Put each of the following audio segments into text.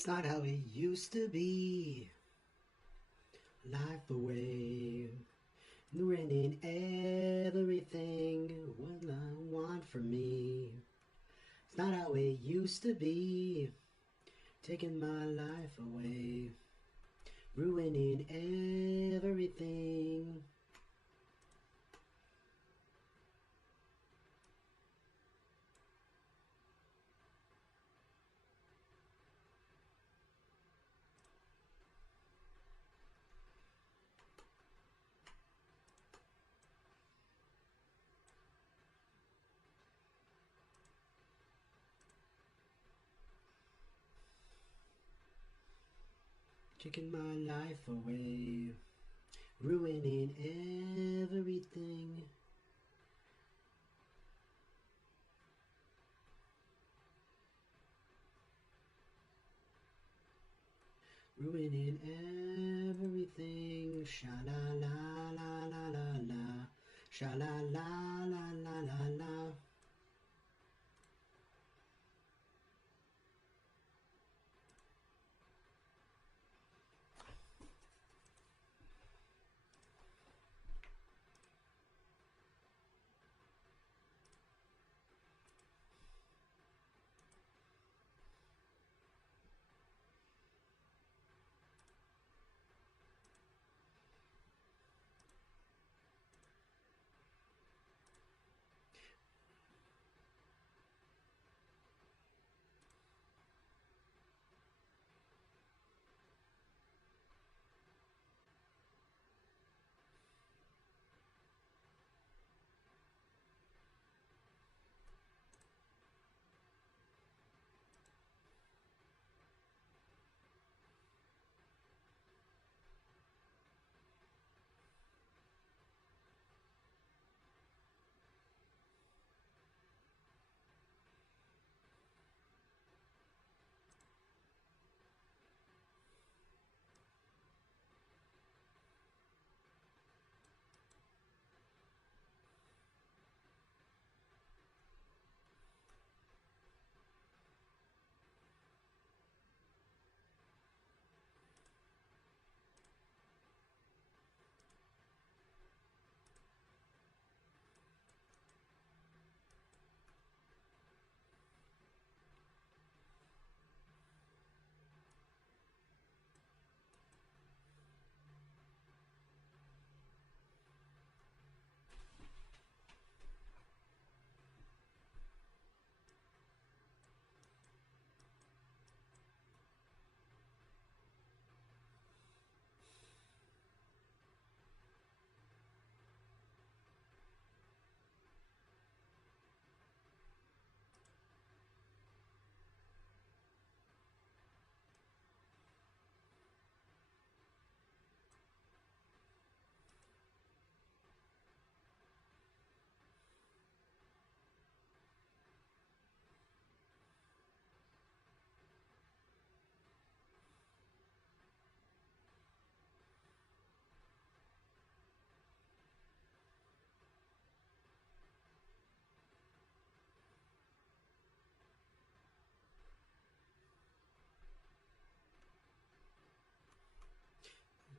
It's not how it used to be. Life away, ruining everything. What I want from me. It's not how it used to be. Taking my life away, ruining everything. Taking my life away, ruining everything. Ruining everything. Sha la la la la la la. Sha la la la la la la.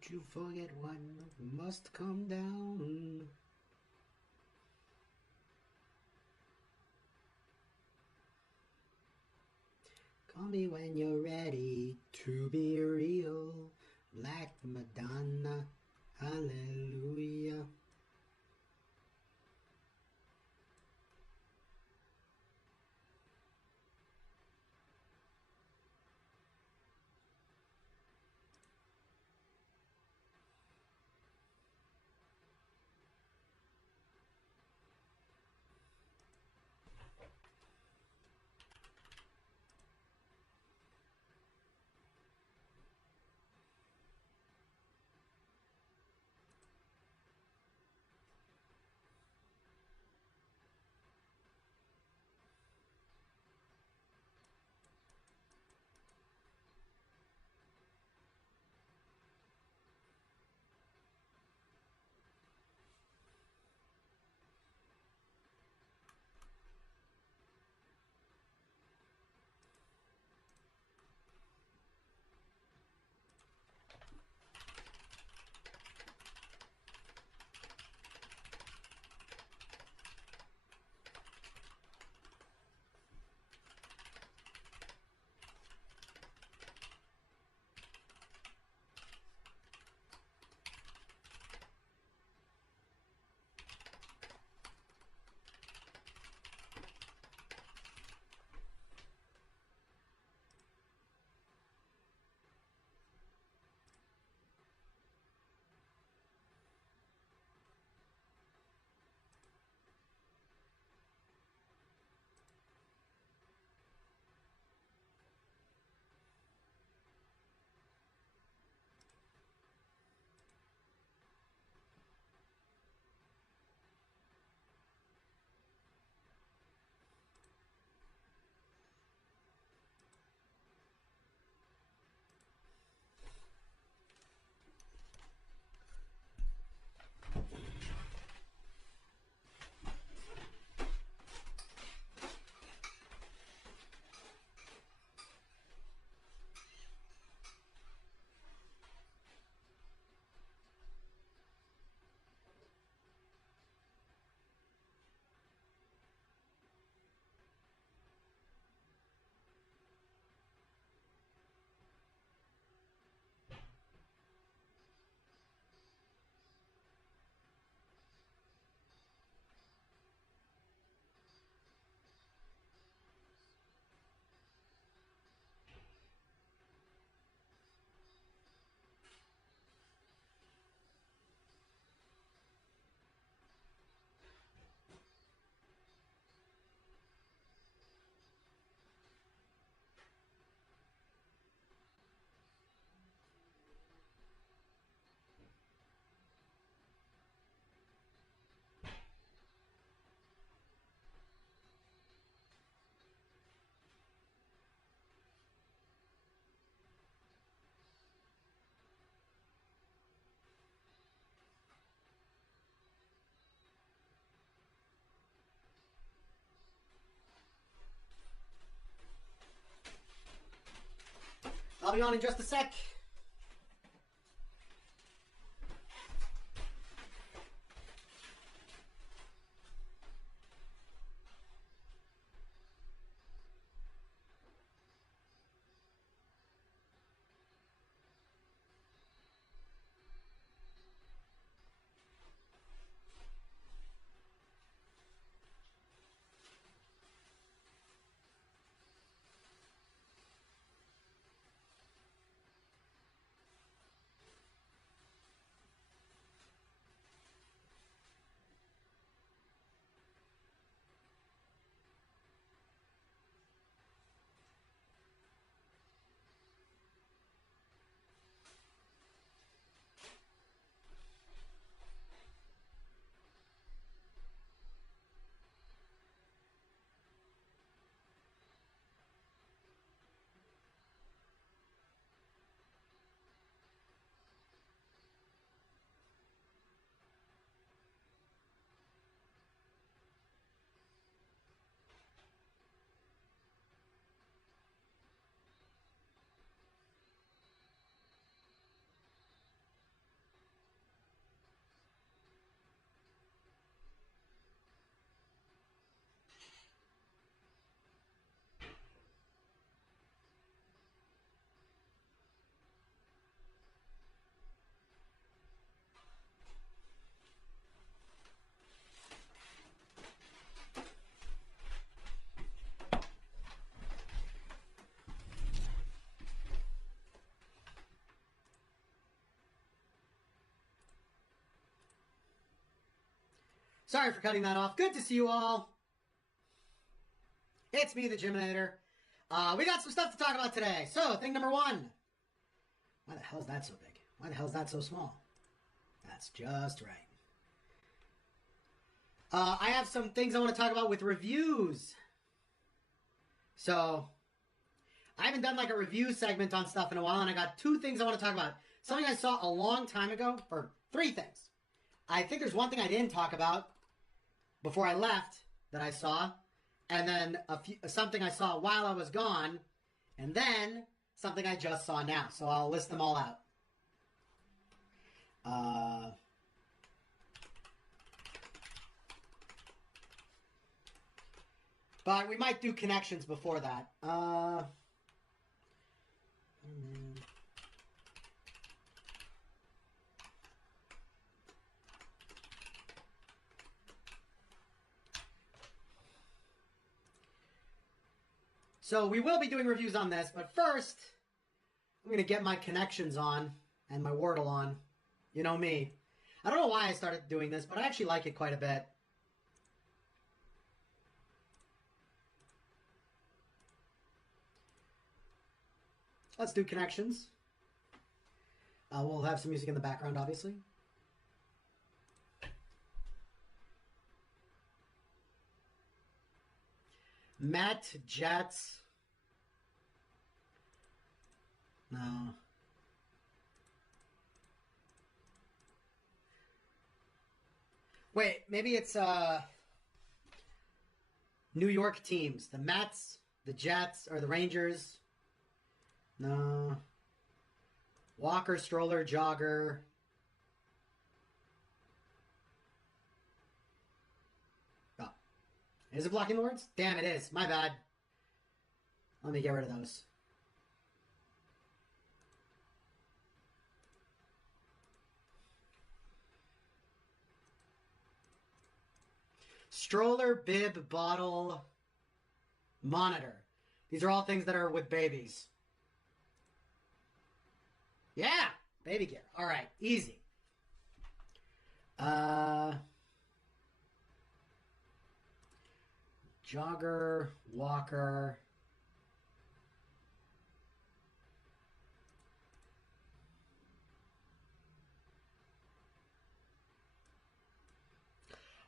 Don't you forget what must come down. Call me when you're ready to be real. Black Madonna, hallelujah. I'll be on in just a sec. Sorry for cutting that off. Good to see you all. It's me, the Gyminator. We got some stuff to talk about today. So, thing number one. Why the hell is that so big? Why the hell is that so small? That's just right. I have some things I want to talk about with reviews. So, I haven't done like a review segment on stuff in a while, and I got two things I want to talk about. Something I saw a long time ago, or three things. I think there's one thing I didn't talk about before I left that I saw, and then something I saw while I was gone, and then something I just saw now. So I'll list them all out. But we might do connections before that. So we will be doing reviews on this, but first, I'm going to get my connections on and my Wordle on. You know me. I don't know why I started doing this, but I actually like it quite a bit. Let's do connections. We'll have some music in the background, obviously. Met Jets. No. Wait, maybe it's New York teams. The Mets, the Jets, or the Rangers. No. Walker, stroller, jogger. Oh. Is it blocking the words? Damn, it is. My bad. Let me get rid of those. Stroller, bib, bottle, monitor. These are all things that are with babies. Yeah, baby gear. All right, easy. Jogger, walker.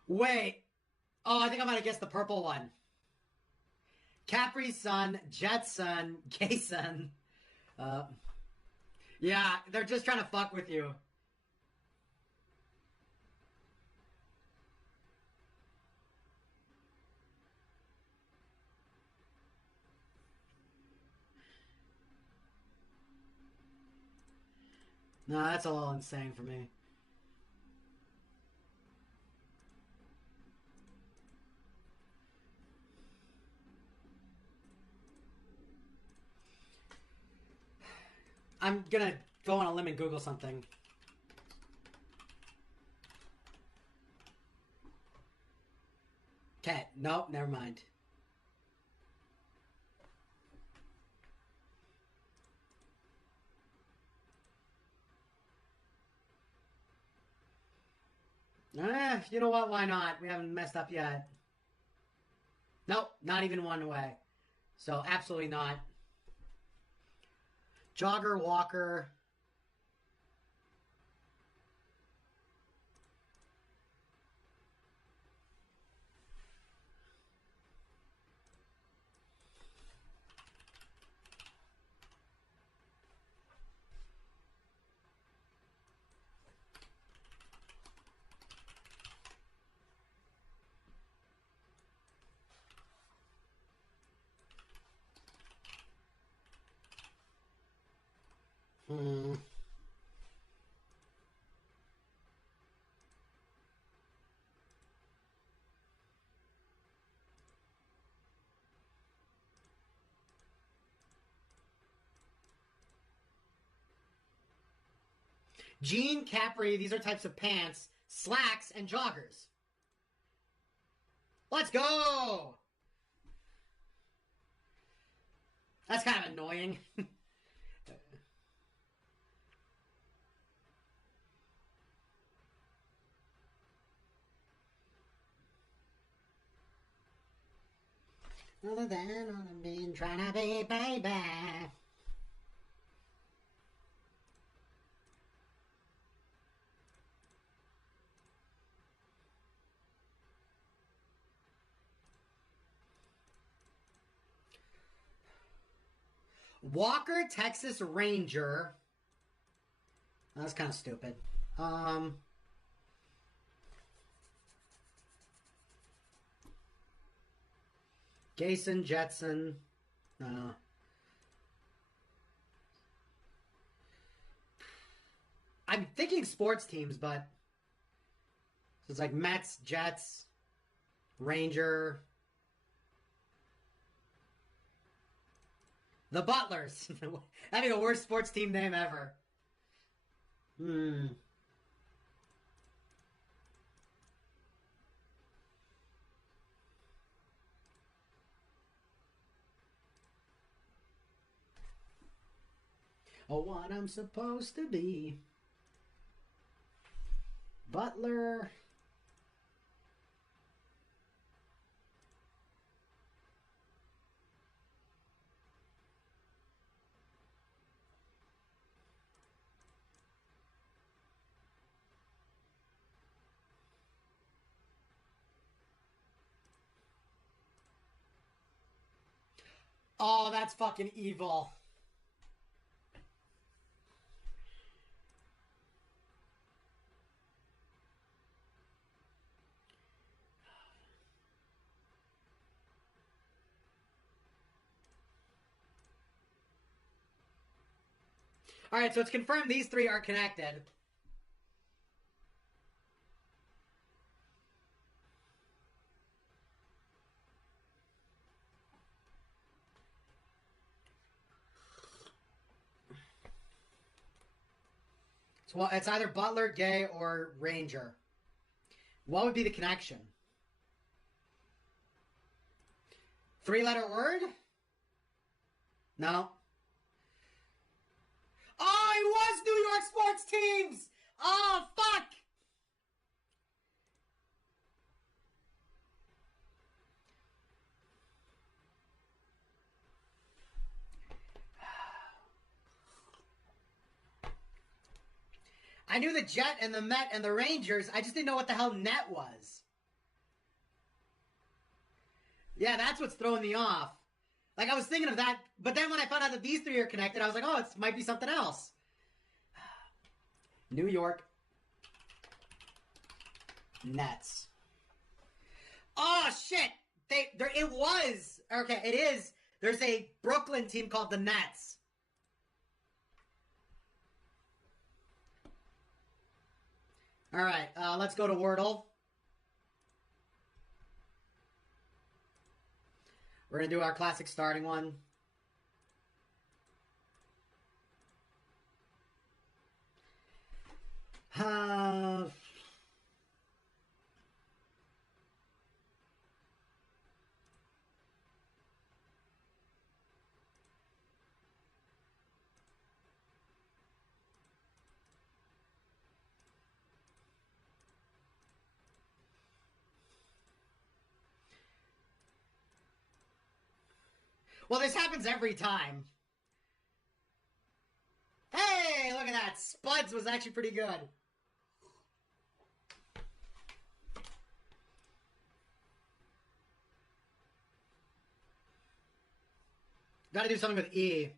Wait. Oh, I think I might have guessed the purple one. Capri Sun, Jetson, Gay Sun. Yeah, they're just trying to fuck with you. No, that's a little insane for me. I'm gonna go on a limb and Google something. Okay, nope, never mind. You know what? Why not? We haven't messed up yet. Nope, not even one away. So, absolutely not. Jogger, walker. Jean, capri, these are types of pants, slacks, and joggers. Let's go! That's kind of annoying. Other than all I've been trying to be, baby. Walker, Texas Ranger. That's kind of stupid. Jason, Jetson. I'm thinking sports teams, but so it's like Mets, Jets, Ranger. The Butlers. That'd be the worst sports team name ever. Oh, what I'm supposed to be. Butler. Oh, that's fucking evil. All right, so it's confirmed these three are connected. So it's either Butler, Gay, or Ranger. What would be the connection? Three-letter word? No. Oh, it was New York sports teams! Oh, fuck! I knew the Jet and the Met and the Rangers. I just didn't know what the hell net was. Yeah, that's what's throwing me off. Like, I was thinking of that, but then when I found out that these three are connected, I was like, oh, it might be something else. New York Nets. Oh, shit! It was! Okay, it is. There's a Brooklyn team called the Nets. All right, let's go to Wordle. We're going to do our classic starting one. Well, this happens every time. Hey, look at that. Spuds was actually pretty good. Gotta do something with E.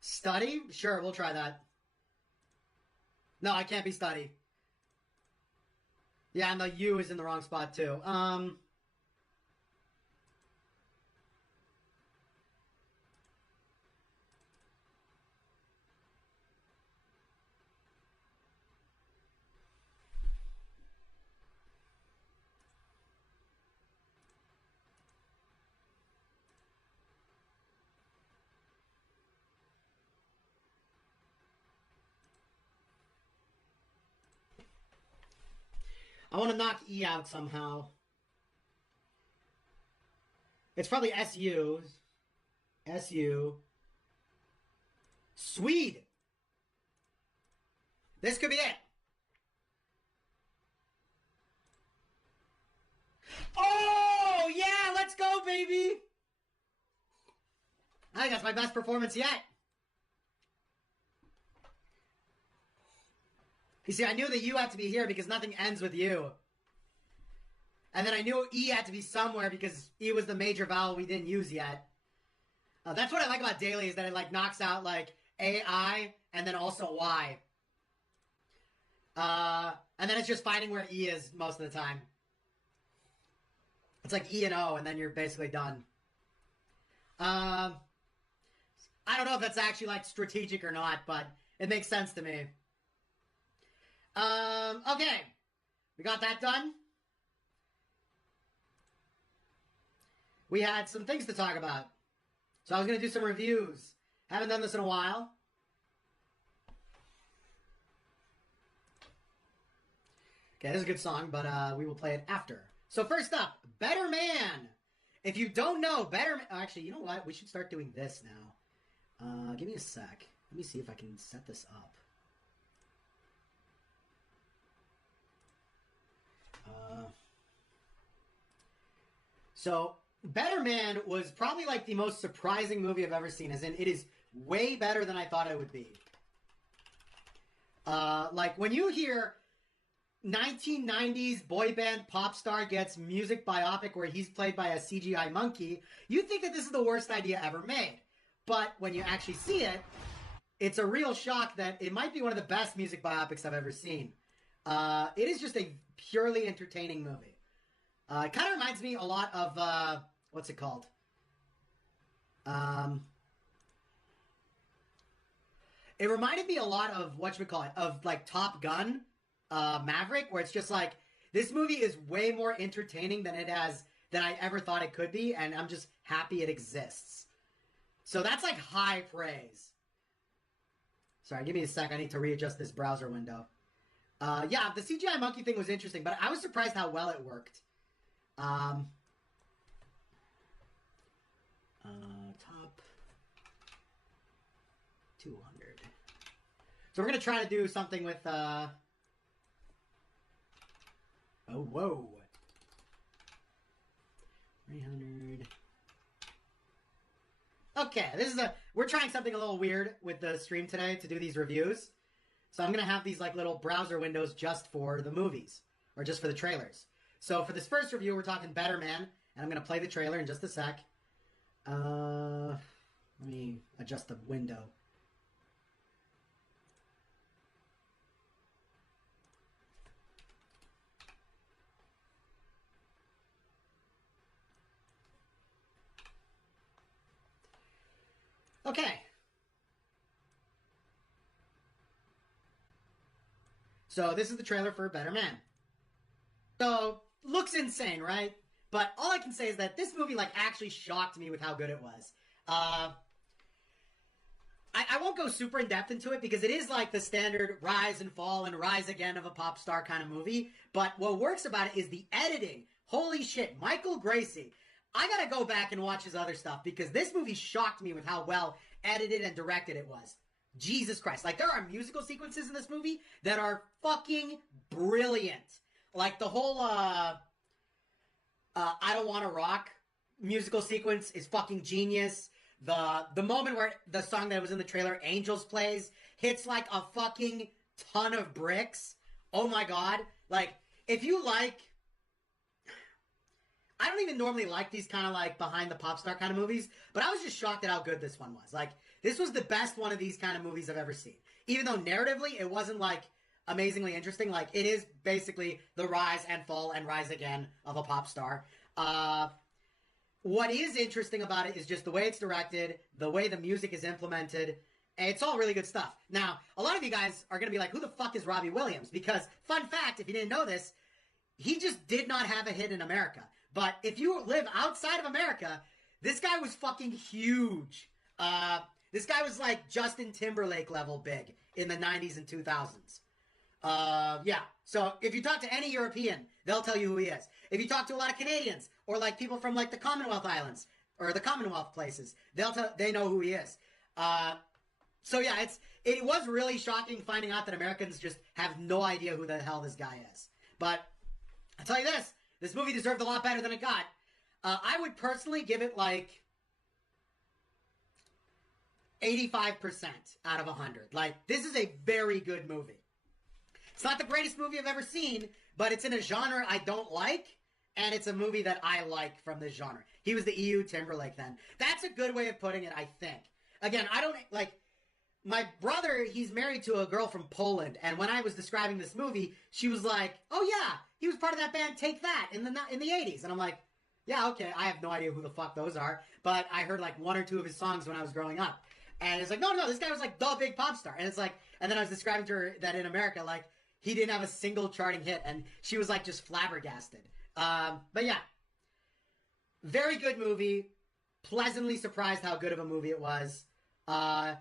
Study? Sure, we'll try that. No, I can't be study. Yeah, and the U is in the wrong spot too. I want to knock E out somehow. It's probably SU. SU. Swede. This could be it. Oh, yeah, let's go, baby. I think that's my best performance yet. You see, I knew that U had to be here because nothing ends with U. And then I knew E had to be somewhere because E was the major vowel we didn't use yet. That's what I like about Daily is that it like knocks out like AI and then also Y. And then it's just finding where E is most of the time. It's like E and O and then you're basically done. I don't know if that's actually like strategic or not, but it makes sense to me. Okay. We got that done. We had some things to talk about. So I was going to do some reviews. Haven't done this in a while. Okay, this is a good song, but we will play it after. So first up, Better Man. If you don't know, Better Man... Actually, you know what? We should start doing this now. Give me a sec. Let me see if I can set this up. So, Better Man was probably like the most surprising movie I've ever seen, as in it is way better than I thought it would be. Like, when you hear 1990s boy band pop star gets music biopic where he's played by a CGI monkey, you think that this is the worst idea ever made. But when you actually see it, it's a real shock that it might be one of the best music biopics I've ever seen. It is just a purely entertaining movie. It kind of reminds me a lot of, what's it called? It reminded me a lot of, whatchamacallit, of like Top Gun, Maverick, where it's just like, this movie is way more entertaining than I ever thought it could be, and I'm just happy it exists. So that's like high praise. Sorry, give me a sec, I need to readjust this browser window. Yeah, the CGI monkey thing was interesting, but I was surprised how well it worked. Top 200. So we're going to try to do something with, oh, whoa. 300. Okay, we're trying something a little weird with the stream today to do these reviews. So I'm going to have these like little browser windows just for the movies, or just for the trailers. So for this first review, we're talking Better Man, and I'm going to play the trailer in just a sec. Let me adjust the window. Okay. So this is the trailer for A Better Man. So, looks insane, right? But all I can say is that this movie, like, actually shocked me with how good it was. I won't go super in-depth into it because it is like the standard rise and fall and rise again of a pop star kind of movie. But what works about it is the editing. Holy shit, Michael Gracie. I gotta go back and watch his other stuff because this movie shocked me with how well edited and directed it was. Jesus Christ. Like, there are musical sequences in this movie that are fucking brilliant. Like, the whole, I Don't Wanna Rock musical sequence is fucking genius. The moment where the song that was in the trailer, Angels, plays, hits like a fucking ton of bricks. Oh my god. Like, if you like... I don't even normally like these kind of like behind the pop star kind of movies, but I was just shocked at how good this one was. Like, this was the best one of these kind of movies I've ever seen. Even though narratively it wasn't like amazingly interesting, like it is basically the rise and fall and rise again of a pop star. What is interesting about it is just the way it's directed, the way the music is implemented, and it's all really good stuff. Now, a lot of you guys are going to be like, who the fuck is Robbie Williams? Because, fun fact, if you didn't know this, he just did not have a hit in America. But if you live outside of America, this guy was fucking huge. This guy was like Justin Timberlake level big in the 90s and 2000s. Yeah. So if you talk to any European, they'll tell you who he is. If you talk to a lot of Canadians or like people from like the Commonwealth Islands or the Commonwealth places, they know who he is. So yeah, it was really shocking finding out that Americans just have no idea who the hell this guy is. But I'll tell you this movie deserved a lot better than it got. I would personally give it like 85% out of 100. Like, this is a very good movie. It's not the greatest movie I've ever seen, but it's in a genre I don't like, and it's a movie that I like from this genre. He was the EU Timberlake then. That's a good way of putting it, I think. Again, I don't, like, my brother, he's married to a girl from Poland, and when I was describing this movie, she was like, oh yeah, he was part of that band Take That in the 80s. And I'm like, yeah, okay, I have no idea who the fuck those are, but I heard like one or two of his songs when I was growing up. And it's like, no, this guy was like the big pop star. And it's like, and then I was describing to her that in America, like, he didn't have a single charting hit, and she was like just flabbergasted. But yeah, very good movie. Pleasantly surprised how good of a movie it was. And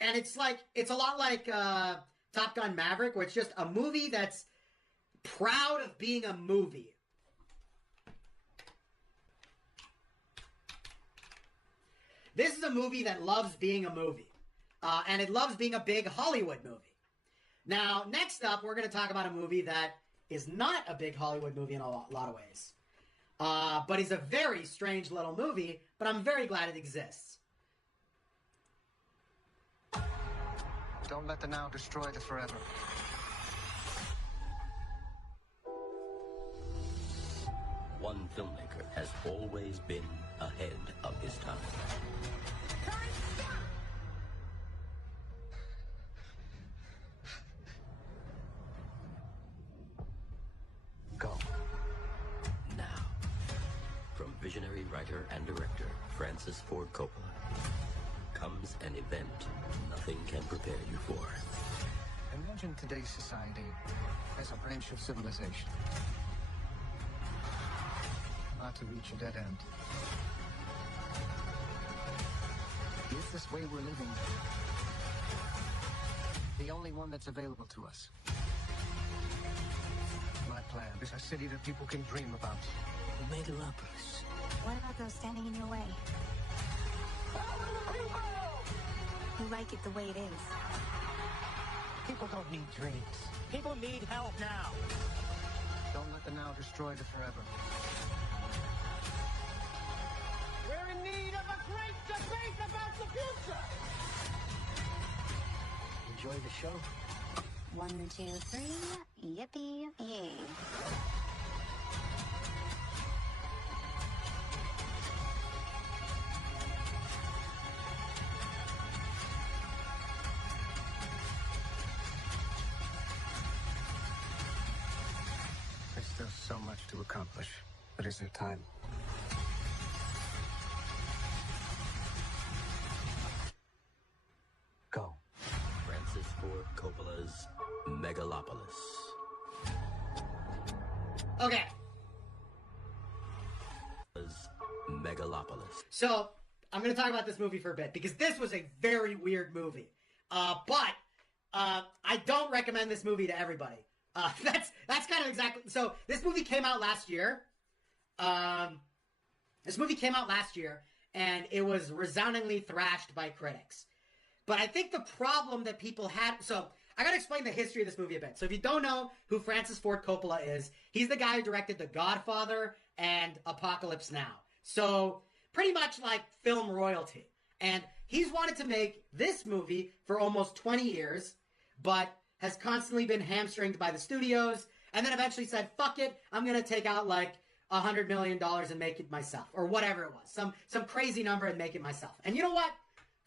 it's a lot like Top Gun Maverick, where it's just a movie that's proud of being a movie. This is a movie that loves being a movie. And it loves being a big Hollywood movie. Now, next up, we're going to talk about a movie that is not a big Hollywood movie in a lot of ways. But is a very strange little movie, but I'm very glad it exists. Don't let the now destroy the forever. One filmmaker has always been ahead of his time. Go. Now, from visionary writer and director Francis Ford Coppola, comes an event nothing can prepare you for. Imagine today's society as a branch of civilization, about to reach a dead end. Is this way we're living the only one that's available to us? My plan is a city that people can dream about. Megalopolis. What about those standing in your way? You like it the way it is. People don't need dreams. People need help now. Don't let the now destroy the forever. We're in need of a great debate about the future. Enjoy the show. 1, 2, 3, yippee yay. There's still so much to accomplish, but is there time? Okay. Megalopolis. So, I'm going to talk about this movie for a bit, because this was a very weird movie. But I don't recommend this movie to everybody. That's kind of exactly... So, this movie came out last year. And it was resoundingly thrashed by critics. But I think the problem that people had... So, I gotta explain the history of this movie a bit. So, if you don't know who Francis Ford Coppola is, he's the guy who directed The Godfather and Apocalypse Now. So, pretty much like film royalty. And he's wanted to make this movie for almost 20 years, but has constantly been hamstringed by the studios, and then eventually said, fuck it, I'm gonna take out like $100 million and make it myself, or whatever it was. Some crazy number and make it myself. And you know what?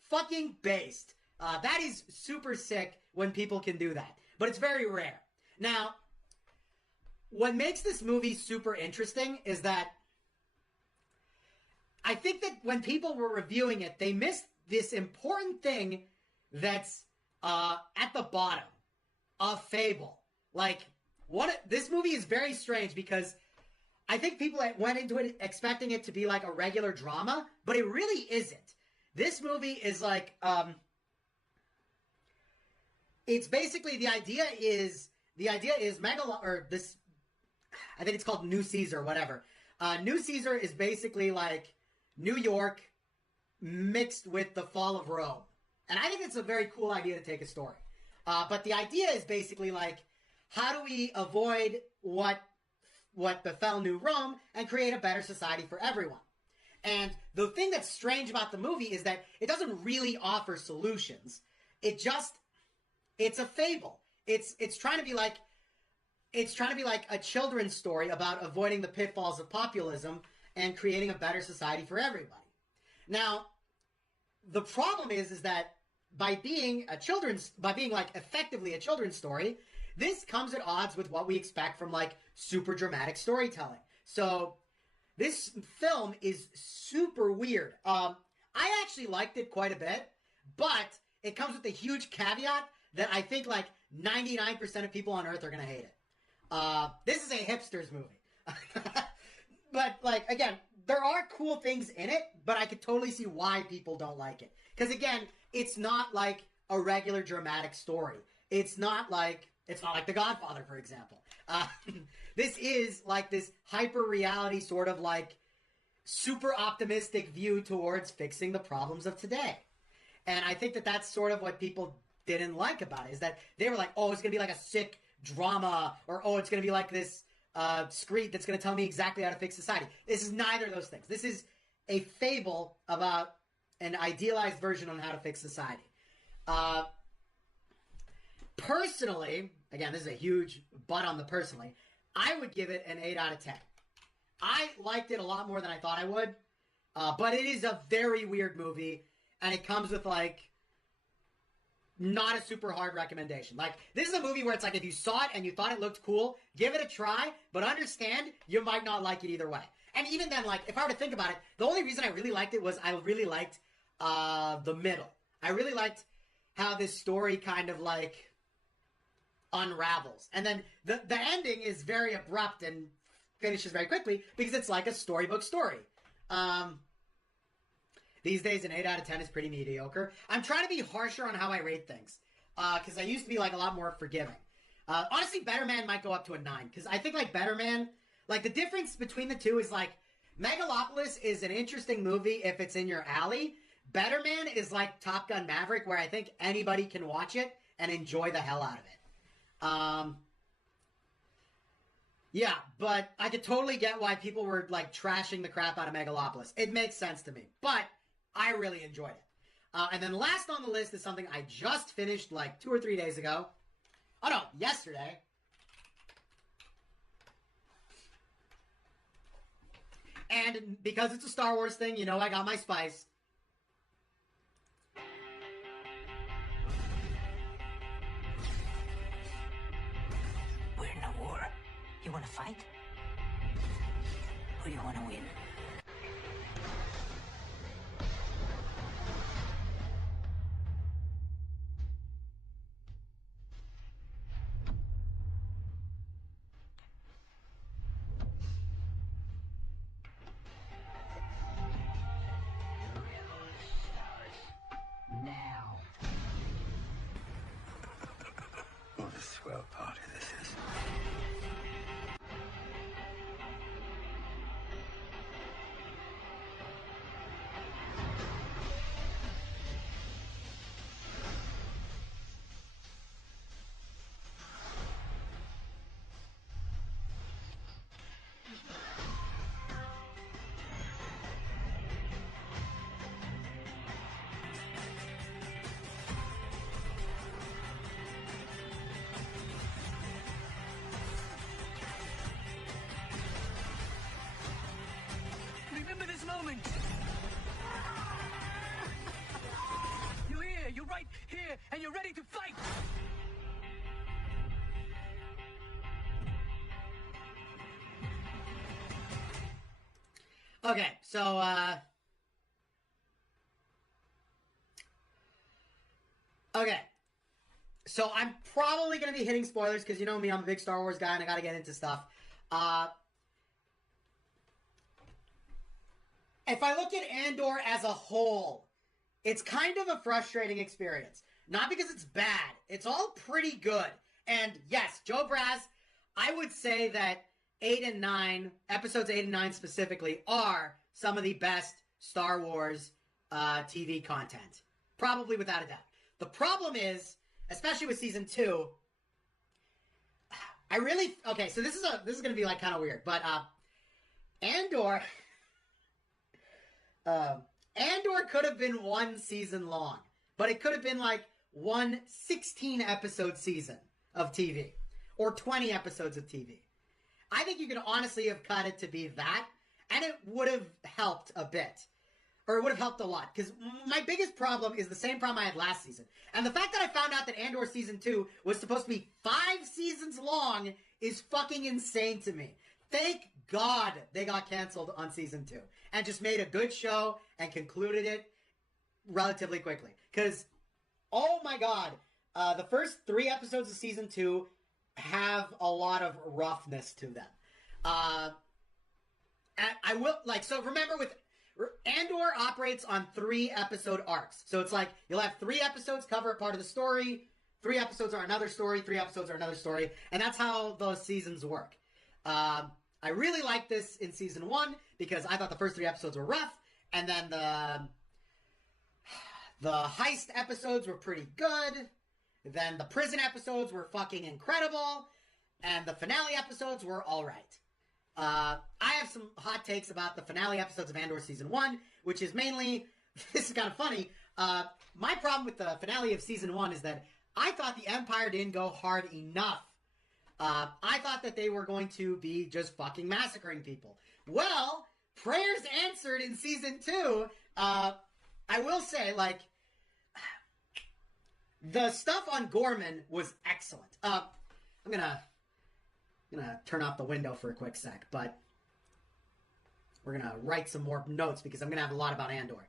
Fucking based. That is super sick when people can do that. But it's very rare. Now, what makes this movie super interesting is that I think that when people were reviewing it, they missed this important thing that's at the bottom of Fable. Like, this movie is very strange because I think people went into it expecting it to be like a regular drama, but it really isn't. This movie is like, it's basically, the idea is this, I think it's called New Caesar, whatever. New Caesar is basically like New York mixed with the fall of Rome. And I think it's a very cool idea to take a story. But the idea is basically like, how do we avoid what befell New Rome and create a better society for everyone? And the thing that's strange about the movie is that it doesn't really offer solutions. It's a fable. It's trying to be like a children's story about avoiding the pitfalls of populism and creating a better society for everybody. Now, the problem is that by being like effectively a children's story, this comes at odds with what we expect from like super dramatic storytelling. So this film is super weird. I actually liked it quite a bit, but it comes with a huge caveat that I think like 99% of people on Earth are going to hate it. This is a hipster's movie. But like, again, there are cool things in it, but I could totally see why people don't like it. Because again, it's not like a regular dramatic story. It's not like The Godfather, for example. This is like this hyper-reality sort of like super optimistic view towards fixing the problems of today. And I think that that's sort of what people didn't like about it, is that they were like, oh, it's going to be like a sick drama, or oh, it's going to be like this screed that's going to tell me exactly how to fix society. This is neither of those things. This is a fable about an idealized version on how to fix society. Personally, again, this is a huge butt on the personally, I would give it an 8 out of 10. I liked it a lot more than I thought I would, but it is a very weird movie, and it comes with, like, not a super hard recommendation. Like, this is a movie where it's like, if you saw it and you thought it looked cool, give it a try, but understand you might not like it either way. And even then, like, if I were to think about it, the only reason I really liked it was I really liked the middle. I really liked how this story kind of, like, unravels. And then the ending is very abrupt and finishes very quickly because it's like a storybook story. These days, an 8 out of 10 is pretty mediocre. I'm trying to be harsher on how I rate things, because I used to be, like, a lot more forgiving. Honestly, Better Man might go up to a 9, because I think, like, Better Man, like, the difference between the two is, like, Megalopolis is an interesting movie if it's in your alley. Better Man is like Top Gun Maverick, where I think anybody can watch it and enjoy the hell out of it. Yeah, but I could totally get why people were, like, trashing the crap out of Megalopolis. It makes sense to me, but I really enjoyed it. And then last on the list is something I just finished, like, 2 or 3 days ago. Oh, no, yesterday. And because it's a Star Wars thing, you know I got my spice. We're in a war. You want to fight? Or you want to win? moment. You're here. You're right here, and you're ready to fight. Okay, so, okay. So I'm probably going to be hitting spoilers because you know me, I'm a big Star Wars guy and I got to get into stuff. If I look at Andor as a whole, it's kind of a frustrating experience. Not because it's bad. It's all pretty good. And yes, Joe Braz, I would say that 8 and 9, episodes 8 and 9 specifically, are some of the best Star Wars TV content. Probably without a doubt. The problem is, especially with season 2, okay, so this is going to be like kind of weird, but Andor Andor could have been one season long, but it could have been like one 16-episode season of TV or 20 episodes of TV. I think you could honestly have cut it to be that, and it would have helped a bit. Or it would have helped a lot. Because my biggest problem is the same problem I had last season. And the fact that I found out that Andor Season 2 was supposed to be 5 seasons long is fucking insane to me. Thank God they got canceled on Season 2. And just made a good show and concluded it relatively quickly. Because, oh my God, the first 3 episodes of Season 2 have a lot of roughness to them. I will, like, so remember with Andor operates on 3-episode arcs. So it's like, you'll have 3 episodes cover a part of the story, 3 episodes are another story, 3 episodes are another story, and that's how those seasons work. I really liked this in Season 1, because I thought the first 3 episodes were rough, and then the heist episodes were pretty good, then the prison episodes were fucking incredible, and the finale episodes were alright. I have some hot takes about the finale episodes of Andor Season 1, which is mainly, this is kind of funny, my problem with the finale of Season 1 is that I thought the Empire didn't go hard enough. I thought that they were going to be just fucking massacring people. Well, prayers answered in Season 2. I will say, like, the stuff on Gorman was excellent. I'm gonna turn off the window for a quick sec, but we're gonna write some more notes because I'm gonna have a lot about Andor.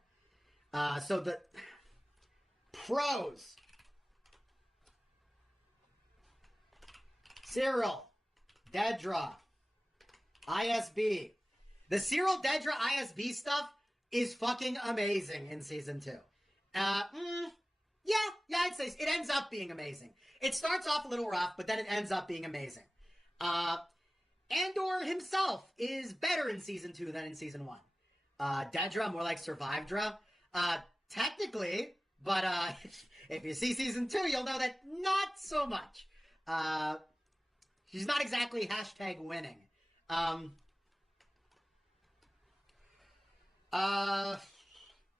So the pros. Cyril, Dedra, ISB. The Cyril, Dedra, ISB stuff is fucking amazing in Season 2. Yeah, I'd say it ends up being amazing. It starts off a little rough, but then it ends up being amazing. Andor himself is better in Season 2 than in Season 1. Dedra, more like Survivedra. Technically, but if you see Season 2, you'll know that not so much. She's not exactly #winning.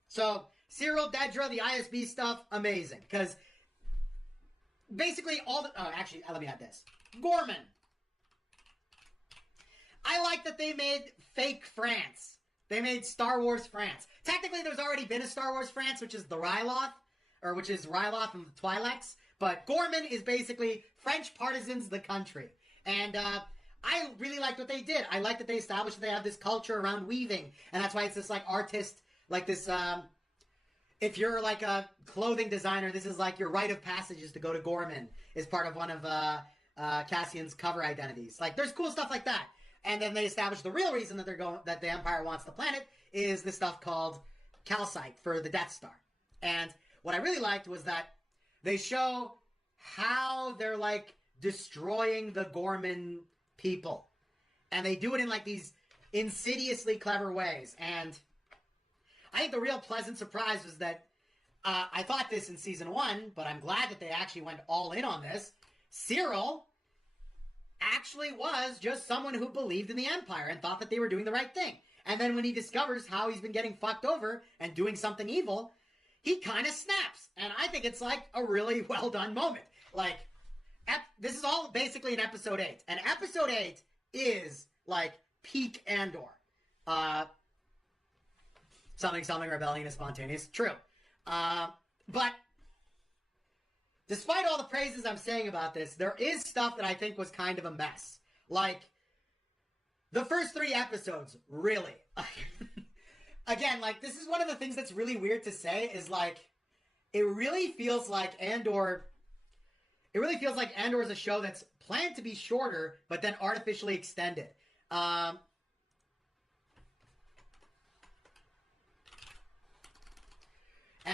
So, Cyril, Dedra, the ISB stuff, amazing. Because basically all the... Oh, actually, let me add this. Gorman. I like that they made fake France. They made Star Wars France. Technically, there's already been a Star Wars France, which is the Ryloth, or which is Ryloth and the Twi'leks. But Gorman is basically French partisans the country. And I really liked what they did. I like that they established that they have this culture around weaving. And that's why it's this, like, artist, like this... if you're, like, a clothing designer, this is, like, your rite of passage is to go to Gorman, is part of one of Cassian's cover identities. Like, there's cool stuff like that. And then they established the real reason that that the Empire wants the planet is this stuff called calcite for the Death Star. And what I really liked was that they show how they're, like, destroying the Gorman people. And they do it in, like, these insidiously clever ways. And I think the real pleasant surprise was that I thought this in Season 1, but I'm glad that they actually went all in on this. Cyril actually was just someone who believed in the Empire and thought that they were doing the right thing. And then when he discovers how he's been getting fucked over and doing something evil, he kind of snaps. And I think it's like a really well done moment. Like, this is all basically in Episode 8. And Episode 8 is like peak Andor. something rebellion is spontaneous. True. But despite all the praises I'm saying about this, there is stuff that I think was kind of a mess. Like, the first 3 episodes, really. Again, like, this is one of the things that's really weird to say, is, like, it really feels like Andor is a show that's planned to be shorter, but then artificially extended. And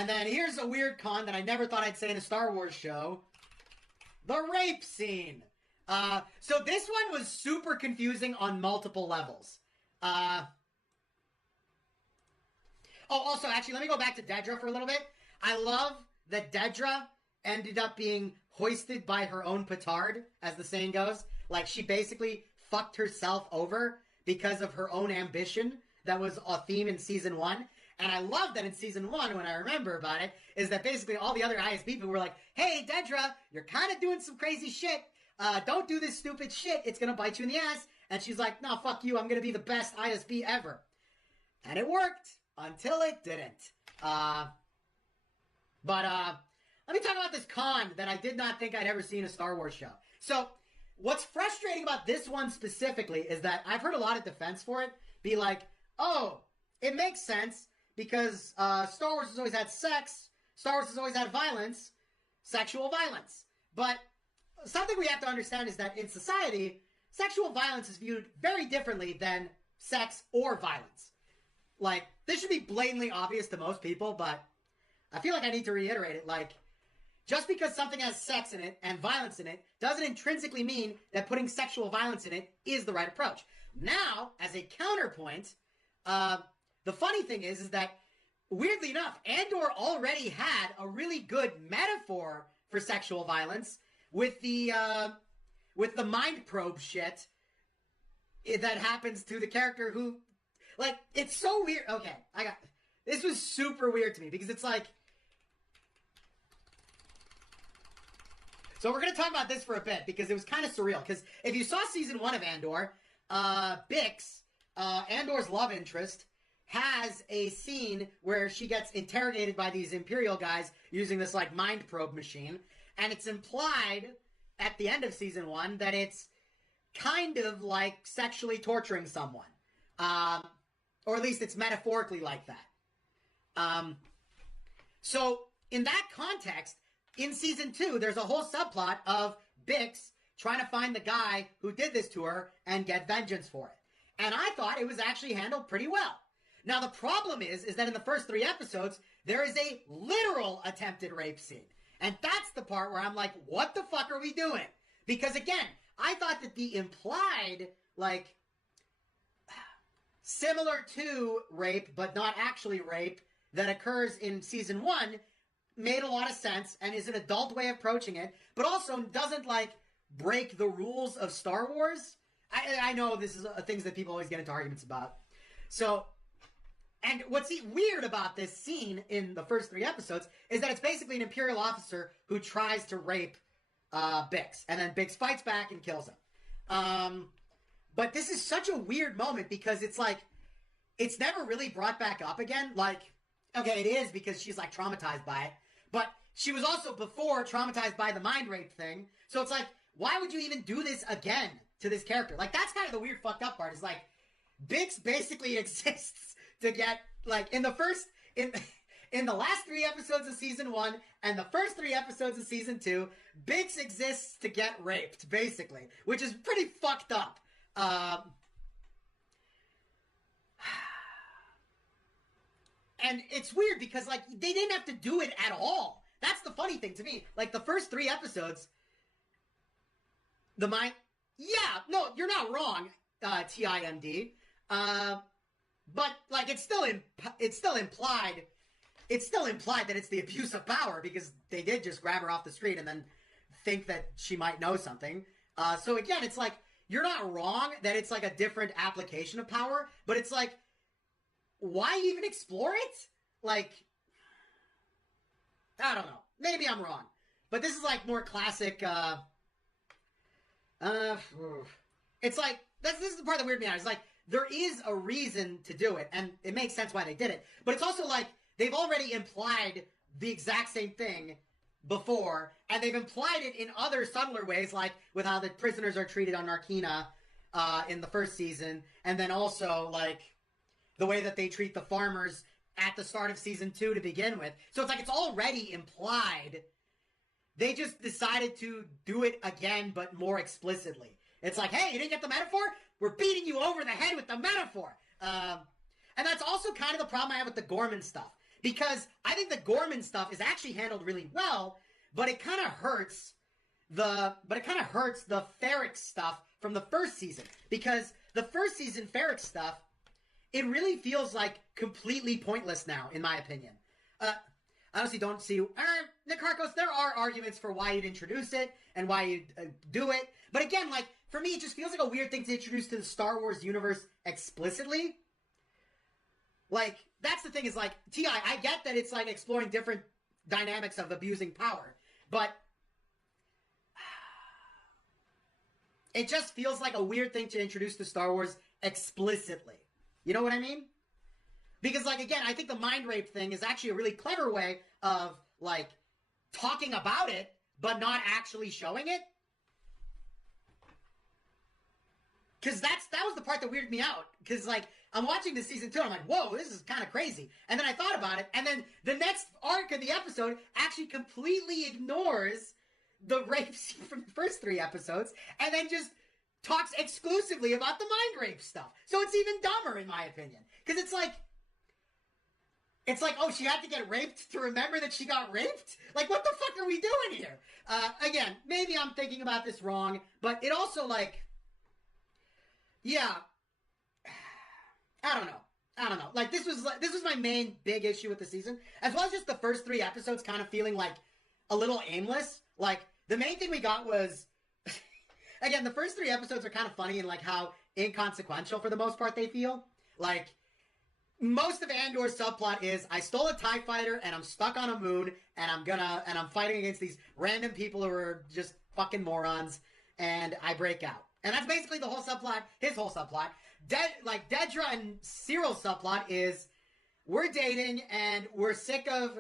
then here's a weird con that I never thought I'd say in a Star Wars show. The rape scene. So this one was super confusing on multiple levels. Also, actually, let me go back to Dedra for a little bit. I love that Dedra ended up being hoisted by her own petard, as the saying goes. Like, she basically fucked herself over because of her own ambition. That was a theme in Season 1. And I love that in Season 1, when I remember about it, is that basically all the other ISB people were like, hey, Dedra, you're kind of doing some crazy shit. Don't do this stupid shit. It's going to bite you in the ass. And she's like, no, fuck you. I'm going to be the best ISB ever. And it worked until it didn't. But let me talk about this con that I did not think I'd ever see in a Star Wars show. So what's frustrating about this one specifically is that I've heard a lot of defense for it be like, oh, it makes sense because Star Wars has always had sex, Star Wars has always had violence, sexual violence. But something we have to understand is that in society, sexual violence is viewed very differently than sex or violence. Like, this should be blatantly obvious to most people, but I feel like I need to reiterate it. Like, just because something has sex in it and violence in it doesn't intrinsically mean that putting sexual violence in it is the right approach. Now, as a counterpoint, the funny thing is that, weirdly enough, Andor already had a really good metaphor for sexual violence with the mind probe shit that happens to the character who, like, it's so weird. Okay, this was super weird to me because it's like, so we're going to talk about this for a bit because it was kind of surreal. Because if you saw Season 1 of Andor, Bix, Andor's love interest, has a scene where she gets interrogated by these Imperial guys using this, like, mind probe machine. And it's implied at the end of Season 1 that it's kind of like sexually torturing someone. Or at least it's metaphorically like that. So in that context, in Season 2, there's a whole subplot of Bix trying to find the guy who did this to her and get vengeance for it. And I thought it was actually handled pretty well. Now, the problem is that in the first 3 episodes, there is a literal attempted rape scene. And that's the part where I'm like, what the fuck are we doing? Because, again, I thought that the implied, like, similar to rape, but not actually rape, that occurs in Season 1 made a lot of sense and is an adult way of approaching it, but also doesn't, like, break the rules of Star Wars. I know this is things that people always get into arguments about. So, and what's weird about this scene in the first 3 episodes is that it's basically an Imperial officer who tries to rape Bix, and then Bix fights back and kills him. But this is such a weird moment because it's like, it's never really brought back up again. Like, okay, it is because she's, like, traumatized by it, but she was also before traumatized by the mind rape thing. So it's like, why would you even do this again to this character? Like, that's kind of the weird fucked up part, is like, Bix basically exists to get, like, in the last 3 episodes of Season 1 and the first 3 episodes of Season 2, Bix exists to get raped, basically, which is pretty fucked up. And it's weird because, like, they didn't have to do it at all. That's the funny thing to me. Like, the first 3 episodes, yeah, no, you're not wrong, TIMD. But, like, it's still implied that it's the abuse of power because they did just grab her off the street and then think that she might know something. So again, it's like, you're not wrong that it's like a different application of power, but it's like, why even explore it? Like, I don't know. Maybe I'm wrong. But this is like more classic, it's like, this is the part that weirded me out. It's like, there is a reason to do it, and it makes sense why they did it. But it's also like they've already implied the exact same thing before, and they've implied it in other subtler ways, like with how the prisoners are treated on Narkina in the first season, and then also like the way that they treat the farmers at the start of season 2 to begin with. So it's like it's already implied. They just decided to do it again, but more explicitly. It's like, hey, you didn't get the metaphor? We're beating you over the head with the metaphor. And that's also kind of the problem I have with the Gorman stuff. Because I think the Gorman stuff is actually handled really well, but it kind of hurts the Ferrick stuff from the first season. Because the first season Ferrick stuff, it really feels like completely pointless now, in my opinion. I honestly don't see... Nick Harkos, there are arguments for why you'd introduce it and why you'd do it. But again, like, for me, it just feels like a weird thing to introduce to the Star Wars universe explicitly. Like, that's the thing is, like, T.I., I get that it's, like, exploring different dynamics of abusing power. But it just feels like a weird thing to introduce to Star Wars explicitly. You know what I mean? Because, like, again, I think the mind rape thing is actually a really clever way of, like, talking about it, but not actually showing it. Because that was the part that weirded me out. Because, like, I'm watching this season 2, and I'm like, whoa, this is kind of crazy. And then I thought about it, and then the next arc of the episode actually completely ignores the rape scene from the first 3 episodes, and then just talks exclusively about the mind rape stuff. So it's even dumber, in my opinion. Because it's like, oh, she had to get raped to remember that she got raped? Like, what the fuck are we doing here? Again, maybe I'm thinking about this wrong, but it also, like, yeah, I don't know. Like, this was my main big issue with the season, as well as just the first 3 episodes kind of feeling, like, a little aimless. Like, the main thing we got was, again, the first 3 episodes are kind of funny and, like, how inconsequential, for the most part, they feel. Like, most of Andor's subplot is, I stole a TIE fighter, and I'm stuck on a moon, and I'm fighting against these random people who are just fucking morons, and I break out. And that's basically the whole subplot, his whole subplot. Dedra and Cyril's subplot is, we're dating, and we're sick of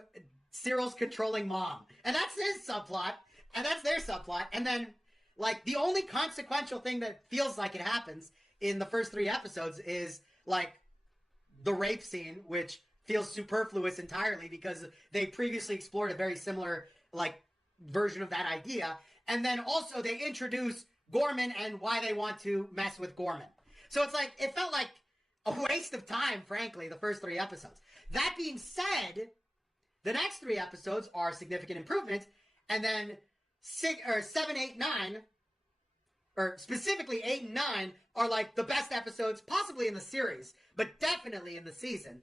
Cyril's controlling mom. And that's his subplot, and that's their subplot. And then, like, the only consequential thing that feels like it happens in the first 3 episodes is, like, the rape scene, which feels superfluous entirely because they previously explored a very similar, like, version of that idea. And then also they introduce Gorman and why they want to mess with Gorman. So it's like, it felt like a waste of time, frankly, the first 3 episodes. That being said, the next 3 episodes are significant improvements, and then 7, 8, 9, or specifically 8 and 9, are like the best episodes, possibly in the series, but definitely in the season.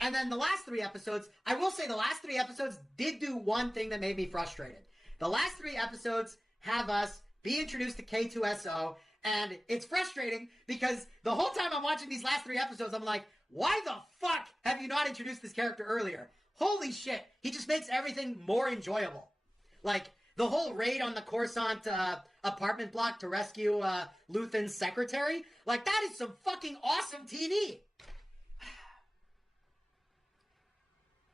And then the last 3 episodes, I will say the last 3 episodes did do one thing that made me frustrated. The last 3 episodes have us be introduced to K2SO, and it's frustrating because the whole time I'm watching these last 3 episodes, I'm like, why the fuck have you not introduced this character earlier? Holy shit, he just makes everything more enjoyable. Like, the whole raid on the Coruscant apartment block to rescue Luthen's secretary, like, that is some fucking awesome TV.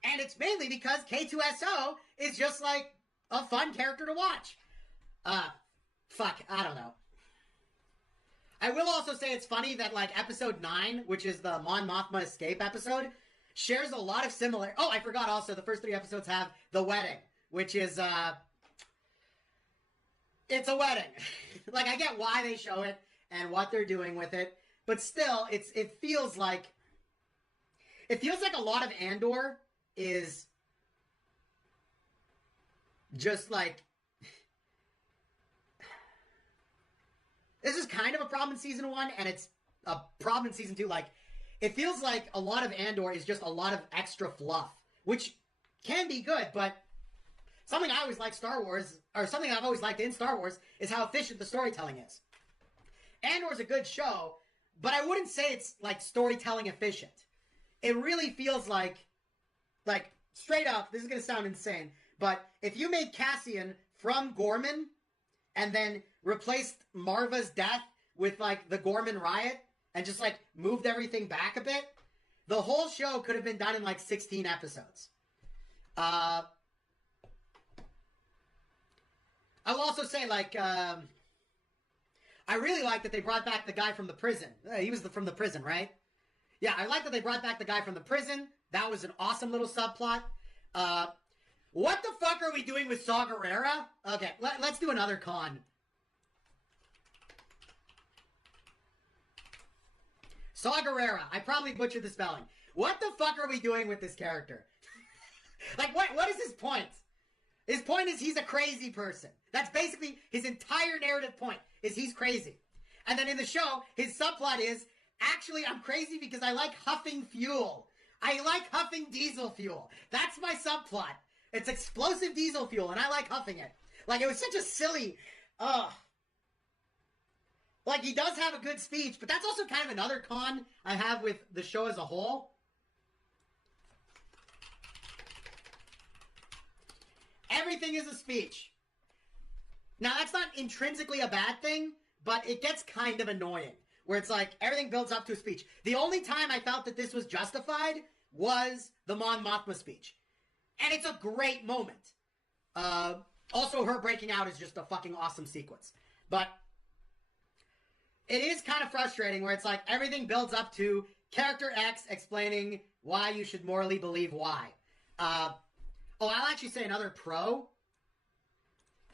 And it's mainly because K2SO is just, like, a fun character to watch. Fuck, I don't know. I will also say it's funny that, like, episode 9, which is the Mon Mothma escape episode, shares a lot of similar... Oh, I forgot also, the first 3 episodes have the wedding, which is, it's a wedding. Like, I get why they show it and what they're doing with it, but still, it feels like a lot of Andor is just, like... This is kind of a problem in Season 1, and it's a problem in Season 2. Like, it feels like a lot of Andor is just a lot of extra fluff, which can be good, but something I always like Star Wars, or something I've always liked in Star Wars, is how efficient the storytelling is. Andor's a good show, but I wouldn't say it's, like, storytelling efficient. It really feels like, straight up, this is going to sound insane, but if you made Cassian from Gorman, and then replaced Marva's death with, like, the Gorman riot, and just like moved everything back a bit, the whole show could have been done in like 16 episodes. I will also say, like, I really like that they brought back the guy from the prison. He was from the prison, right? Yeah, I like that they brought back the guy from the prison. That was an awesome little subplot. What the fuck are we doing with Saw Gerrera? Okay, let's do another con. Saw Gerrera. I probably butchered the spelling. What the fuck are we doing with this character? Like, what is his point? His point is he's a crazy person. That's basically his entire narrative point, is he's crazy. And then in the show, his subplot is, actually, I'm crazy because I like huffing fuel. I like huffing diesel fuel. That's my subplot. It's explosive diesel fuel, and I like huffing it. Like, it was such a silly... Like, he does have a good speech, but that's also kind of another con I have with the show as a whole. Everything is a speech. Now, that's not intrinsically a bad thing, but it gets kind of annoying, where it's like, everything builds up to a speech. The only time I felt that this was justified was the Mon Mothma speech. And it's a great moment. Also, her breaking out is just a fucking awesome sequence. But it is kind of frustrating where it's like, everything builds up to character X explaining why you should morally believe Y. Oh, I'll actually say another pro.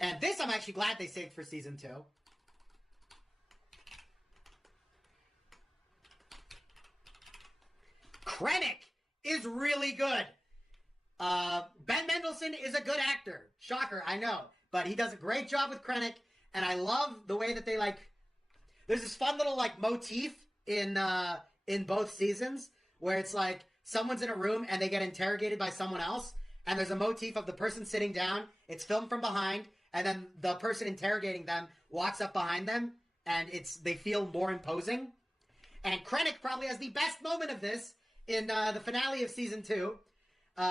And this I'm actually glad they saved for season 2. Krennic is really good. Ben Mendelsohn is a good actor. Shocker, I know. But he does a great job with Krennic. And I love the way that they, like... There's this fun little, like, motif in both seasons where it's like someone's in a room and they get interrogated by someone else. And there's a motif of the person sitting down. It's filmed from behind. And then the person interrogating them walks up behind them. And they feel more imposing. And Krennic probably has the best moment of this in the finale of season 2.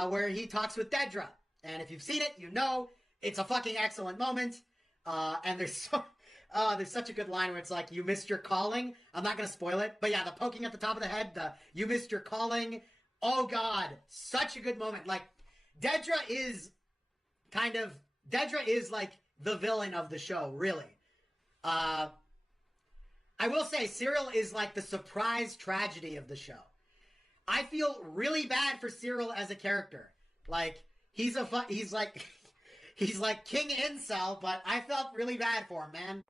Where he talks with Dedra. And if you've seen it, you know it's a fucking excellent moment. And there's such a good line where it's like, you missed your calling. I'm not going to spoil it. But yeah, the poking at the top of the head, you missed your calling. Oh God, such a good moment. Like, Dedra is like the villain of the show, really. I will say, Cyril is like the surprise tragedy of the show. I feel really bad for Cyril as a character. Like, he's like King Incel, but I felt really bad for him, man.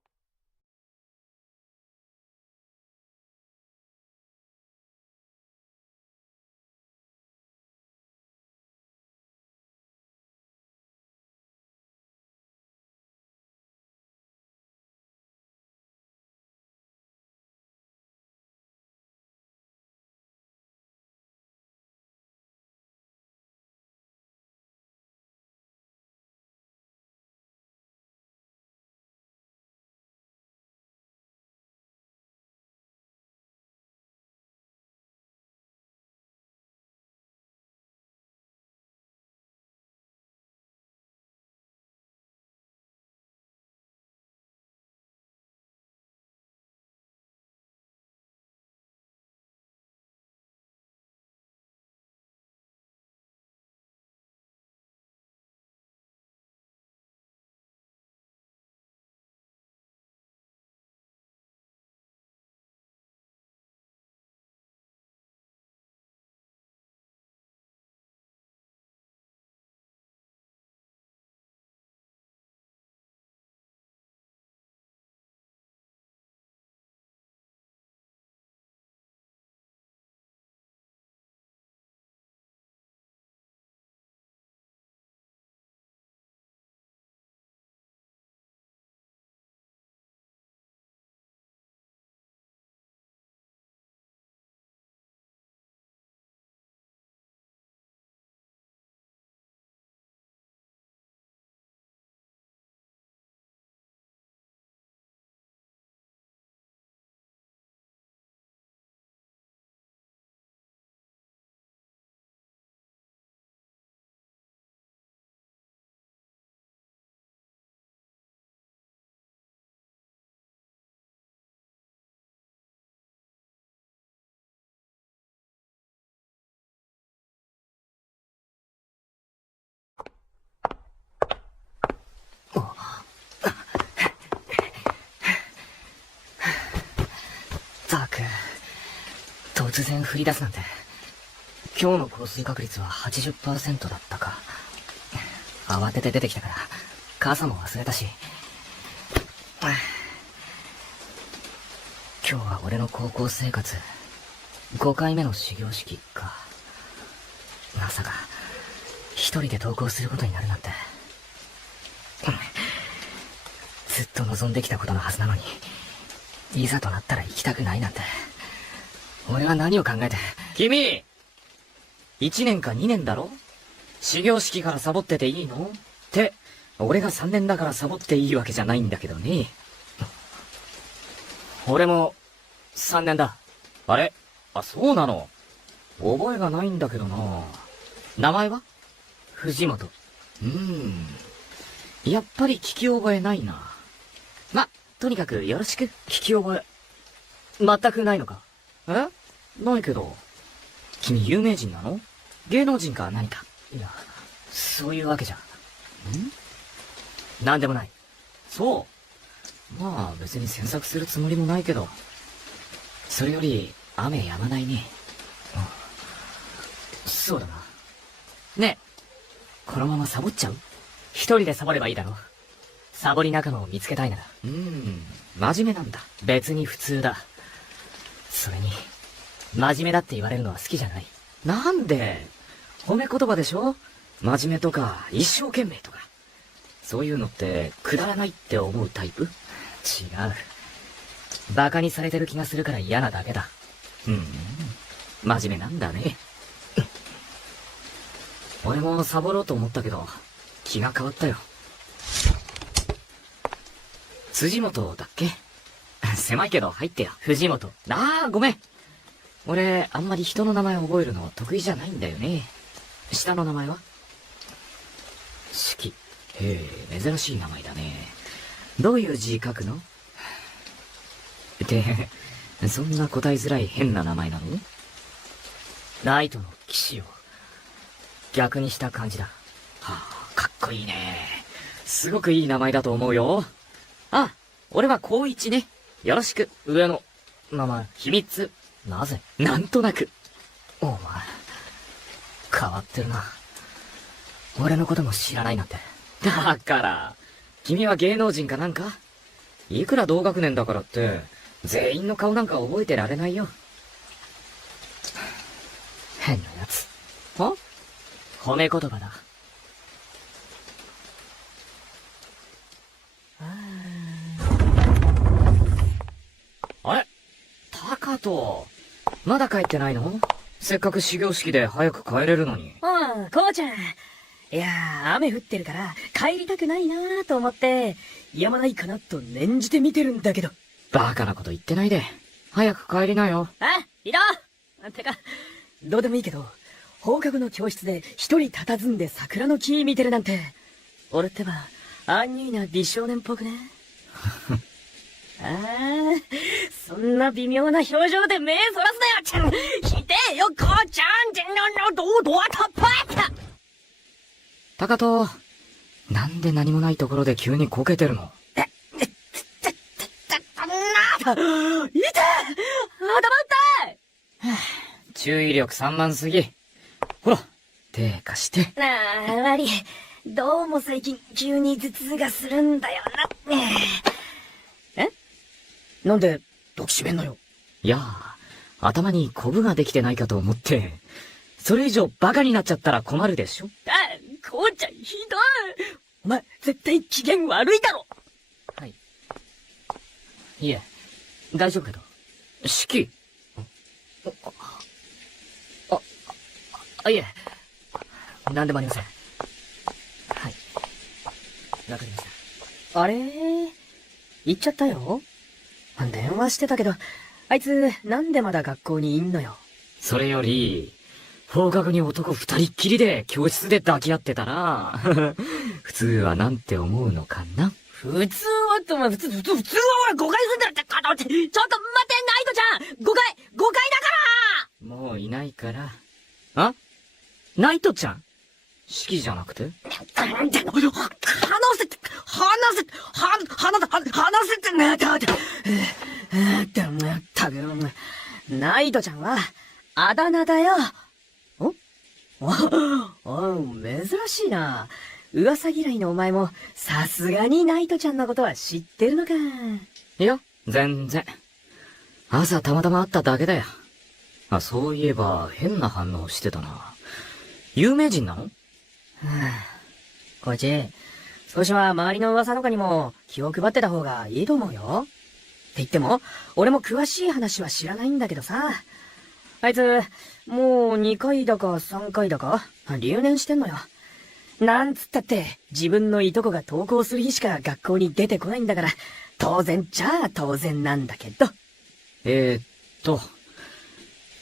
突然降り出すなんて。今日の降水確率は 80% だったか。慌てて出てきたから、傘も忘れたし。今日は俺の高校生活、5回目の始業式か。まさか、一人で登校することになるなんて。ずっと望んできたことのはずなのに、いざとなったら行きたくないなんて。俺は何を考えて。君！1年か2年だろ？始業式からサボってていいの？って、俺が3年だからサボっていいわけじゃないんだけどね。俺も、3年だ。あれ？あ、そうなの。覚えがないんだけどな。名前は？藤本。やっぱり聞き覚えないな。ま、とにかくよろしく。聞き覚え、全くないのか？ないけど。君有名人なの？芸能人か何か？いや、そういうわけじゃ。なんでもない。そう。まあ別に詮索するつもりもないけど。それより、雨止まないね。そうだな。ねえ、このままサボっちゃう？一人でサボればいいだろ。サボり仲間を見つけたいなら。真面目なんだ。別に普通だ。それに、真面目だって言われるのは好きじゃない。なんで？褒め言葉でしょ？真面目とか、一生懸命とか。そういうのって、くだらないって思うタイプ？違う。バカにされてる気がするから嫌なだけだ。真面目なんだね。俺もサボろうと思ったけど、気が変わったよ。辻本だっけ？狭いけど入ってよ。藤本。ごめん。俺、あんまり人の名前覚えるの得意じゃないんだよね。下の名前は？四季。珍しい名前だね。どういう字書くの？で、そんな答えづらい変な名前なの？ナイトの騎士を逆にした感じだ。かっこいいね。すごくいい名前だと思うよ。俺は高一ね。よろしく。上の名前、秘密。なぜ？なんとなく。お前、変わってるな。俺のことも知らないなんて。だから、君は芸能人かなんか？いくら同学年だからって、全員の顔なんか覚えてられないよ。変なやつ。褒め言葉だ。あれ？高人、まだ帰ってないの？せっかく始業式で早く帰れるのに。こうちゃん。いやー、雨降ってるから帰りたくないなーと思って、やまないかなと念じて見てるんだけど。バカなこと言ってないで。早く帰りなよ。いた！てか、どうでもいいけど、放課後の教室で一人佇んで桜の木見てるなんて、俺ってば、アンニュイな美少年っぽくね。そんな微妙な表情で目そらすなよ。ひでえよ、こうちゃん。どうたっぱー高人、なんで何もないところで急にこけてるの？痛い！頭痛い！注意力散漫すぎ。ほら、手貸して。悪い。どうも最近急に頭痛がするんだよな。なんで抱きしめんのよ。いやー、頭にコブができてないかと思って。それ以上バカになっちゃったら困るでしょ。こうちゃんひどい。お前絶対機嫌悪いだろ。はい。いえ、大丈夫だと。四季。いえ、なんでもありません。はい。わかりました。あれ？行っちゃったよ。電話してたけど、あいつなんでまだ学校にいんのよ。それより、放課後に男二人っきりで教室で抱き合ってたら、普通はなんて思うのかな？普通はってお前普通は俺誤解すんだろって、ちょっと待って、ナイトちゃん誤解だからもういないから。ナイトちゃん？式じゃなくて？話せってね。ナイトちゃんはあだ名だよ。珍しいな。噂嫌いのお前も、さすがにナイトちゃんのことは知ってるのか。いや、全然。朝たまたま会っただけだよ。あ、そういえば、変な反応してたな。有名人なの？こいち、少しは周りの噂とかにも気を配ってた方がいいと思うよ。って言っても、俺も詳しい話は知らないんだけどさ。あいつ、もう2回だか3回だか留年してんのよ。なんつったって、自分のいとこが登校する日しか学校に出てこないんだから、当然っちゃ当然なんだけど。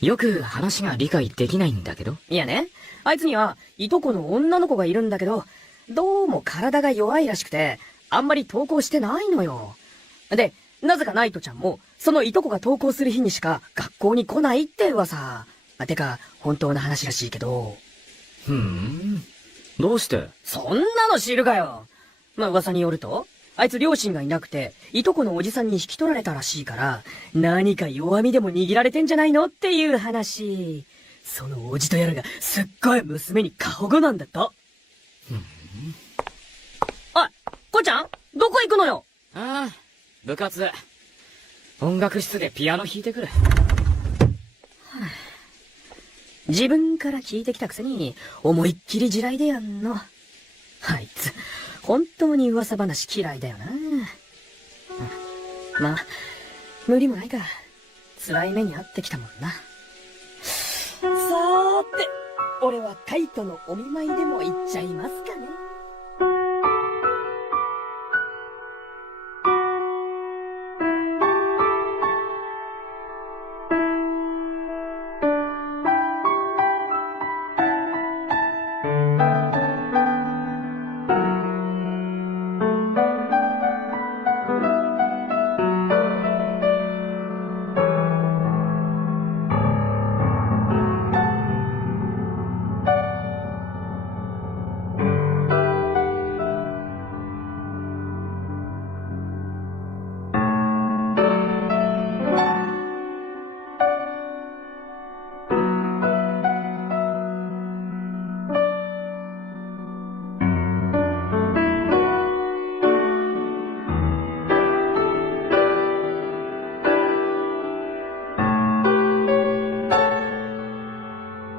よく話が理解できないんだけど。いやね、あいつにはいとこの女の子がいるんだけど、どうも体が弱いらしくて、あんまり登校してないのよ。で、なぜかナイトちゃんも、そのいとこが登校する日にしか学校に来ないって噂。てか、本当の話らしいけど。どうして？そんなの知るかよ。噂によると、あいつ両親がいなくて、いとこのおじさんに引き取られたらしいから、何か弱みでも握られてんじゃないのっていう話。そのおじとやらがすっごい娘に過保護なんだと。あ、こいちゃんどこ行くのよ？ああ、部活。音楽室でピアノ弾いてくる。自分から聞いてきたくせに、思いっきり地雷でやんの。あいつ、本当に噂話嫌いだよな。まあ、無理もないか。辛い目に遭ってきたもんな。さーて、俺はカイトのお見舞いでも行っちゃいますかね。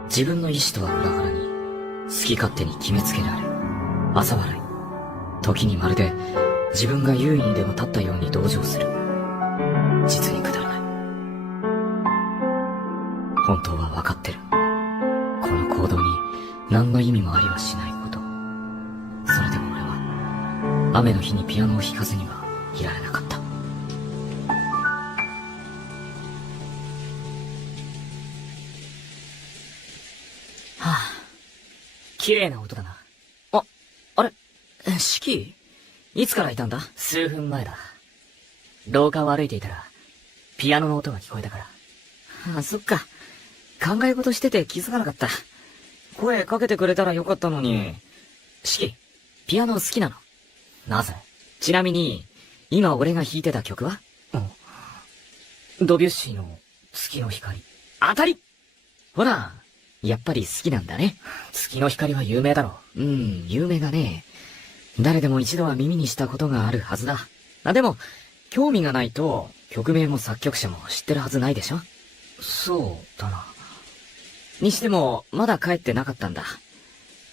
自分の意志とは裏腹に、好き勝手に決めつけられ、嘲笑い、時にまるで自分が優位にでも立ったように同情する。実にくだらない。本当は分かってる。この行動に何の意味もありはしないこと。それでも俺は、雨の日にピアノを弾かずにはいられなかった。綺麗な音だな。あれ四季いつからいたんだ？数分前だ。廊下を歩いていたら、ピアノの音が聞こえたから。そっか。考え事してて気づかなかった。声かけてくれたらよかったのに。四季、ピアノ好きなの？なぜ？ちなみに、今俺が弾いてた曲は？ドビュッシーの月の光。当たり！ほら、やっぱり好きなんだね。月の光は有名だろ。有名だね。誰でも一度は耳にしたことがあるはずだ。でも、興味がないと、曲名も作曲者も知ってるはずないでしょ？そうだな。にしても、まだ帰ってなかったんだ。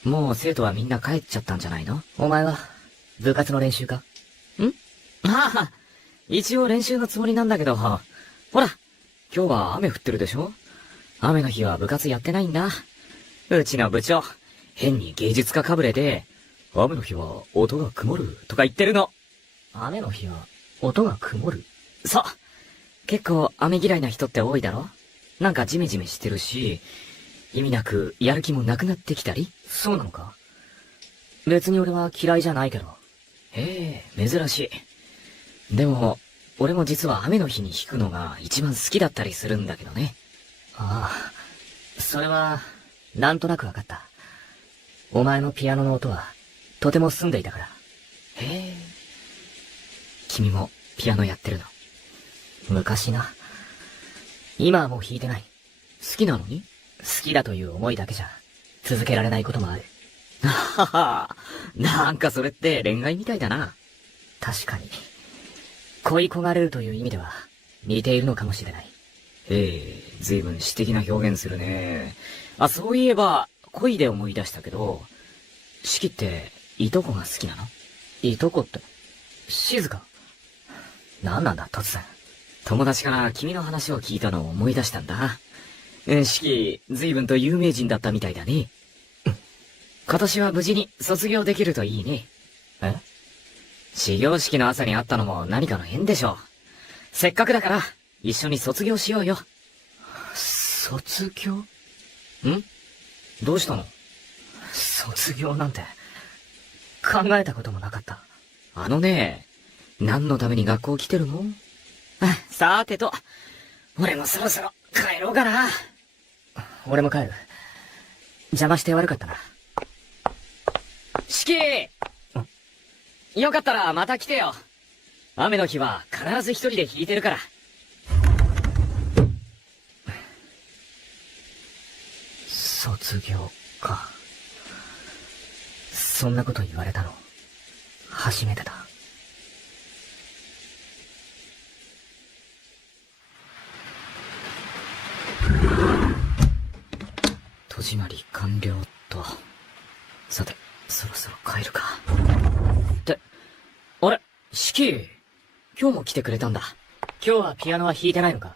もう生徒はみんな帰っちゃったんじゃないの？お前は、部活の練習か？一応練習のつもりなんだけど、ほら、今日は雨降ってるでしょ？雨の日は部活やってないんだ。うちの部長、変に芸術家かぶれで、雨の日は音が曇るとか言ってるの。雨の日は音が曇る？そう。結構雨嫌いな人って多いだろ？なんかジメジメしてるし、意味なくやる気もなくなってきたり。そうなのか？別に俺は嫌いじゃないけど。珍しい。でも、俺も実は雨の日に弾くのが一番好きだったりするんだけどね。ああ、それは、なんとなくわかった。お前のピアノの音は、とても澄んでいたから。君もピアノやってるの？昔な。今はもう弾いてない。好きなのに？好きだという思いだけじゃ続けられないこともある。はは、なんかそれって恋愛みたいだな。確かに。恋焦がれるという意味では似ているのかもしれない。随分詩的な表現するね。あ、そういえば、恋で思い出したけど、四季っていとこが好きなの？いとこって、静か？何なんだ突然。友達から君の話を聞いたのを思い出したんだ。四季、随分と有名人だったみたいだね。今年は無事に卒業できるといいね。え？始業式の朝に会ったのも何かの縁でしょう。せっかくだから、一緒に卒業しようよ。卒業？どうしたの？卒業なんて、考えたこともなかった。あのね、何のために学校来てるの？さてと、俺もそろそろ帰ろうかな。俺も帰る。邪魔して悪かったな。四季！よかったらまた来てよ。雨の日は必ず一人で弾いてるから。卒業か。そんなこと言われたの、初めてだ。戸締まり完了と。さて、そろそろ帰るか。あれ、四季、今日も来てくれたんだ。今日はピアノは弾いてないのか？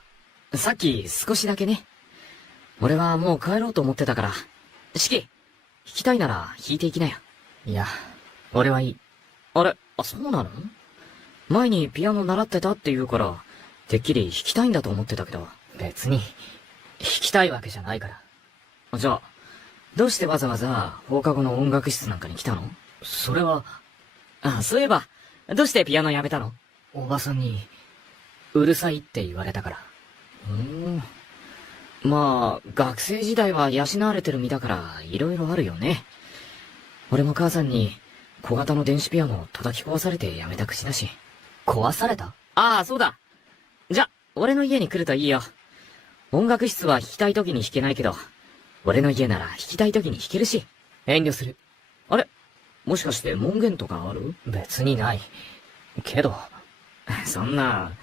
さっき少しだけね。俺はもう帰ろうと思ってたから。四季、弾きたいなら弾いていきなよ。いや、俺はいい。あれ、そうなの？前にピアノ習ってたって言うから、てっきり弾きたいんだと思ってたけど。別に、弾きたいわけじゃないから。じゃあ、どうしてわざわざ放課後の音楽室なんかに来たの？それは、そういえば、どうしてピアノやめたの？おばさんに、うるさいって言われたから。まあ、学生時代は養われてる身だから、いろいろあるよね。俺も母さんに、小型の電子ピアノを叩き壊されてやめた口だし。壊された？そうだ。じゃ、俺の家に来るといいよ。音楽室は弾きたい時に弾けないけど、俺の家なら弾きたい時に弾けるし。遠慮する。あれ？もしかして門限とかある？別にない。けど、そんな、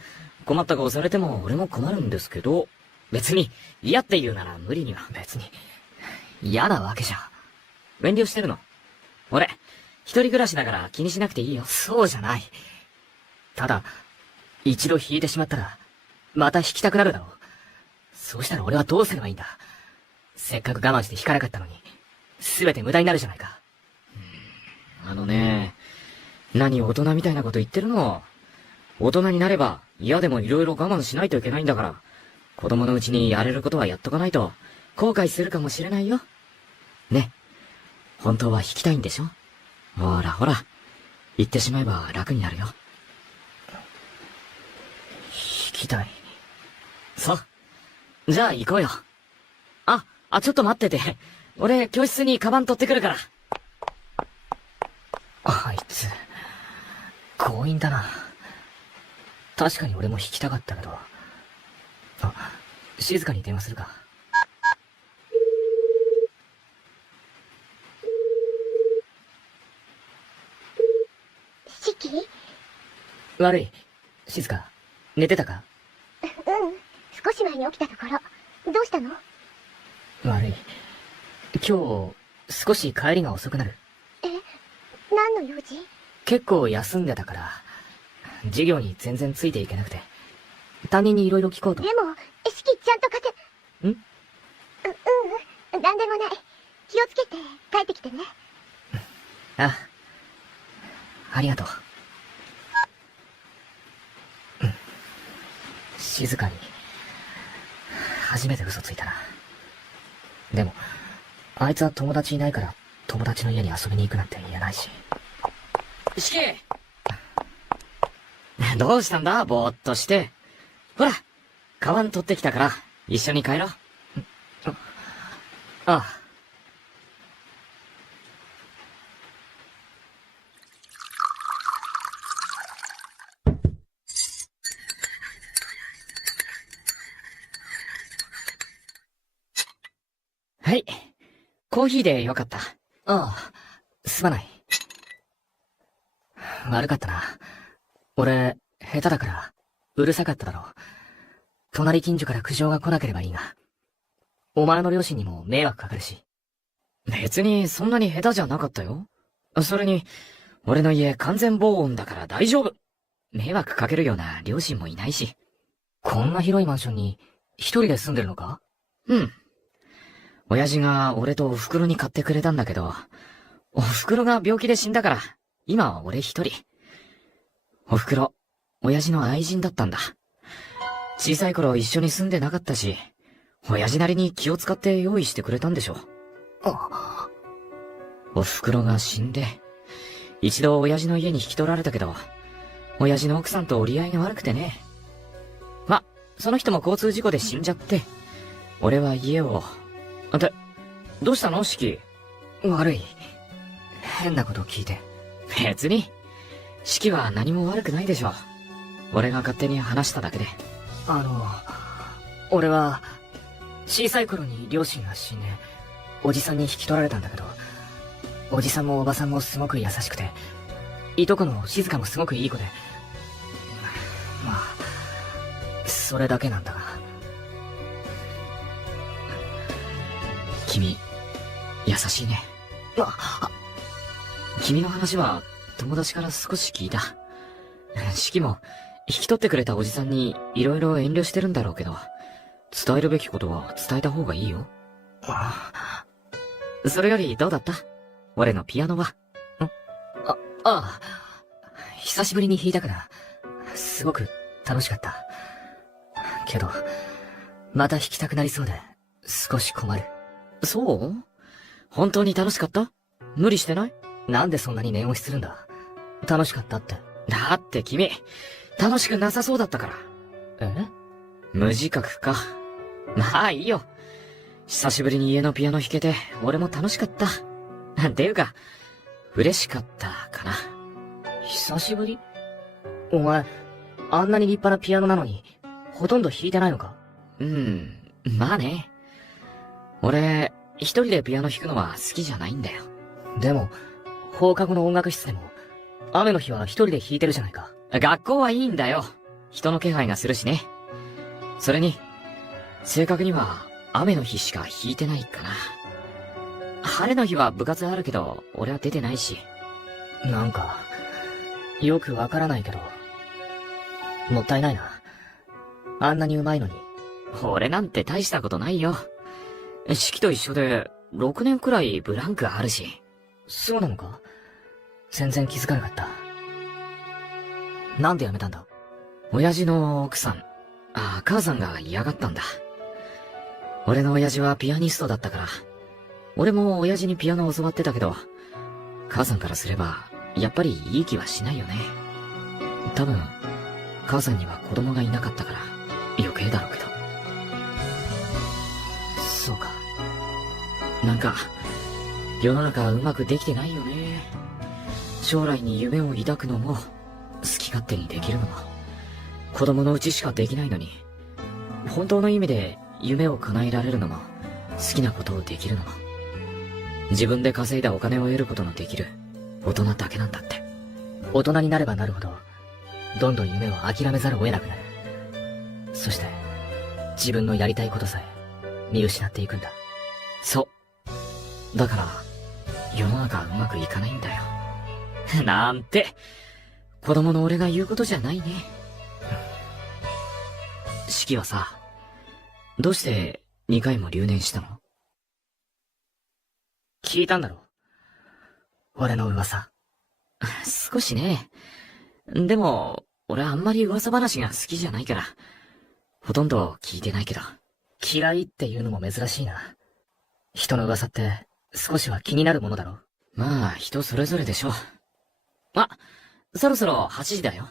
困った顔されても俺も困るんですけど、別に嫌って言うなら無理には。別に、嫌なわけじゃ。遠慮してるの？俺、一人暮らしだから気にしなくていいよ。そうじゃない。ただ、一度弾いてしまったら、また弾きたくなるだろう。そうしたら俺はどうすればいいんだ。せっかく我慢して弾かなかったのに、すべて無駄になるじゃないか。何大人みたいなこと言ってるの？大人になれば嫌でもいろいろ我慢しないといけないんだから、子供のうちにやれることはやっとかないと後悔するかもしれないよ。ね。本当は弾きたいんでしょ？ほらほら。言ってしまえば楽になるよ。弾きたい。そう。じゃあ行こうよ。ちょっと待ってて。俺、教室にカバン取ってくるから。あいつ、強引だな。確かに俺も弾きたかったけど。静かに電話するか。シキ？悪い。静か。寝てたか？少し前に起きたところ。どうしたの？悪い。今日、少し帰りが遅くなる。何の用事？結構休んでたから、授業に全然ついていけなくて。担任にいろいろ聞こうと。でも、シキちゃんとなんでもない。気をつけて帰ってきてね。ありがとう。静かに、初めて嘘ついたな。でも、あいつは友達いないから、友達の家に遊びに行くなんて言えないし。四季！どうしたんだ？ぼーっとして。ほら、カバン取ってきたから、一緒に帰ろう。ああ。コーヒーでよかった。ああ、すまない。悪かったな。俺、下手だから、うるさかっただろう。隣近所から苦情が来なければいいが。お前の両親にも迷惑かかるし。別にそんなに下手じゃなかったよ。それに、俺の家完全防音だから大丈夫。迷惑かけるような両親もいないし。こんな広いマンションに、一人で住んでるのか？うん。親父が俺とお袋に買ってくれたんだけど、お袋が病気で死んだから、今は俺一人。お袋、親父の愛人だったんだ。小さい頃一緒に住んでなかったし、親父なりに気を使って用意してくれたんでしょ。お袋が死んで、一度親父の家に引き取られたけど、親父の奥さんと折り合いが悪くてね。ま、その人も交通事故で死んじゃって、俺は家を、どうしたの、シキ？悪い。変なことを聞いて。別に、シキは何も悪くないでしょ。俺が勝手に話しただけで。俺は、小さい頃に両親が死んで、おじさんに引き取られたんだけど、おじさんもおばさんもすごく優しくて、いとこの静香もすごくいい子で、まあ、それだけなんだが。君、優しいね。君の話は友達から少し聞いた。シキも引き取ってくれたおじさんにいろいろ遠慮してるんだろうけど、伝えるべきことは伝えた方がいいよ。それよりどうだった？俺のピアノは。久しぶりに弾いたから、すごく楽しかった。けど、また弾きたくなりそうで、少し困る。そう？本当に楽しかった？無理してない？なんでそんなに念押しするんだ？楽しかったって。だって君、楽しくなさそうだったから。無自覚か。まあいいよ。久しぶりに家のピアノ弾けて、俺も楽しかった。っていうか、嬉しかったかな。久しぶり？お前、あんなに立派なピアノなのに、ほとんど弾いてないのか？まあね。俺、一人でピアノ弾くのは好きじゃないんだよ。でも、放課後の音楽室でも、雨の日は一人で弾いてるじゃないか。学校はいいんだよ。人の気配がするしね。それに、正確には雨の日しか弾いてないかな。晴れの日は部活あるけど、俺は出てないし。なんか、よくわからないけど、もったいないな。あんなに上手いのに。俺なんて大したことないよ。式と一緒で、6年くらいブランクあるし。そうなのか？全然気づかなかった。なんで辞めたんだ？親父の奥さん、母さんが嫌がったんだ。俺の親父はピアニストだったから、俺も親父にピアノを教わってたけど、母さんからすれば、やっぱりいい気はしないよね。多分、母さんには子供がいなかったから、余計だろうけど。そうか。なんか、世の中うまくできてないよね。将来に夢を抱くのも、好き勝手にできるのも、子供のうちしかできないのに、本当の意味で夢を叶えられるのも、好きなことをできるのも、自分で稼いだお金を得ることのできる大人だけなんだって。大人になればなるほど、どんどん夢を諦めざるを得なくなる。そして、自分のやりたいことさえ見失っていくんだ。そう。だから、世の中うまくいかないんだよ。なんて、子供の俺が言うことじゃないね。式はさ、どうして2回も留年したの？聞いたんだろ？俺の噂。少しね。でも、俺あんまり噂話が好きじゃないから、ほとんど聞いてないけど。嫌いっていうのも珍しいな。人の噂って少しは気になるものだろ。まあ、人それぞれでしょ。あ、そろそろ8時だよ。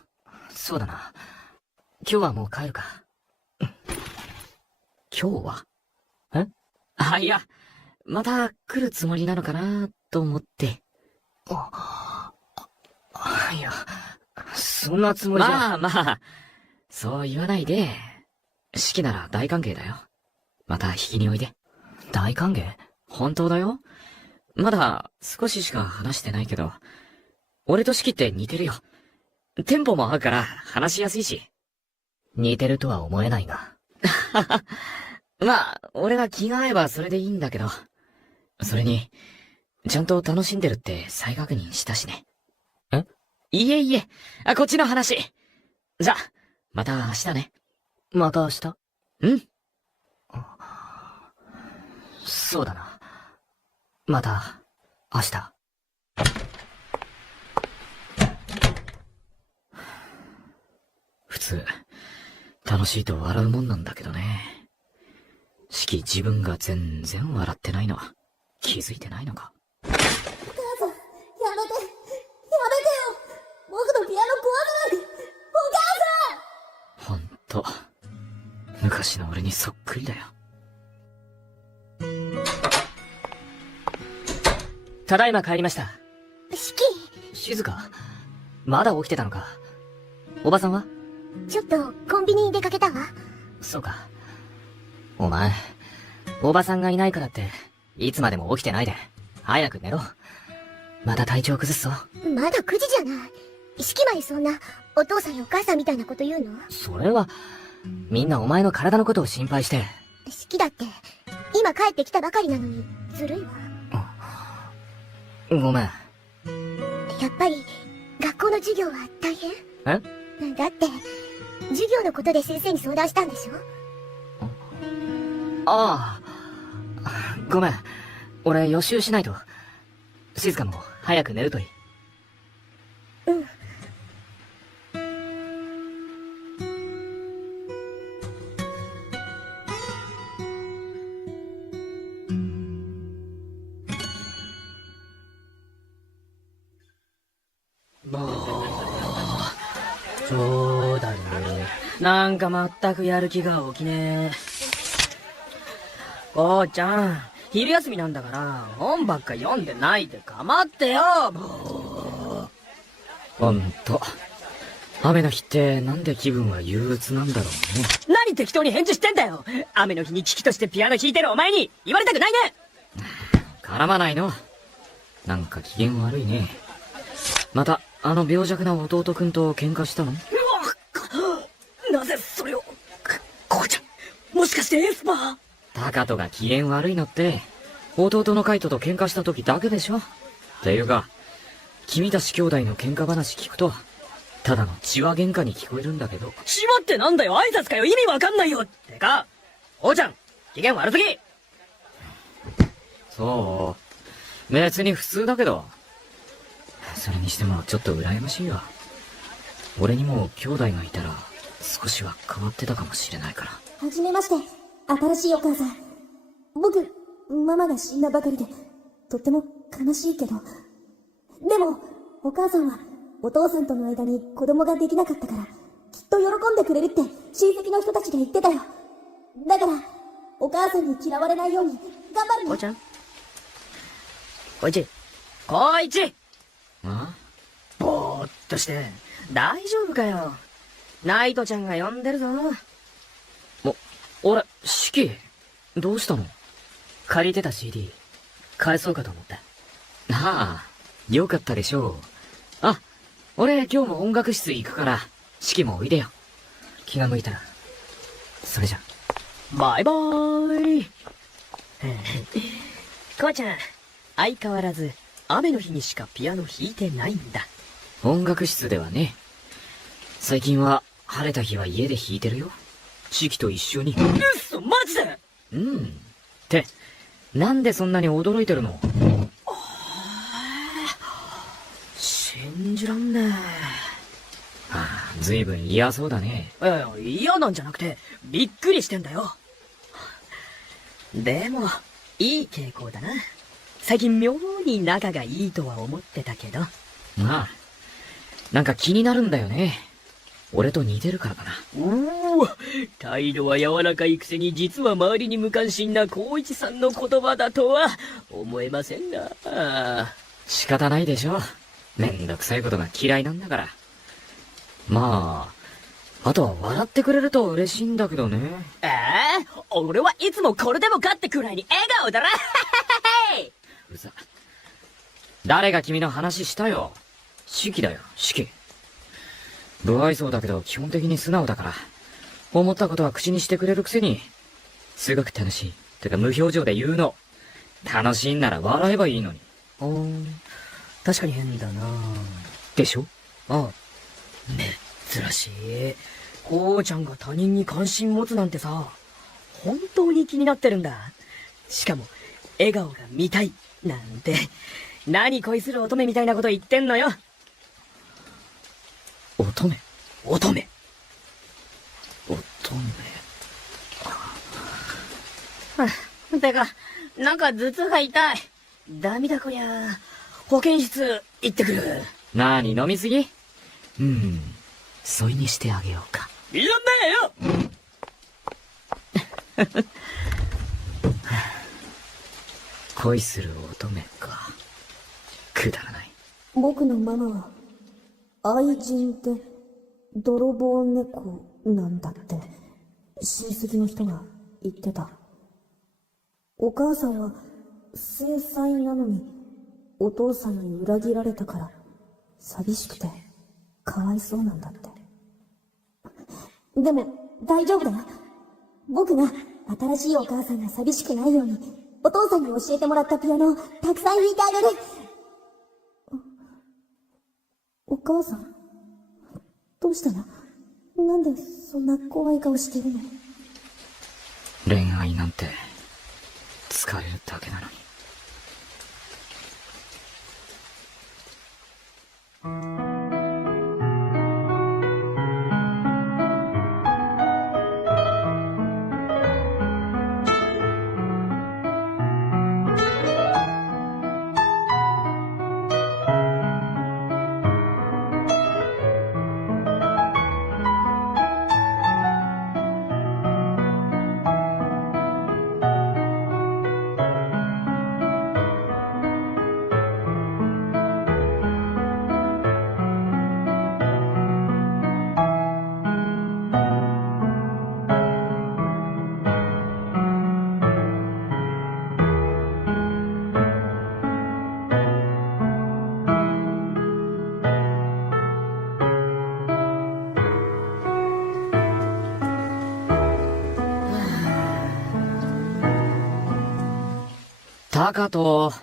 そうだな。今日はもう帰るか。今日は？え？いや、また来るつもりなのかなと思って。いや、そんなつもりじゃ。まあ、そう言わないで。式なら大歓迎だよ。また引きにおいで。大歓迎？本当だよ。まだ少ししか話してないけど、俺と四季って似てるよ。テンポも合うから話しやすいし。似てるとは思えないが。まあ、俺が気が合えばそれでいいんだけど。それに、ちゃんと楽しんでるって再確認したしね。いえいえ、こっちの話。じゃ、また明日ね。また明日？うん。そうだな。また、明日。普通、楽しいと笑うもんなんだけどね。四季自分が全然笑ってないの。気づいてないのか。お母さん、やめてよ。僕のピアノ壊さないで。お母さん。ほんと、昔の俺にそっくりだよ。ただいま帰りました。四季。静か。まだ起きてたのか。おばさんは？ちょっとコンビニに出かけたわ。そうか。お前、おばさんがいないからって、いつまでも起きてないで、早く寝ろ。また体調崩すぞ。まだ9時じゃない。四季までそんな、お父さんやお母さんみたいなこと言うの？それは、みんなお前の体のことを心配して。四季だって、今帰ってきたばかりなのに、ずるいわ。ごめん。やっぱり、学校の授業は大変？だって、授業のことで先生に相談したんでしょ？ああ。ごめん。俺予習しないと。静かも早く寝るといい。うん。そうだよ。なんかまったくやる気が起きねえ。父ちゃん、昼休みなんだから、本ばっか読んでないで構ってよ。ほんと。雨の日ってなんで気分は憂鬱なんだろうね。何適当に返事してんだよ。雨の日に危機としてピアノ弾いてるお前に言われたくないね。絡まないの。なんか機嫌悪いね。また、あの病弱な弟くんと喧嘩したの？なぜそれを。父ちゃん、もしかしてエスパー？タカトが機嫌悪いのって、弟のカイトと喧嘩した時だけでしょ。っていうか、君たち兄弟の喧嘩話聞くと、ただの血は喧嘩に聞こえるんだけど。血はってなんだよ、挨拶かよ、意味わかんないよ。てか、父ちゃん、機嫌悪すぎ。そう。別に普通だけど。それにしてもちょっと羨ましいわ。俺にも兄弟がいたら、少しは変わってたかもしれないから。はじめまして、新しいお母さん。僕、ママが死んだばかりで、とっても悲しいけど。でも、お母さんは、お父さんとの間に子供ができなかったから、きっと喜んでくれるって親戚の人たちが言ってたよ。だから、お母さんに嫌われないように、頑張るね。父ちゃん。光一あ？ぼーっとして、大丈夫かよ。ナイトちゃんが呼んでるぞ。俺、四季、どうしたの？借りてた CD、返そうかと思って。ああ、よかったでしょう。あ、俺今日も音楽室行くから、四季もおいでよ。気が向いたら。それじゃ。バイバーイ。母ちゃん、相変わらず、雨の日にしかピアノ弾いてないんだ。音楽室ではね。最近は晴れた日は家で弾いてるよ。四季と一緒に。うっそ、マジで？うん。って、なんでそんなに驚いてるの？信じらんねえ。ああ、ずいぶん嫌そうだね。いやいや、嫌なんじゃなくて、びっくりしてんだよ。でも、いい傾向だな。最近妙に仲がいいとは思ってたけど。まあ、なんか気になるんだよね。俺と似てるからかな。おぉ、態度は柔らかいくせに実は周りに無関心な光一さんの言葉だとは思えませんが。仕方ないでしょ。めんどくさいことが嫌いなんだから。まあ、あとは笑ってくれると嬉しいんだけどね。俺はいつもこれでもかってくらいに笑顔だな。うざ。誰が君の話したよ。四季だよ、四季。不愛想だけど基本的に素直だから、思ったことは口にしてくれるくせに、すごく楽しい。てか無表情で言うの。楽しいんなら笑えばいいのに。確かに変だな。でしょ？ああ。珍しい。こうちゃんが他人に関心持つなんてさ、本当に気になってるんだ。しかも、笑顔が見たい、なんて。何恋する乙女みたいなこと言ってんのよ。乙女？乙女。てか、なんか頭痛が痛い。ダメだこりゃ。保健室行ってくる。なに飲みすぎ？添いにしてあげようか。いらんねえよ恋する乙女か。くだらない。僕のママは、愛人って泥棒猫なんだって、親戚の人が言ってた。お母さんは繊細なのに、お父さんに裏切られたから、寂しくて、かわいそうなんだって。でも、大丈夫だよ。僕が新しいお母さんが寂しくないように、お父さんに教えてもらったピアノをたくさん弾いてあげる。お母さん、どうしたの？なんでそんな怖い顔してるの？恋愛なんて、疲れるだけなのに。タカト、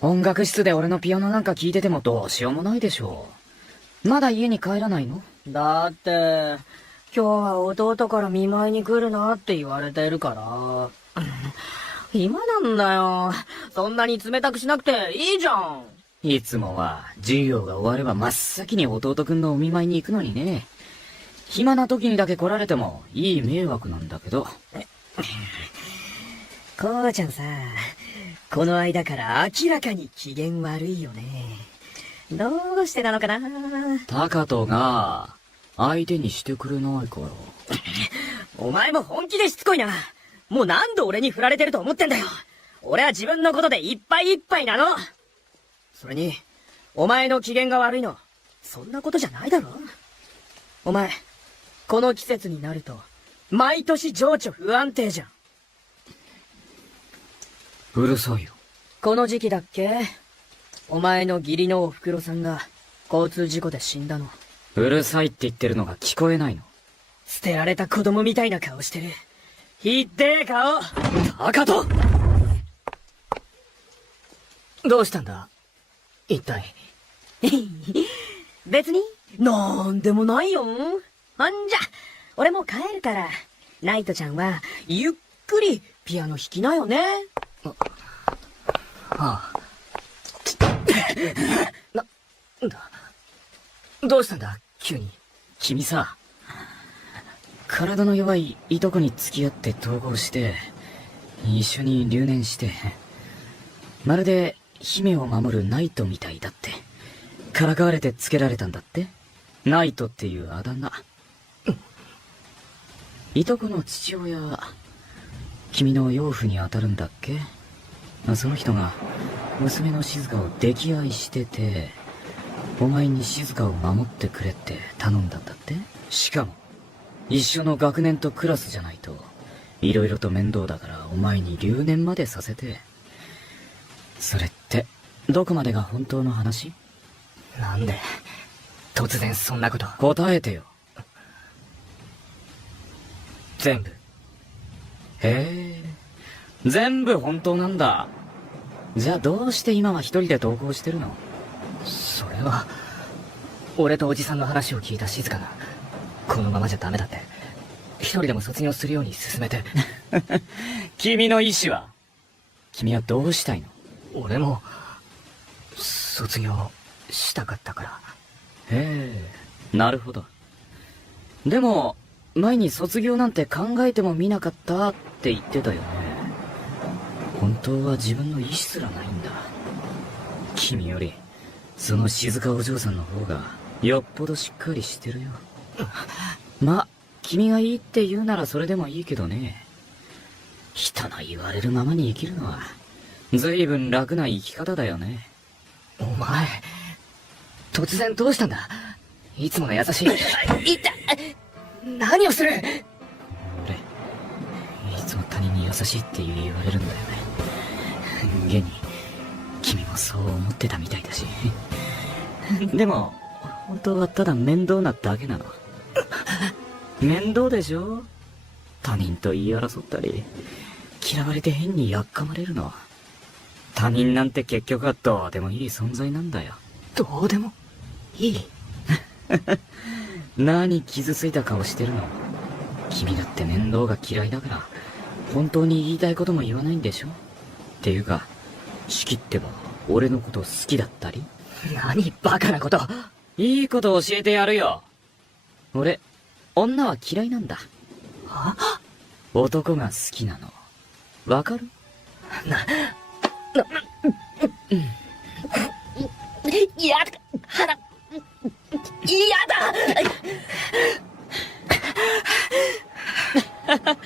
音楽室で俺のピアノなんか聴いててもどうしようもないでしょう。まだ家に帰らないの？だって、今日は弟から見舞いに来るなって言われてるから。暇なんだよ。そんなに冷たくしなくていいじゃん。いつもは授業が終われば真っ先に弟くんのお見舞いに行くのにね。暇な時にだけ来られてもいい迷惑なんだけど。こうちゃんさ、この間から明らかに機嫌悪いよね。どうしてなのかな？タカトが相手にしてくれないから。お前も本気でしつこいな。もう何度俺に振られてると思ってんだよ。俺は自分のことでいっぱいいっぱいなの。それに、お前の機嫌が悪いの、そんなことじゃないだろ。お前、この季節になると、毎年情緒不安定じゃん。うるさいよ。この時期だっけ？お前の義理のお袋さんが交通事故で死んだの。うるさいって言ってるのが聞こえないの？捨てられた子供みたいな顔してる。ひってえ顔。タカト！どうしたんだ？一体。別に、なんでもないよ。ほんじゃ、俺も帰るから、ナイトちゃんは、ゆっくりピアノ弾きなよね。ああ。なんだ。どうしたんだ、急に。君さ、体の弱いいとこに付き合って統合して、一緒に留年して、まるで姫を守るナイトみたいだって、からかわれてつけられたんだって？ナイトっていうあだ名。いとこの父親、君の養父に当たるんだっけ？その人が娘の静香を溺愛してて、お前に静香を守ってくれって頼んだんだって？しかも一緒の学年とクラスじゃないと色々と面倒だからお前に留年までさせて、それってどこまでが本当の話？なんで、突然そんなこと。答えてよ。全部。へえ、全部本当なんだ。じゃあどうして今は一人で投稿してるの？それは、俺とおじさんの話を聞いた静香が、このままじゃダメだって、一人でも卒業するように勧めて。君の意思は？君はどうしたいの？俺も、卒業したかったから。へえ、なるほど。でも、前に卒業なんて考えてもみなかったって言ってたよね。本当は自分の意思すらないんだ。君より、その静香お嬢さんの方が、よっぽどしっかりしてるよ。ま、君がいいって言うならそれでもいいけどね。人の言われるままに生きるのは、随分楽な生き方だよね。お前、突然どうしたんだ？いつもの優しい。いた！何をする？俺、いつも他人に優しいって言われるんだよね。現に、君もそう思ってたみたいだし。でも、本当はただ面倒なだけなの。面倒でしょ？他人と言い争ったり、嫌われて変にやっかまれるの。他人なんて結局はどうでもいい存在なんだよ。どうでもいい。何傷ついた顔してるの？君だって面倒が嫌いだから、本当に言いたいことも言わないんでしょ？っていうか、四季ってば、俺のこと好きだったり？何バカなこと。いいこと教えてやるよ。俺、女は嫌いなんだ。は？男が好きなの。わかる？やだ！腹、やだ！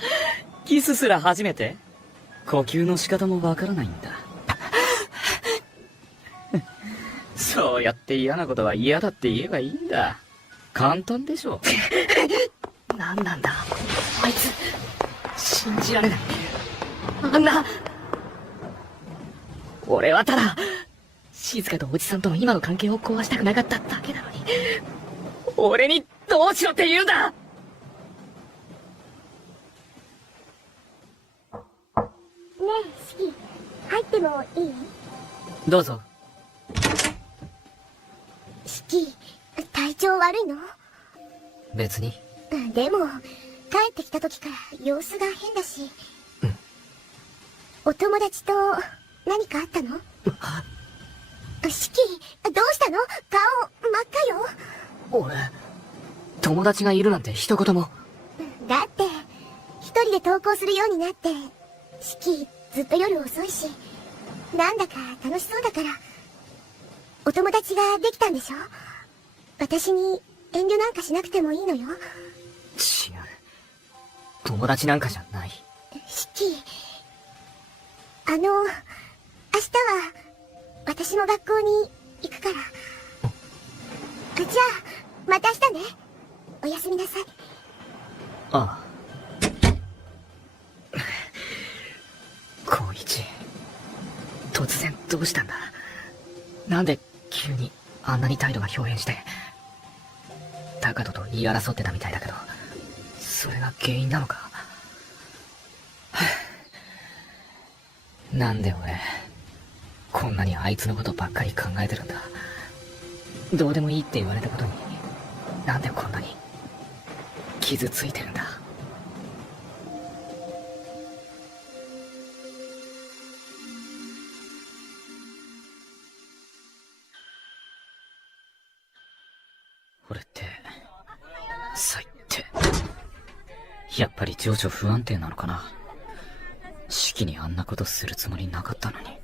キスすら初めて？呼吸の仕方もわからないんだ。そうやって嫌なことは嫌だって言えばいいんだ。簡単でしょ。何なんだあいつ、信じられない。あんな、俺はただ静香とおじさんとの今の関係を壊したくなかっただけなのに、俺にどうしろって言うんだ。ねえ、四季、入ってもいい？どうぞ。四季、体調悪いの？別に。でも、帰ってきた時から様子が変だし。お友達と何かあったの？四季、どうしたの？顔真っ赤よ。俺、友達がいるなんて一言も。だって、一人で登校するようになって、四季ずっと夜遅いし、なんだか楽しそうだから、お友達ができたんでしょ？私に遠慮なんかしなくてもいいのよ。違う。友達なんかじゃない。四季、明日は、私も学校に行くから。じゃあ、また明日ね。おやすみなさい。ああ。光一、突然どうしたんだ？なんで急にあんなに態度が表変して。高人と言い争ってたみたいだけど、それが原因なのか。なんで俺、こんなにあいつのことばっかり考えてるんだ。どうでもいいって言われたことに、なんでこんなに傷ついてるんだ。俺って、最低。やっぱり情緒不安定なのかな。四季にあんなことするつもりなかったのに。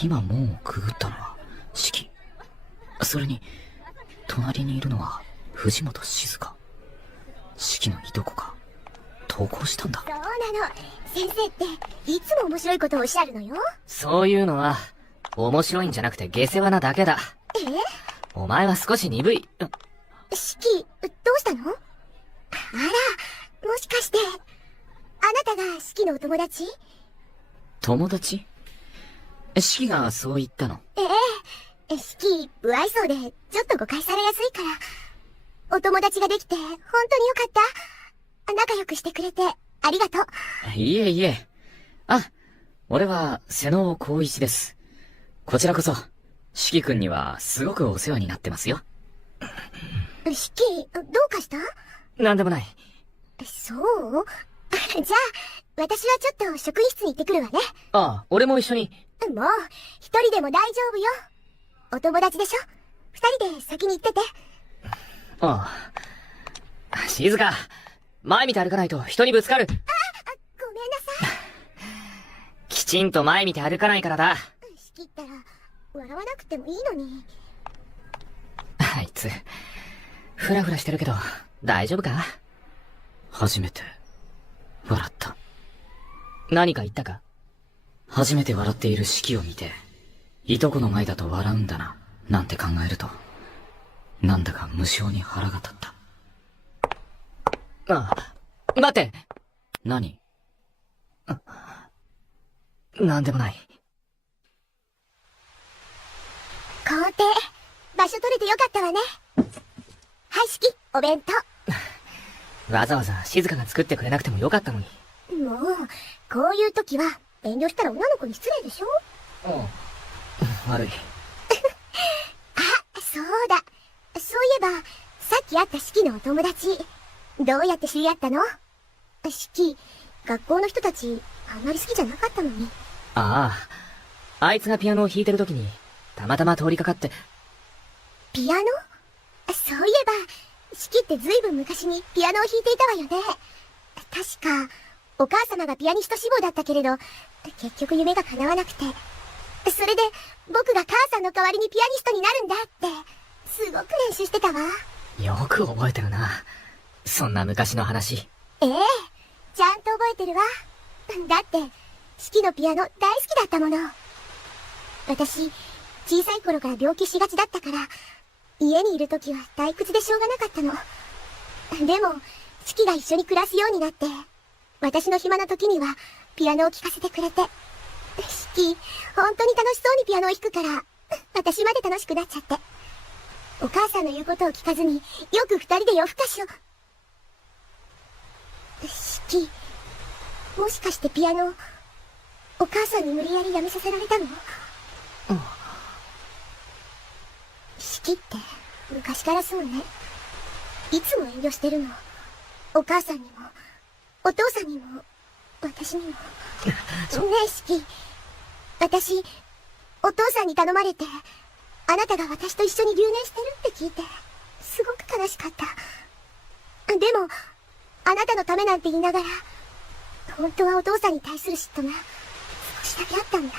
今門をくぐったのは四季。それに、隣にいるのは藤本静香。四季のいとこが投稿したんだ。そうなの。先生っていつも面白いことをおっしゃるのよ。そういうのは、面白いんじゃなくて下世話なだけだ。お前は少し鈍い。四季、どうしたの？あら、もしかして。なたが式のお友達？友達？式がそう言ったの？ええ。式、不愛想で、ちょっと誤解されやすいから。お友達ができて、本当によかった。仲良くしてくれて、ありがとう。いえいえ。あ、俺は、𝔹𝕃ℂ𝔻 光一です。こちらこそ、式くんには、すごくお世話になってますよ。式、どうかした？なんでもない。そう？じゃあ、私はちょっと職員室に行ってくるわね。ああ、俺も一緒に。もう、一人でも大丈夫よ。お友達でしょ？二人で先に行ってて。ああ。静か。前見て歩かないと人にぶつかる。ごめんなさい。きちんと前見て歩かないからだ。式ったら、笑わなくてもいいのに。あいつ、ふらふらしてるけど、大丈夫か？初めて、笑った。何か言ったか？初めて笑っている式を見て、いとこの前だと笑うんだな、なんて考えると、なんだか無性に腹が立った。ああ、待って！何？なんでもない。校庭、場所取れてよかったわね。はい、式、お弁当。わざわざ静かが作ってくれなくてもよかったのに。もう、こういう時は、遠慮したら女の子に失礼でしょ？悪い。あ、そうだ。そういえば、さっき会った式のお友達、どうやって知り合ったの？式、学校の人たち、あんまり好きじゃなかったのに。ああ、あいつがピアノを弾いてる時に、たまたま通りかかって。ピアノ？そういえば、式ってずいぶん昔にピアノを弾いていたわよね。確か、お母様がピアニスト志望だったけれど、結局夢が叶わなくて。それで、僕が母さんの代わりにピアニストになるんだって、すごく練習してたわ。よく覚えてるな。そんな昔の話。ええ、ちゃんと覚えてるわ。だって、式のピアノ大好きだったもの。私、小さい頃から病気しがちだったから、家にいる時は退屈でしょうがなかったの。でも、式が一緒に暮らすようになって、私の暇な時にはピアノを聴かせてくれて、式、本当に楽しそうにピアノを弾くから、私まで楽しくなっちゃって。お母さんの言うことを聞かずに、よく二人で夜更かしを。式、もしかしてピアノ、お母さんに無理やりやめさせられたの？式って昔からそうね。いつも遠慮してるの。お母さんにも、お父さんにも、私にも。ねえ、式。私、お父さんに頼まれて、あなたが私と一緒に留年してるって聞いて、すごく悲しかった。でも、あなたのためなんて言いながら、本当はお父さんに対する嫉妬が少しだけあったんだ。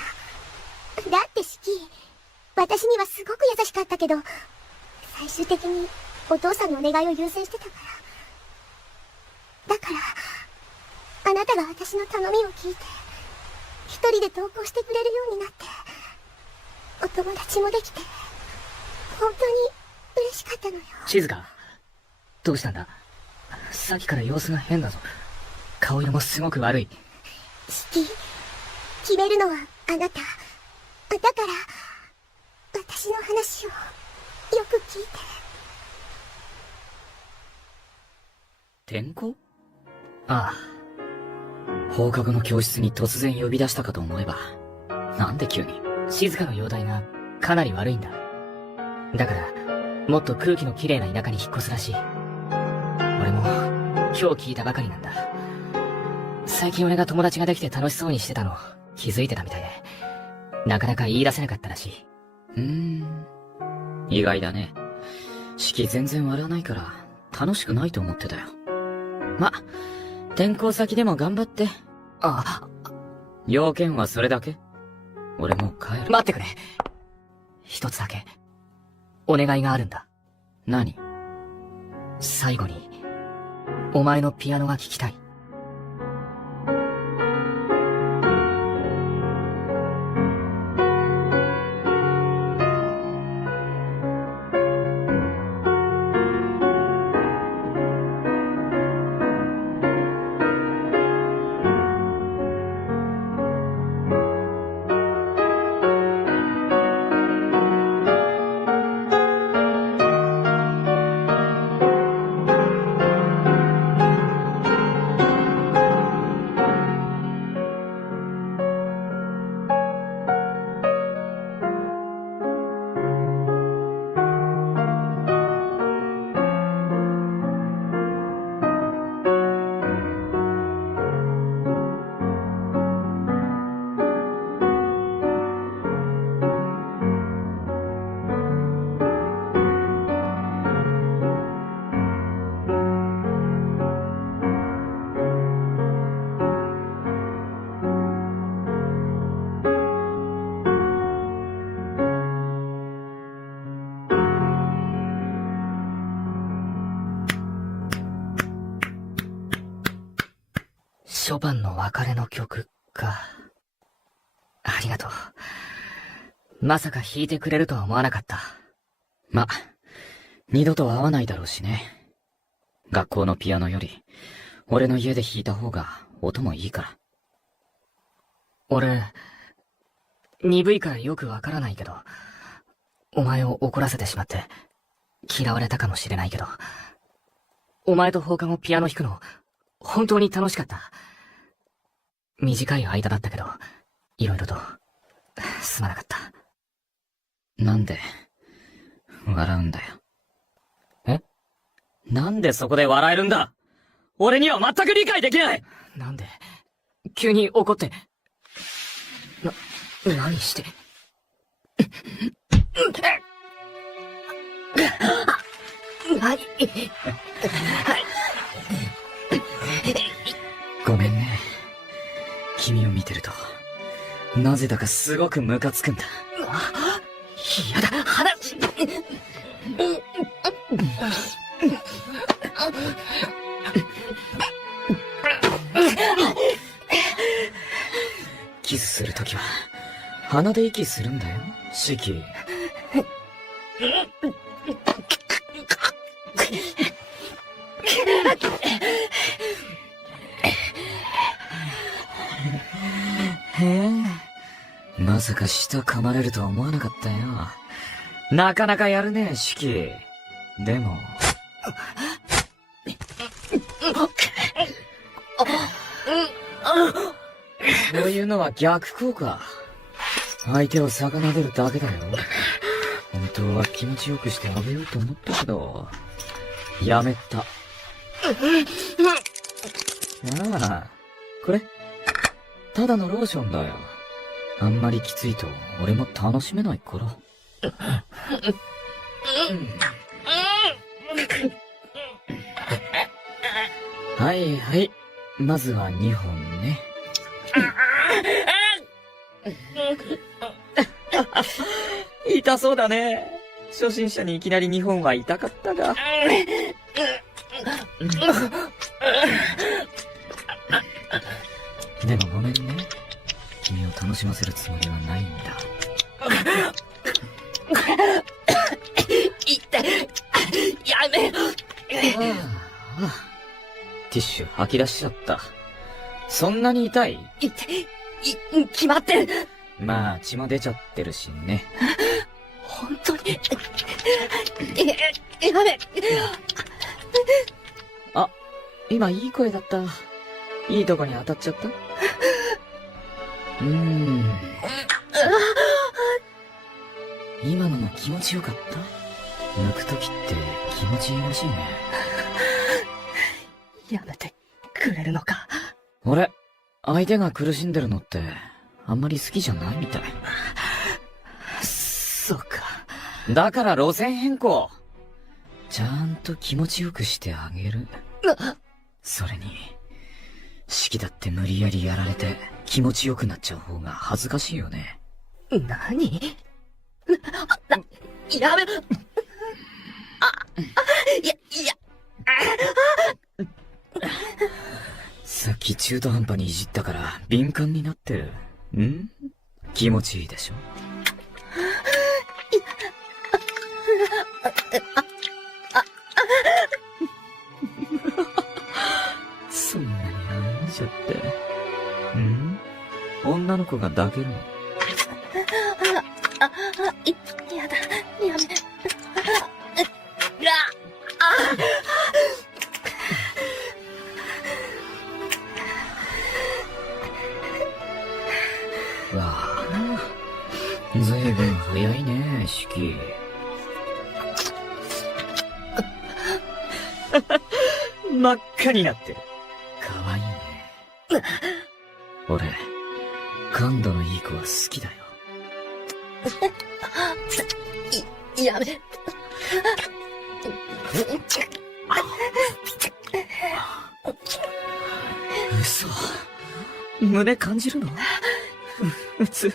だって式、私にはすごく優しかったけど、最終的にお父さんのお願いを優先してたから。だから、あなたが私の頼みを聞いて、一人で登校してくれるようになって、お友達もできて、本当に嬉しかったのよ。静か。どうしたんだ？さっきから様子が変だぞ。顔色もすごく悪い。式、決めるのはあなた。だから、私の話をよく聞いて。転校？ああ。放課後の教室に突然呼び出したかと思えば、なんで急に。静かの容体がかなり悪いんだ。だから、もっと空気のきれいな田舎に引っ越すらしい。俺も、今日聞いたばかりなんだ。最近俺が友達ができて楽しそうにしてたの気づいてたみたいで、なかなか言い出せなかったらしい。意外だね。式全然笑わないから、楽しくないと思ってたよ。ま、転校先でも頑張って。要件はそれだけ？俺もう帰る。待ってくれ。一つだけ、お願いがあるんだ。何？最後に、お前のピアノが聴きたい。別れの曲か。ありがとう。まさか弾いてくれるとは思わなかった。ま、二度と会わないだろうしね。学校のピアノより、俺の家で弾いた方が音もいいから。俺、鈍いからよくわからないけど、お前を怒らせてしまって、嫌われたかもしれないけど、お前と放課後ピアノ弾くの、本当に楽しかった。短い間だったけど、いろいろと、すまなかった。なんで、笑うんだよ。え？なんでそこで笑えるんだ？俺には全く理解できない！なんで、急に怒って、何して。何ごめんね。君を見てると、なぜだかすごくムカつくんだ。やだ、話。キスするときは、鼻で息するんだよ、シキ。へえ、まさか舌噛まれるとは思わなかったよ。なかなかやるね、シキ。でも、そういうのは逆効果。相手を逆なでるだけだよ。本当は気持ちよくしてあげようと思ったけど、やめた。ああ、これただのローションだよ。あんまりきついと俺も楽しめないから。はいはい。まずは2本ね。痛そうだね。初心者にいきなり2本は痛かったが。でもごめんね。君を楽しませるつもりはないんだ。痛い。やめろ。ティッシュ吐き出しちゃった。そんなに痛い？決まってる。まあ血も出ちゃってるしね。本当に。やめ。あ、今いい声だった。いいとこに当たっちゃった？今のも気持ちよかった？抜くときって気持ちいいらしいね。やめてくれるのか。俺、相手が苦しんでるのってあんまり好きじゃないみたい。そうか。だから路線変更。ちゃんと気持ちよくしてあげる。それに、シキだって無理やりやられて気持ちよくなっちゃう方が恥ずかしいよね。何？やめろ。さっき中途半端にいじったから敏感になってる。ん？気持ちいいでしょ？そんなに愛んじゃって。ん？女の子が抱けるの？やだ、やめ。わあ、ずいぶん早いね、シキ。真っ赤になってる。かわいいね。俺、感度のいい子は好きだよ。やめ。嘘。胸感じるの？普通、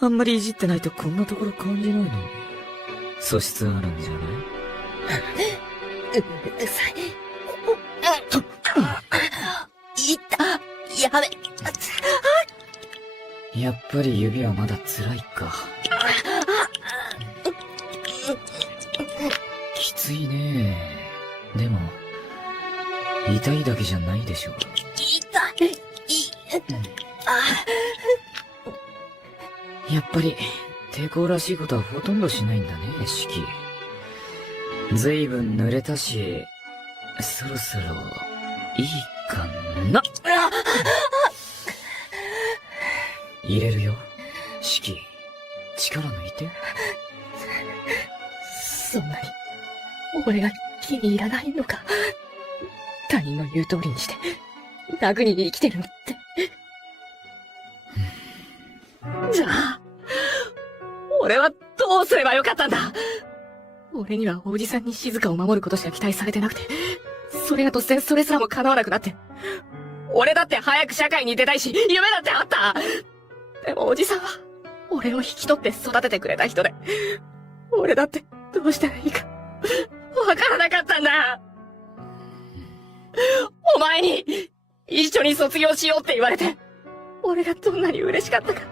あんまりいじってないとこんなところ感じないのに。素質あるんじゃない？うるさい。いた。ややっぱり指はまだ辛いか。きついね。でも、痛いだけじゃないでしょ。やっぱり、抵抗らしいことはほとんどしないんだね、四季。ずいぶん濡れたし、そろそろ、いいかな。入れるよ、四季。力抜いて。そんなに、俺が気に入らないのか。他人の言う通りにして、楽に生きてるのって。じゃあ、俺はどうすればよかったんだ。俺にはおじさんに静かを守ることしか期待されてなくて、それが突然それすらも叶わなくなって。俺だって早く社会に出たいし、夢だってあった。でもおじさんは、俺を引き取って育ててくれた人で、俺だってどうしたらいいか、わからなかったんだ。お前に、一緒に卒業しようって言われて、俺がどんなに嬉しかったか。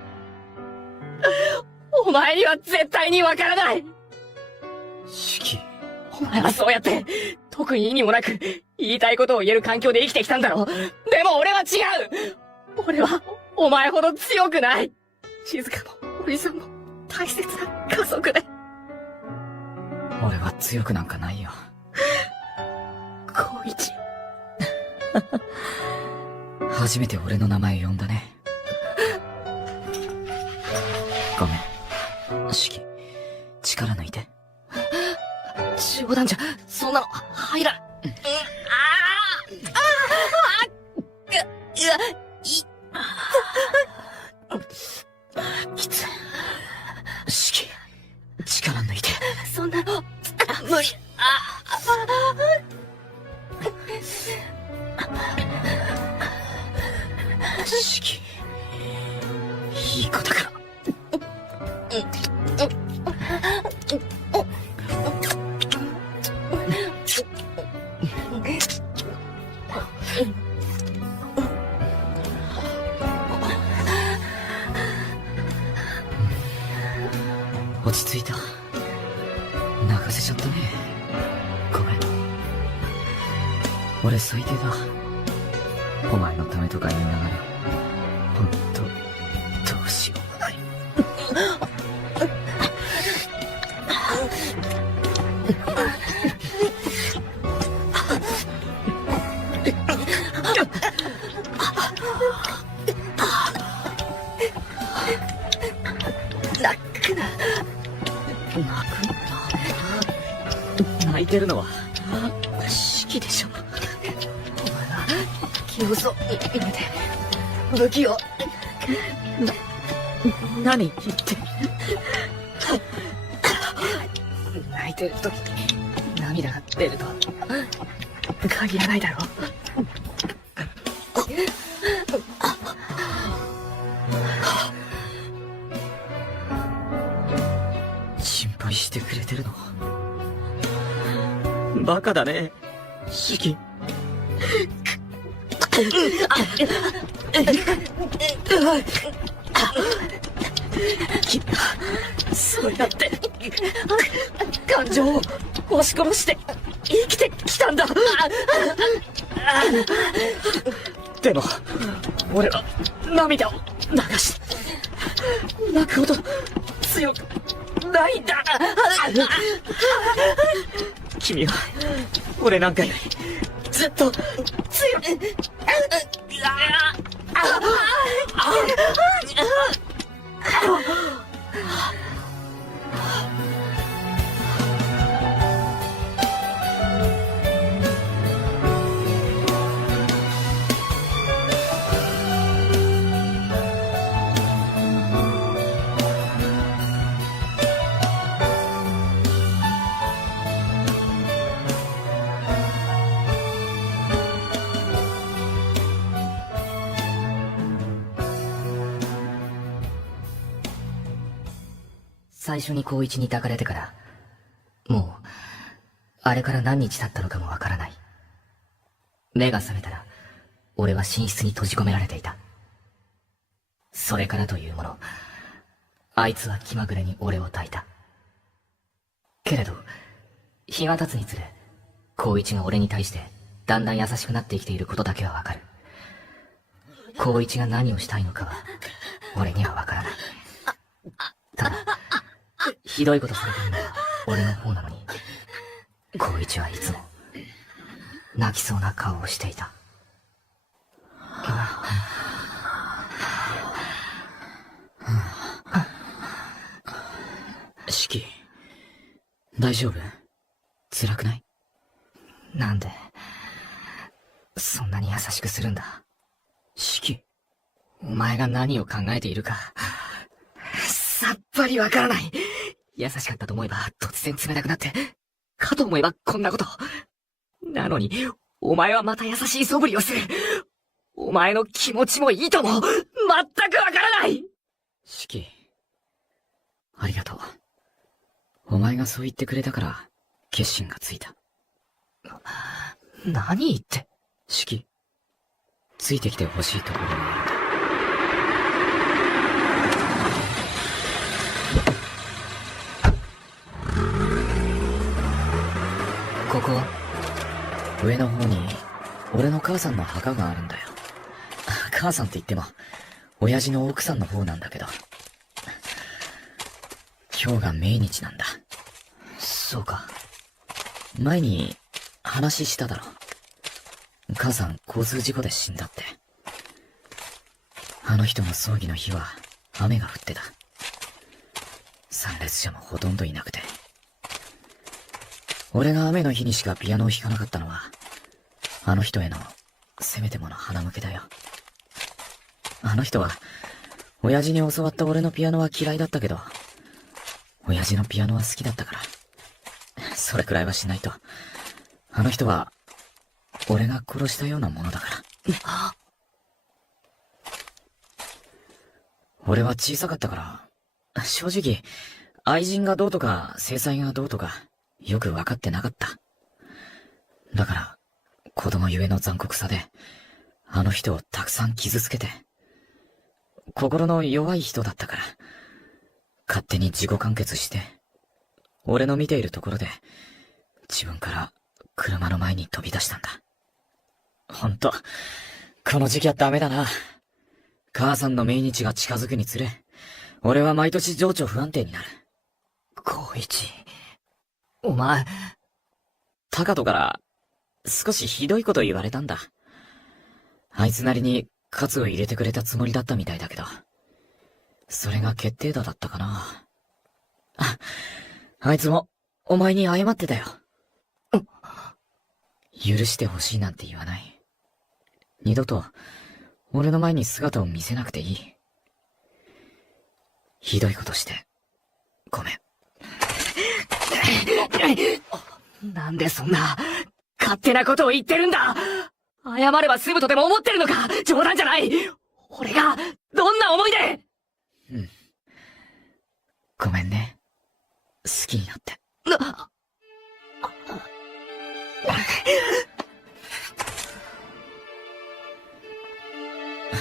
お前には絶対にわからない。四季。お前はそうやって、特に意味もなく、言いたいことを言える環境で生きてきたんだろう。でも俺は違う。俺は、お前ほど強くない。静香も、おじさんも、大切な家族で。俺は強くなんかないよ。光一。初めて俺の名前呼んだね。ごめん。四季、力抜いて。冗談じゃ、そんなの、入ら。きつい。四季、力抜いて。そんなの、無理。四季、いい子だから。落ち着いた。泣かせちゃったね。ごめん。俺最低だ。お前のためとか言いながら、ほんと、どうしようもない。泣いてるのは四季でしょ。お前は気細い目で不器用。何言って泣いてる時に涙が出ると限らないだろう。心配してくれてるの？バカだね、四季。そうやって感情を押し殺して生きてきたんだ。でも俺は涙を流して泣くほど強くないんだ。君は俺なんかよりずっと強く。最初に高一に抱かれてから、もう、あれから何日経ったのかもわからない。目が覚めたら、俺は寝室に閉じ込められていた。それからというもの、あいつは気まぐれに俺を抱いた。けれど、日が経つにつれ、光一が俺に対してだんだん優しくなってきていることだけはわかる。光一が何をしたいのかは、俺にはわからない。ただ、ひどいことされてるのは俺の方なのに、光一はいつも、泣きそうな顔をしていた。四季、大丈夫？辛くない？なんで、そんなに優しくするんだ。四季、お前が何を考えているか、さっぱりわからない。優しかったと思えば突然冷たくなって、かと思えばこんなこと。なのに、お前はまた優しい素振りをする。お前の気持ちも意図も、全くわからない。四季、ありがとう。お前がそう言ってくれたから、決心がついた。何言って。四季、ついてきてほしいところがあるんだ。ここは上の方に、俺の母さんの墓があるんだよ。母さんって言っても、親父の奥さんの方なんだけど。今日が命日なんだ。そうか。前に、話しただろ。母さん交通事故で死んだって。あの人の葬儀の日は、雨が降ってた。参列者もほとんどいなくて。俺が雨の日にしかピアノを弾かなかったのは、あの人への、せめてもの鼻向けだよ。あの人は、親父に教わった俺のピアノは嫌いだったけど、親父のピアノは好きだったから。それくらいはしないと。あの人は、俺が殺したようなものだから。俺は小さかったから、正直、愛人がどうとか、制裁がどうとか、よく分かってなかった。だから、子供ゆえの残酷さで、あの人をたくさん傷つけて、心の弱い人だったから、勝手に自己完結して、俺の見ているところで、自分から車の前に飛び出したんだ。ほんと、この時期はダメだな。母さんの命日が近づくにつれ、俺は毎年情緒不安定になる。光一、お前、高人から、少しひどいこと言われたんだ。あいつなりに喝を入れてくれたつもりだったみたいだけど、それが決定打だったかな。あいつも、お前に謝ってたよ。許してほしいなんて言わない。二度と、俺の前に姿を見せなくていい。ひどいことして、ごめん。なんでそんな、勝手なことを言ってるんだ。謝れば済むとでも思ってるのか。冗談じゃない。俺が、どんな思いで。うん。ごめんね。好きになって。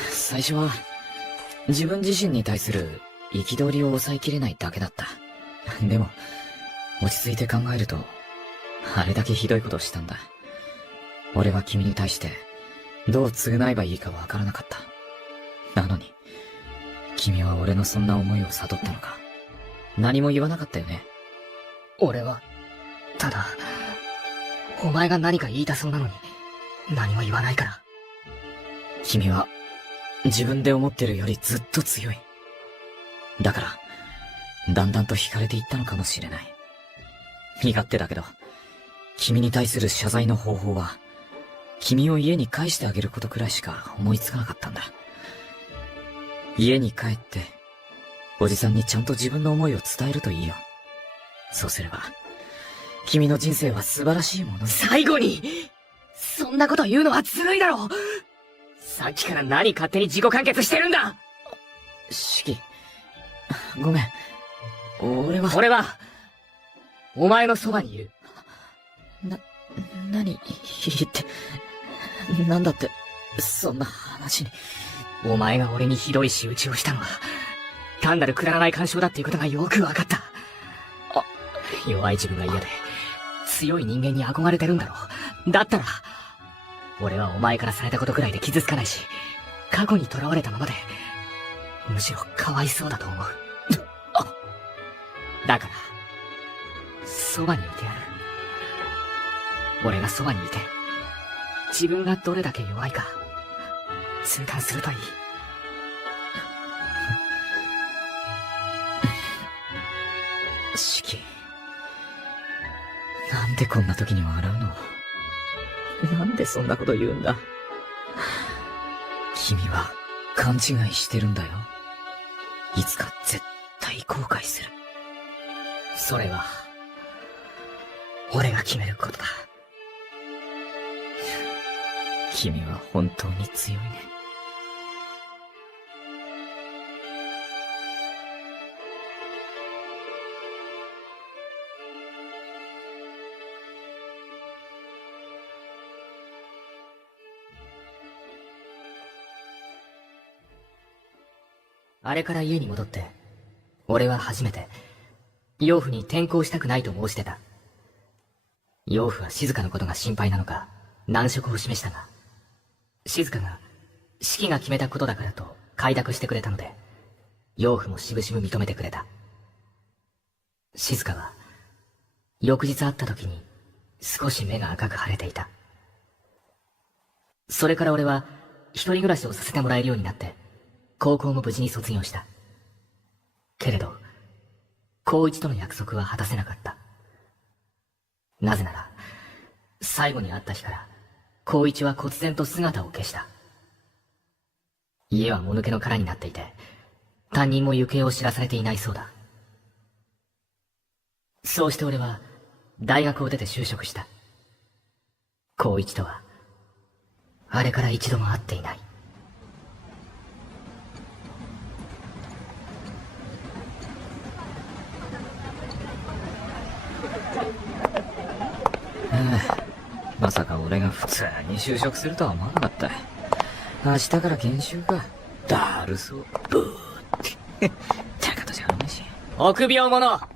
最初は、自分自身に対する憤りを抑えきれないだけだった。でも、落ち着いて考えると、あれだけひどいことをしたんだ。俺は君に対して、どう償えばいいかわからなかった。なのに、君は俺のそんな思いを悟ったのか。何も言わなかったよね。俺は、ただ、お前が何か言いたそうなのに、何も言わないから。君は、自分で思ってるよりずっと強い。だから、だんだんと惹かれていったのかもしれない。身勝手だけど、君に対する謝罪の方法は、君を家に帰してあげることくらいしか思いつかなかったんだ。家に帰って、おじさんにちゃんと自分の思いを伝えるといいよ。そうすれば、君の人生は素晴らしいものに。最後に、そんなこと言うのはずるいだろう。さっきから何勝手に自己完結してるんだ。シキ、ごめん。俺は、お前のそばにいる。何言って、なんだって。そんな話に、お前が俺にひどい仕打ちをしたのは、単なるくだらない干渉だっていうことがよくわかった。弱い自分が嫌で、強い人間に憧れてるんだろう。だったら、俺はお前からされたことくらいで傷つかないし、過去に囚われたままで、むしろかわいそうだと思う。だから、そばにいてやる。俺がそばにいて、自分がどれだけ弱いか、痛感するといい。シキ、なんでこんな時に笑うの？なんでそんなこと言うんだ？君は勘違いしてるんだよ。いつか絶対後悔する。それは、俺が決めることだ。君は本当に強いね。あれから家に戻って、俺は初めて、養父に転校したくないと申してた。養父は静香のことが心配なのか、難色を示したが、静香が、式が決めたことだからと快諾してくれたので、養父もしぶしぶ認めてくれた。静香は、翌日会った時に、少し目が赤く腫れていた。それから俺は、一人暮らしをさせてもらえるようになって、高校も無事に卒業した。けれど、高一との約束は果たせなかった。なぜなら、最後に会った日から、高一は忽然と姿を消した。家はもぬけの殻になっていて、担任も行方を知らされていないそうだ。そうして俺は、大学を出て就職した。高一とは、あれから一度も会っていない。まさか俺が普通に就職するとは思わなかった。明日から研修か。だるそう。ブーって。たかとじゃあるまいし。臆病者。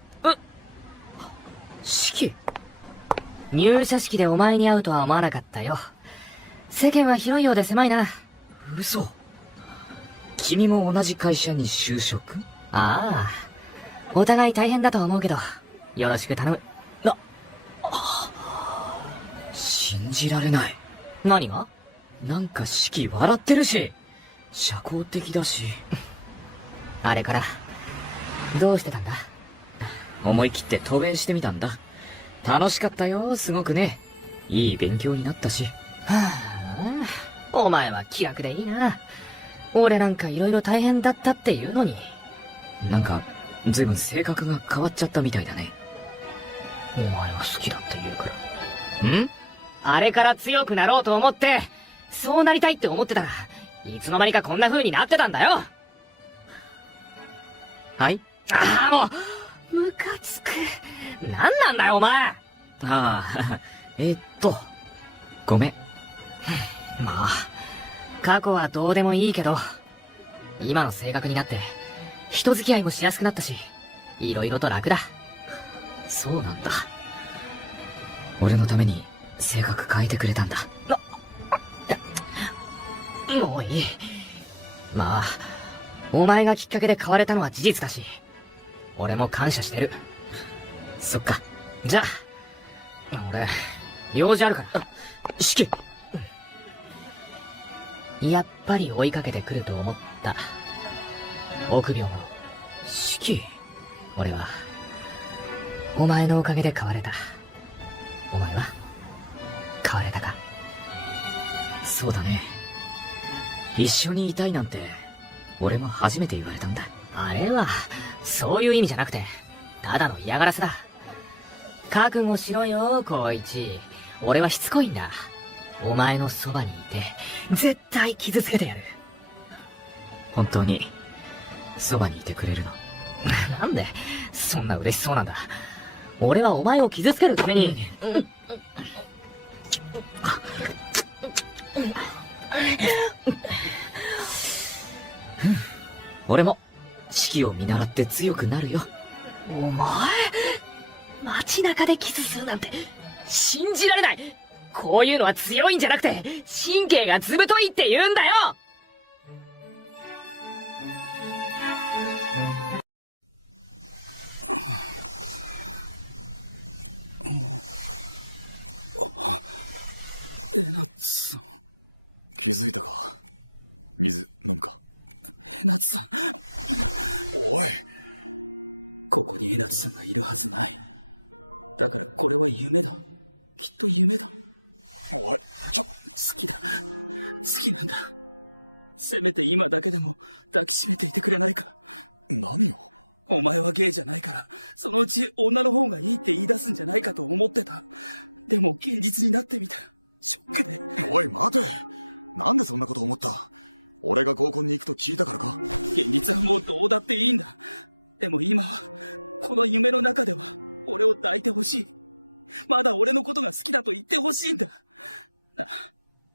式。入社式でお前に会うとは思わなかったよ。世間は広いようで狭いな。嘘。君も同じ会社に就職？ああ。お互い大変だとは思うけど、よろしく頼む。信じられない。何が？なんか式笑ってるし、社交的だし。あれから、どうしてたんだ？思い切って渡米してみたんだ。楽しかったよ、すごくね。いい勉強になったし。はあ、お前は気楽でいいな。俺なんか色々大変だったっていうのに。なんか、ずいぶん性格が変わっちゃったみたいだね。お前は好きだって言うから。ん？あれから強くなろうと思って、そうなりたいって思ってたら、いつの間にかこんな風になってたんだよ。はい？ああ、もう、ムカつく。なんなんだよ、お前。ああ、ごめん。まあ、過去はどうでもいいけど、今の性格になって、人付き合いもしやすくなったし、いろいろと楽だ。そうなんだ。俺のために、性格変えてくれたんだ。もういい。まあ、お前がきっかけで変われたのは事実だし、俺も感謝してる。そっか。じゃあ、俺、用事あるから。式。やっぱり追いかけてくると思った。臆病者。式。俺は、お前のおかげで変われた。お前は変われたか？そうだね。一緒にいたいなんて、俺も初めて言われたんだ。あれは、そういう意味じゃなくて、ただの嫌がらせだ。覚悟しろよ、光一。俺はしつこいんだ。お前のそばにいて、絶対傷つけてやる。本当に、そばにいてくれるの？なんで、そんな嬉しそうなんだ。俺はお前を傷つけるために、俺も四季を見習って強くなるよ。お前、街中でキスするなんて、信じられない。こういうのは強いんじゃなくて、神経がずぶといって言うんだよ。えなつさん。気づいたか？水飲むか？えなつさん。おい！ここにえなつさんがいるはずない。だからこれは夢だ。きっと夢だ。おい、好きだ。好きなんだ。せめて今だけでも抱きしめていてくれないか。何を？お前はゲイじゃないから、そのうち女の方がいいって言い出すんじゃないかと思ってた。でも現実になってみた。ショックで。おい、待て。なんでそんなこと思った？俺が合コンに行くと聞いたからか？現実はもうどうだっていいんだ。でも今は、この夢の中では、俺を抱いてほしい。まだ俺のことが好きだと言ってほしいんだ。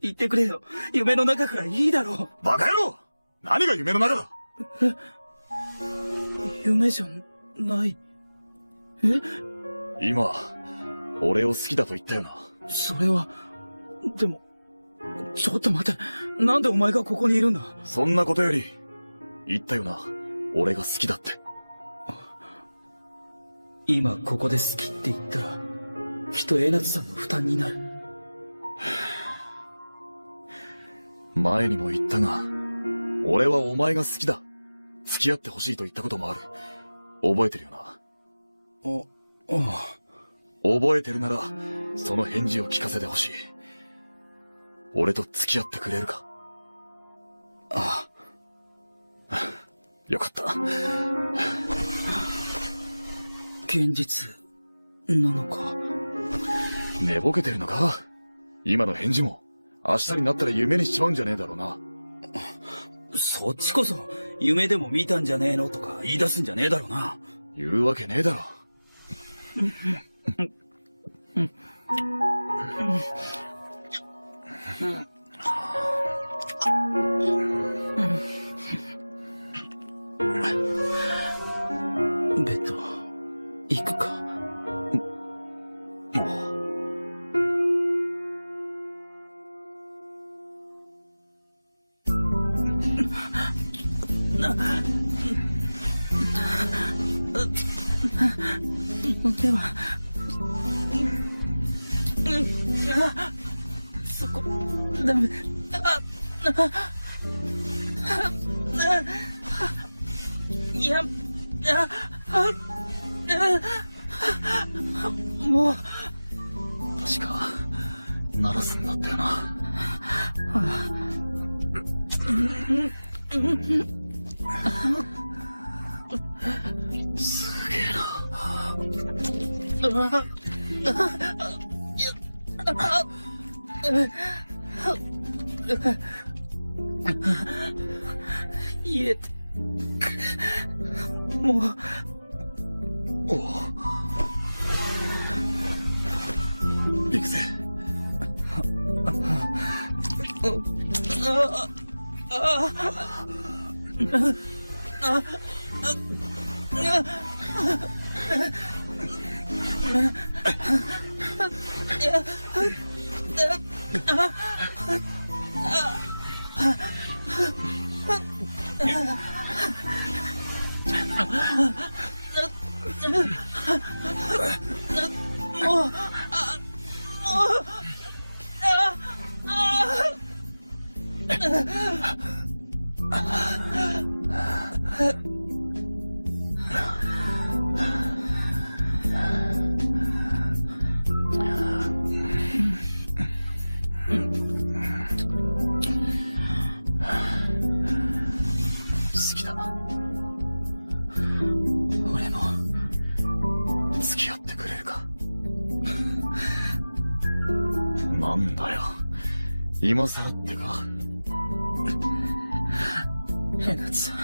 言ってくれよ。夢の中からいいだろう。バカ野郎！何が夢の中だ？夢じゃない。今、俺を好きだと言ったよな。それは、でも、ちょっと待って。なんでお前がここにいるんだ？そんなことより、言ったよな。俺が好きだって。今ここで好きって言ったら、きっと江夏さんの負担になる。前にも言ったが、俺はお前が好きだ。付き合ってほしいと言ったこともある。覚えてるよな。覚えてるなら、その返事を聞かせてほしい。俺と付き合ってくれるか？ああ。よかった。現実、なのか。寝ぼけてるのか？今の返事も、明日になったら夢にしちまうんじゃねえだろうな。そっちこそ、夢でも見たんじゃねえのとか言い出すんじゃねえだろうな。言うわけねえだろ。ベッド、行くか。では、そこ、ダメ。もう、確か、鳴らすんだったよな。すげえな。入れてもう。行くぜ。好きだ。俺も付き合ってくれるか？なんだよ、今さらってか？江夏さん。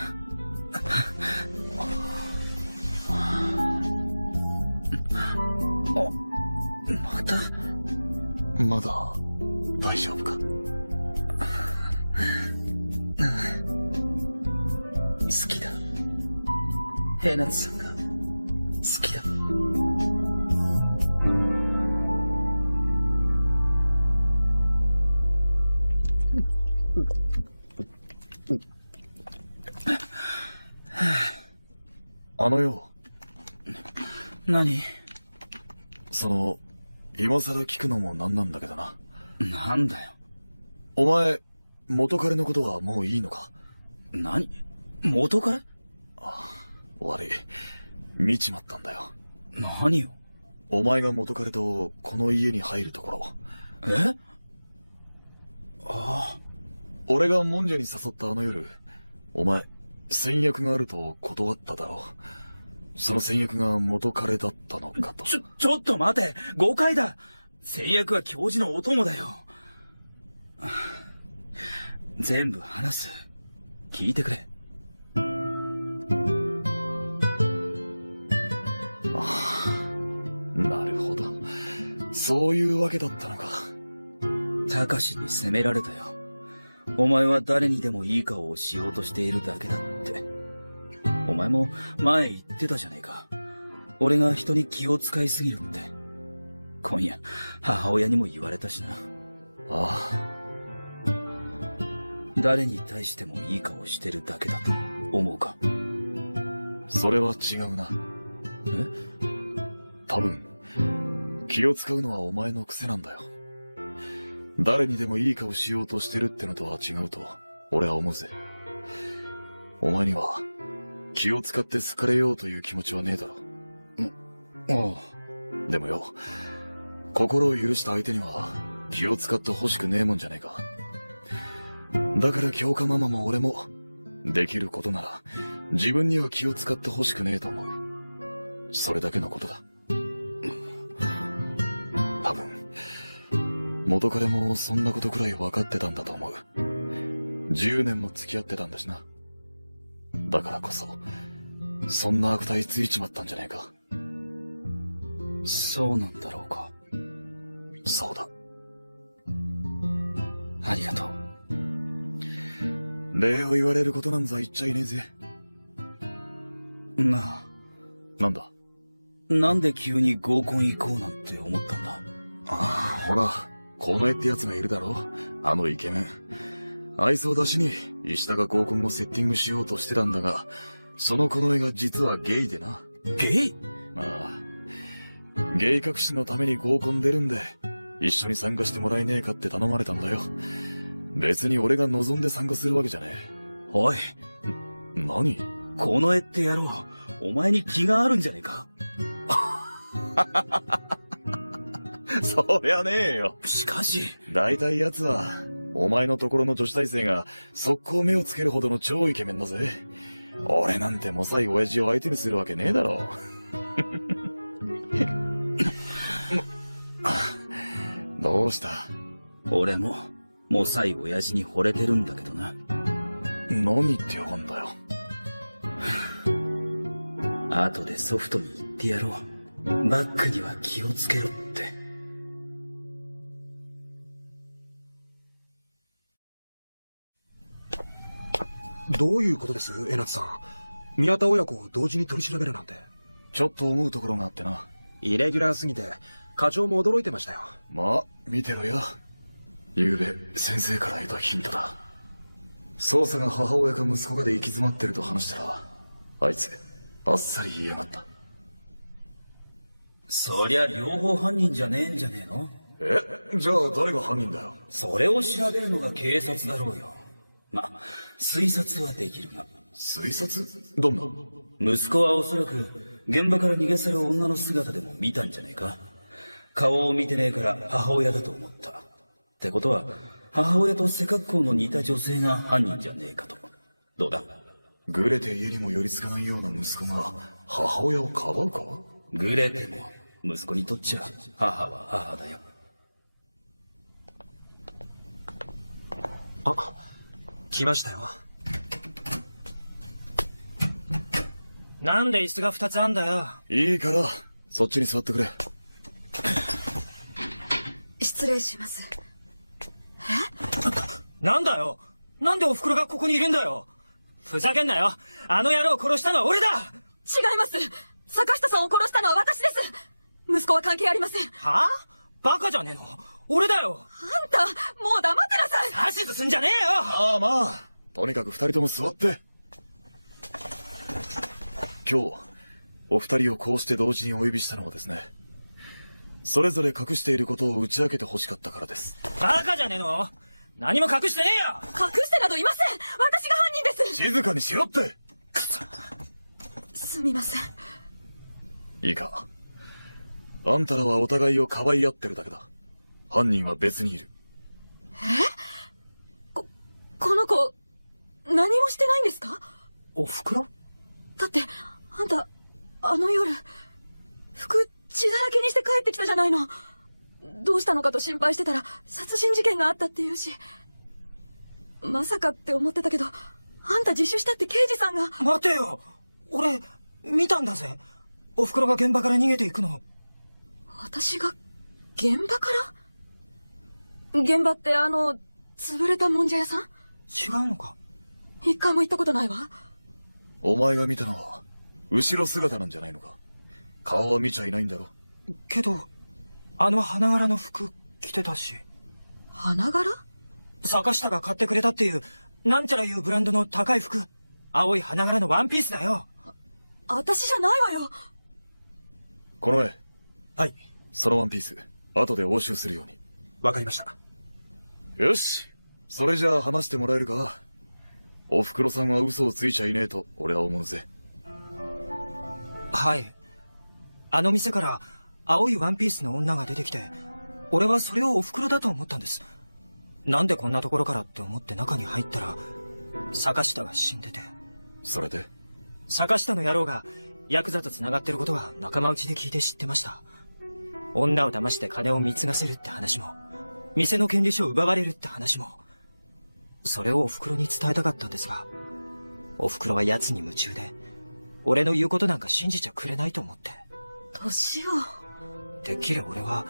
まだ大丈夫か？好きだ。ヘナツさんが好きだ。よ。何？今更聞くのもなんなんだけどな。なんだよ。お前、元彼のことはもういいのか？何？元彼？悪い。見ちまったんだよ。何よ？お前が元彼とこの家に入るところ。え？ああ。俺がもんじゃに誘ったあの夜、お前、先約があると断っただろう。その先約が元彼だったのかと。ちょっと待て！誤解だ！先約は教授のお供だよ。全部話す。聞いてくれ。なるほど。そういうわけだったのか。タカシに責められたよ。お前は誰にでもいい顔をしようとしているだけだって。お前も前言ってたじゃねえか。俺が人に気を使いすぎるって。今夜、母親にも言われたしな。ああ。誰に対してもいい顔してるだけだと思うか？それは違うな。え？多分、気を使うのはお前の癖なんだよ。誰にでもいい顔しようとしてるってのとは違うと、俺は思うぜ。お前には、気を使って好かれようという気持ちはねえだろ。ああ。でもよ、心を許した相手には、気を使って欲しくねえもんじゃねえか。だから京香ママも俺も、できることなら、自分には気を使って欲しくねえと思う。それだけのことだ。多分、元彼もそんなことくらい分かってたんだと思う。10年も付き合ってたんだしな。だからこそ、そんな悪態ついちまったんじゃねえか。そうなんだろうか。そうだ。ありがとう。礼を言われることなんざ言っちゃいねえぜ。なあ。なんだ？なんで急に合コン行こうなんて思ったんだ？ああ、ほら、この絵ってやつがいるだろ？あのイケメン。愛想出しに、石田が合コンをセッティングしようとしてたんだが、そのこの絵が実はゲイでな。ゲイ？ああ。ゲイ隠しのために合コン出るんで、一緒に参加してもらえねえかって頼まれたんだよ。別に俺が望んで参加するわけじゃねえ。おい。何？この絵って野郎、お前に気があるんじゃねえか？そりゃねえよ。しかし。大体奴は、お前のところの女子大生が速攻目をつけるほどの超イケメンだぜ。俺なんてもさい親父を相手にするわけねえだろ。どうした？俺も、もさい親父に惚れてるんだけどな。何言ってやがんだよ。後でソフトに言ってやろう。バックには気をつけろって。どういうことです、江夏さん。宮田親子を同時に取り調べるなんて。ちょっと思うところがあってな。イレギュラーすぎて、課長も驚いてましたよ。まあ、見てろよ。昨べ、先生から得たヒントだ。捜査が母親か息子かで行き詰まってると話したら、あいつ、あっさり言いやがった。そりゃ両方犯人じゃねえんじゃねえの？じゃあ誰が犯人だよ。それを調べるのが警察だろうよ。ま、推察はできるが。推察？どんな？息子はおそらく現場から逃げ去る女の姿でも見たんじゃねえか。顔を見てねえから母親だと思った。ってことは母親と背格好の似た女性が犯人じゃねえかと。どうだ？グレて家にも寄りつかないような息子が母親をかばうか？グレても息子にとっちゃ母は母だよ。あ、来ましたよ。なんで椅子が2つあんだよ。いいから、そっちに座ってくれ。失礼します。なんだよ。なんでお袋がここにいるんだよ。ふざけんなよ。あの野郎を殺したのは俺だ。違います。坂下さんを殺したのは私です。息子は関係ありません。はあ？バカじゃねえの。俺だよ。あんた、もう黙ってなさい。指図すんじゃねえよ。まあまあ、とにかく二人とも座って。今日、お二人をこうして同時にお呼びしたのはですね、それぞれ隠していることを打ち明けて欲しかったからです。バカじゃねえの。何も隠してねえよ。隠してなどいません。私が犯人です。静かにしろって。すみません。いいか。あんたらはお互いをかばい合ってるだけだ。犯人は別にいる。この子、何もしてないんですか？お袋？だって、あんた、あの夜、服血だらけにして帰ってきたじゃないの。どうしたのかと心配してたら、殺人事件があったって言うし。まさかって思ってたけど、あんた自首したって刑事さんが。待てよ。俺、見たんだぜ。お袋が現場から逃げていくの。私が、現場から？現場って潰れたもんじゃ屋さん？違うのか？一回も行ったことないわ。お前が見たのは、後ろ姿なんじゃないのか。顔は見ちゃいないんだろ。けど、あの花柄の服着てたし。花柄？坂下が買ってくれたっていう、なんちゃらいうブランドの高い服。青い花柄のワンピースだよ。私じゃないわよ。この絵。はい。そのワンピース、後で押収するように。わかりました。よし。それじゃあ話してもらえるか。おふくろさんは嘘をついちゃいねえと、俺は思うぜ。はい。あの店から青いワンピースの女が出てきて、俺はそれをお袋だと思ったんです。なんでこんなところからって思って中に入ったら、坂下が死んでて。それで？坂下の野郎がヤクザと繋がってることは仲間内で聞いて知ってました。女を騙して金を貢がせるって話も、店の権利書を奪われるって話も、それをお袋に伝えたかったんですが、お袋は奴に夢中で、俺の言うことなんか信じちゃくれないと思って。年を。てっきり俺は、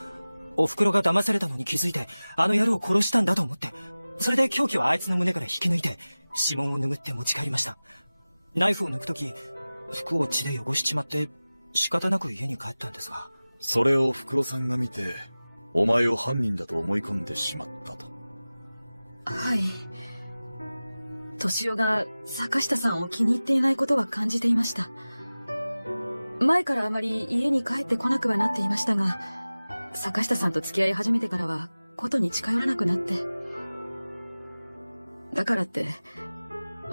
お袋が騙されたのに気づいて、あの野郎を殺したんだと思って、それで凶器をあいつの胸から引き抜いて、指紋を拭って持ち帰りました。ナイフを抜くとき、服を血で汚しちまって、仕方なく家に帰ったんですが。それをふくろさんが見て、お前を犯人だと思い込んでしまったと。はい。敏夫が坂下さんを気に入っていないことは感じていました。前からあまり家に帰ってこなくはなっていましたが、坂下さんと付き合い始めてからはことに近寄らなくなって。だからって、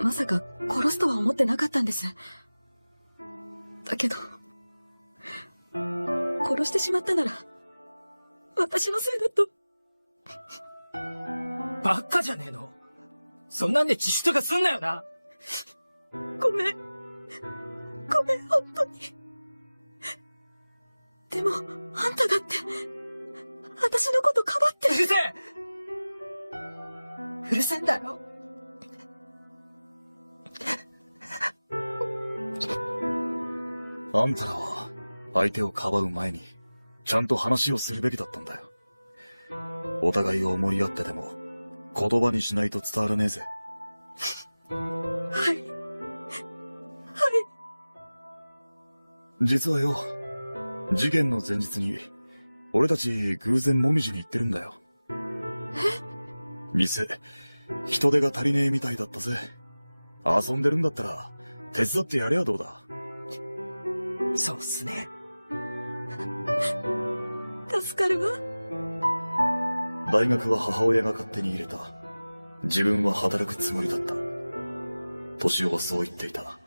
まさか殺すとは思ってなかったんです。だけど、殺してしまったなら、私のせいだと。バッカじゃねえの。そんなんで自首とかすんなよな。ごめん。ごめん、本当に。でも、あんただって、私のことかばって。うるせえ！うるせえんだよ。あんたらは、相手をかばう前に、ちゃんと話をするべきだったんだよ。お互いを思い合ってても、言葉にしないと伝わらねえぜ。はい。はい。実はよ、事件の前日に、俺たち偶然もみじに行ってるんだよ。店、人手が足りねえみたいだったぜ。遊んでるんだったら、手伝ってやれやどうだ。そうっすね。助かるわ。大学は母親が勝手に入れた。自分は働くつもりだった。敏夫はそう言っていた。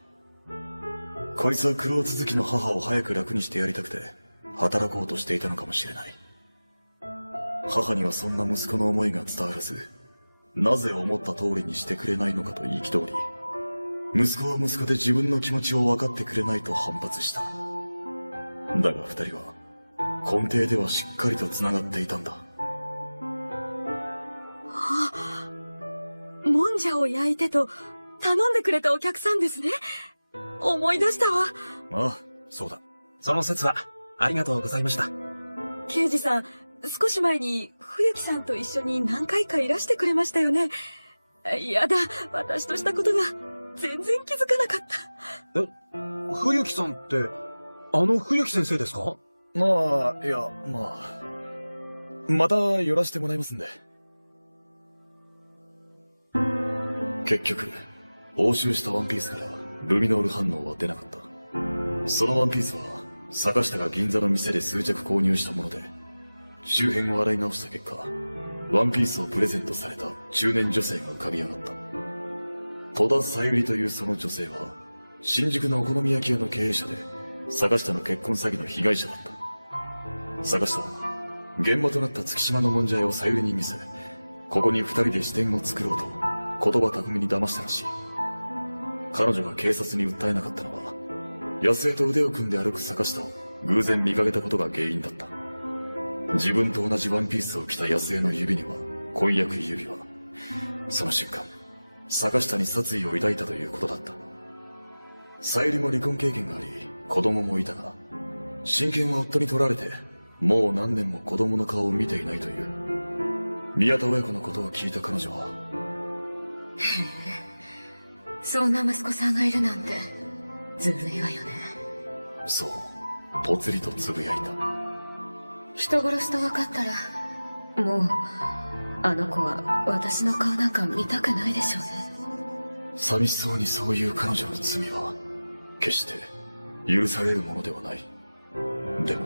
こいつは苦労続きの母を早く楽にしてやりたくて、働こうとしていたのかもしれない。母にはそんな息子の思いが伝わらず、なぜ思った通りにしてくれないのかと憤り、息子は息子で自分の気持ちを分かってくれないと反発した。だが二人は、根底ではしっかりと繋がっていたんだ。もんじゃを焼いてと頼んでくれたお客さんですね。思い出したわ。ああ、そうだ。その説は、ありがとうございました。刑事さん、少し前に冬木さんと一緒に何回かいらしてくれましたよね。やだ、私としたことが。全然気づかなかった。冬木さんって、あの冬木先生ですか？まあ、いや、また寄らせてもらいますんで。結局、押収したワンピースからルミノール反応は出なかった。そのワンピースは、坂下が銀座の店で数着購入したもので、周辺を洗い直した結果、ワンピースをプレゼントされた中年女性が浮かび上がった。戸田さゆりというその女性は、新宿のお好み焼き屋の経営者で、坂下の結婚詐欺の被害者だった。坂下は、現場となった月島のもんじゃ屋をさゆりに見せ、ここに二人で支店を作ろうと、言葉巧みに騙したらしい。彼女が警察に訴えなかったのは、安江と腕を組んで歩く坂下を偶然見かけたことが原因だった。自分と同じワンピースを着た安江の指には婚約指輪。その瞬間、坂下に殺意を抱いたということだった。さゆりも離婚経験があり、子供もいたが、親権は夫に取られて、もう何年も子供の顔を見ていないという。宮田親子のことを聞いた彼女は、へえ、そんな息子さんがいるなんて、ずるいわよね。そう、ぽつりとつぶやいた。人殺しと分かったら、もう、あの子は私の顔なんか見たくないでしょうね。寂しそうにそういう彼女の罪は、決して許されるものではない。でも、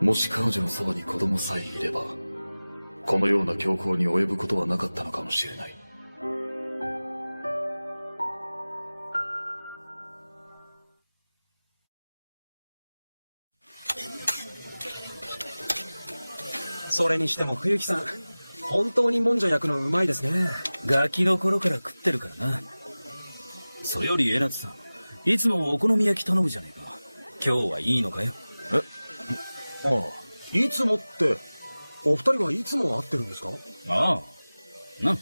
もし彼女のそばに子供さえいれば、このような凶行に及ぶことはなかったのかもしれない。それにしても冬木さん、本当にもんじゃ焼くのうまいですね。ガキの頃から食ってるからな。それより江夏さん、いつもお好み焼き頼むじゃねえか。今日はいいのかよ。ああ、いつもって、お二人はいつも会ってるんですか？ああ、な。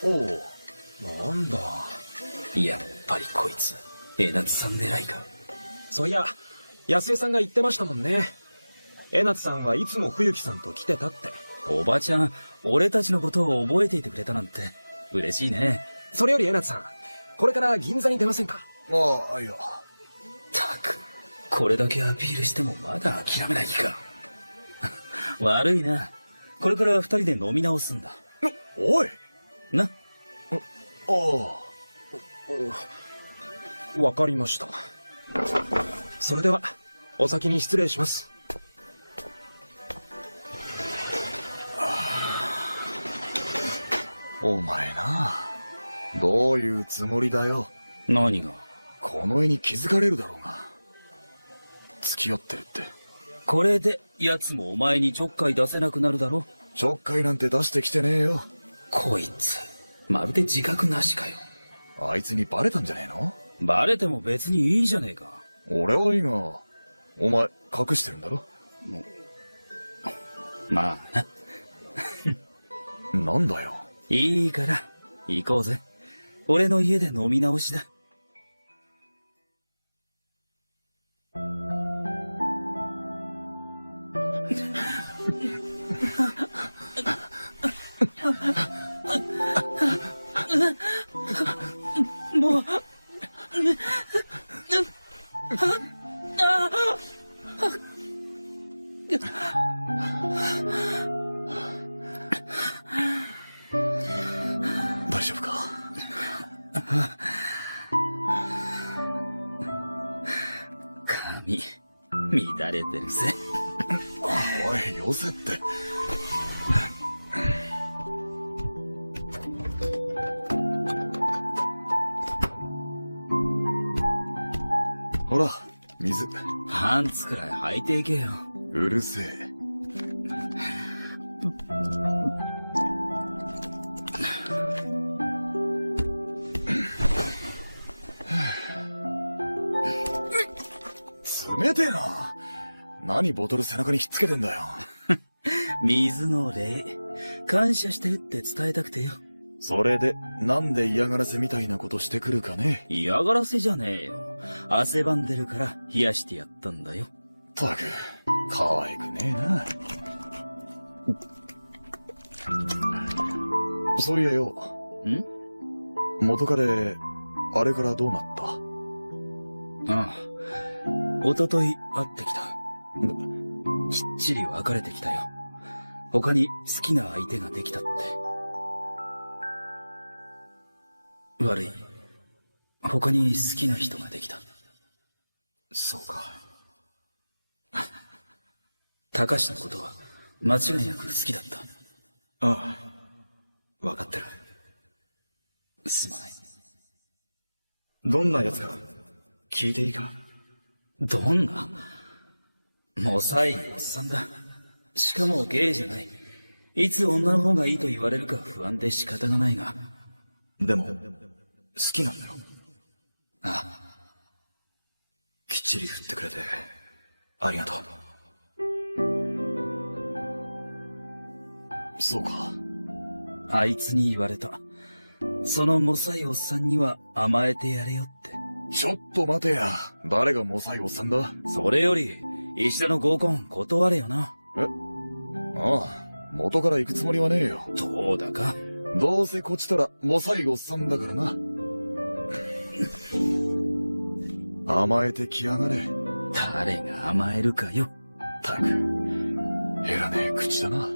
おお、なんだ。やっぱりこいつ、江夏さん狙いか。そういや、安江さんが言ってましたもんね。江夏さんはいつも冬木さんと来てたって。おばちゃん、俺たちのことを覚えていてくれたなんて、嬉しいね。それより江夏さん、これから銀座に出ませんか？ああ、いや。たく、これだけアピールしてもまだ諦めない気か。悪いな。これから二人で飲み直すんだ。おいな。ああ。わかりました。それでは、お先に失礼します。お前な、どういうつもりだよ。何が？この絵に気づかれるだろうが。付き合ってるって。これで奴もお前にちょっかい出せなくなるだろ。ちょっかいなんて出してきてねえよ。こいつまるで自覚なしかよ。あいつにバレたんじゃねえの？バレても別にいいじゃねえか。俺はいいが、お前隠してるんだろ？まあな。なんだよ。いいから行こうぜ。俺の家で飲み直しだ。もう大丈夫か？髪乱れてるぜ。おい、よせって。ほら、水。パンツくらい履いていけよ。うるせえ。冷てえな。何ボトル背中にひっつけてんだよ。水の礼。感謝してるって伝えたくてよ。それで、なんで嫌がらせみたいなことしてくるかね。嫌がらせじゃねえよ。汗ばんでるから冷やしてやったんだよ。ったく、可愛くねえな。そういやよ。ん？元彼、あれからどうなった？ああ、一昨日会ってきた。きっちり別れてきたよ。他に好きな相手ができたって。悪い。他に好きな人ができた。そうか。高志のことは間違いなく好きだった。ああ、わかってる。すまない。どんな奴か聞いていいか？どんな？もさいおっさんだ。しかもゲイじゃない。いつ女の方がいいと言われるか不安で仕方がないが。でも、好きなんだろ？ああ。きっちり振ってくれて、ありがとう。そうか。あいつに言われた。そのもさいおっさんには甘えてやれよって。ちょっと待てや。誰がもさいおっさんだ？それより、石田の合コン断れよな。え？ああ、元から行くつもりはねえよ。どうだか？どうせこちとらもさいおっさんだからな。甘えてきやがれ。誰が甘えるかよ。たく、減らねえ口だな。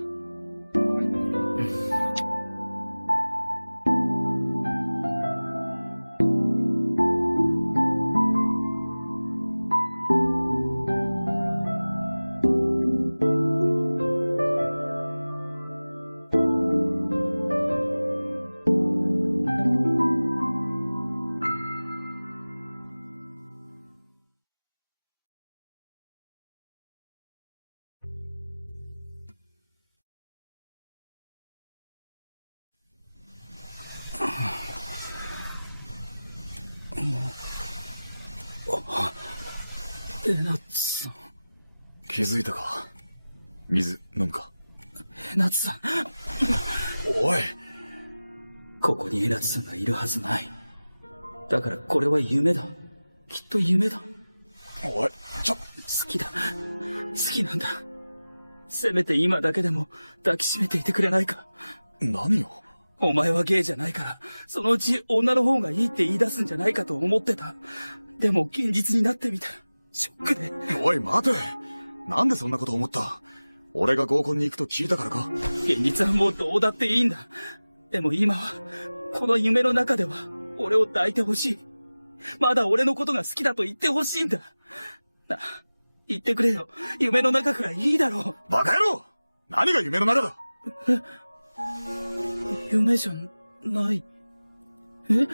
えなつさん。気づいたか？水飲むか？えなつさん。おい！ここにえなつさんがいるはずない。だからこれは夢だ。きっと夢だ。おい、好きだ。好きなんだ。せめて今だけでも抱きしめていてくれないか。何よ？お前はゲイじゃないから、そのうち女の方がいいって言い出すんじゃないかと思ってた。でも現実になってみた。ショックで。おい、待て。なんでそんなこと思った？俺が合コンに行くと聞いたからか？現実はもうどうだっていいんだ。でも今は、この夢の中では、俺を抱いてほしい。まだ俺のことが好きだと言ってほしいんだ。な、言ってくれよ。夢の中くらいいいだろう。バカ野郎！何が夢の中だ？え？夢じゃない。え？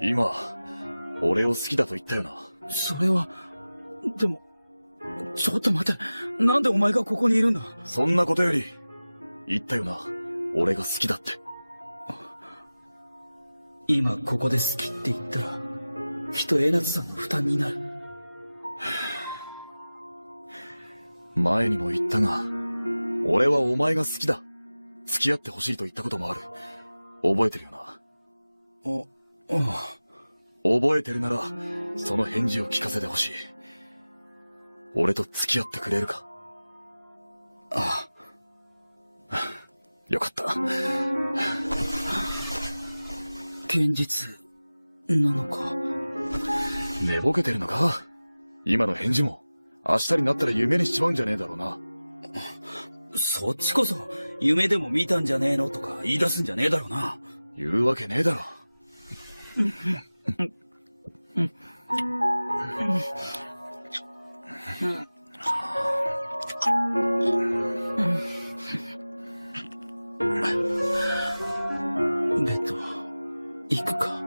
今、俺を好きだと言ったよな。それは、でも、ちょっと待て。なんでお前がここにいるんだ？そんなことより、言ったよな。俺が好きだって。今ここで好きって言ったら、きっと江夏さんの負担になる。前にも言ったが、俺はお前が好きだ。付き合ってほしいと言ったこともある。覚えてるよな。覚えてるなら、その返事を聞かせてほしい。俺と付き合ってくれるか？ああ。よかった。現実、なのか。寝ぼけてるのか？今の返事も、明日になったら夢にしちまうんじゃねえだろうな。そっちこそ、夢でも見たんじゃねえのとか言い出すんじゃねえだろうな。言うわけねえだろ。ベッド、行くか。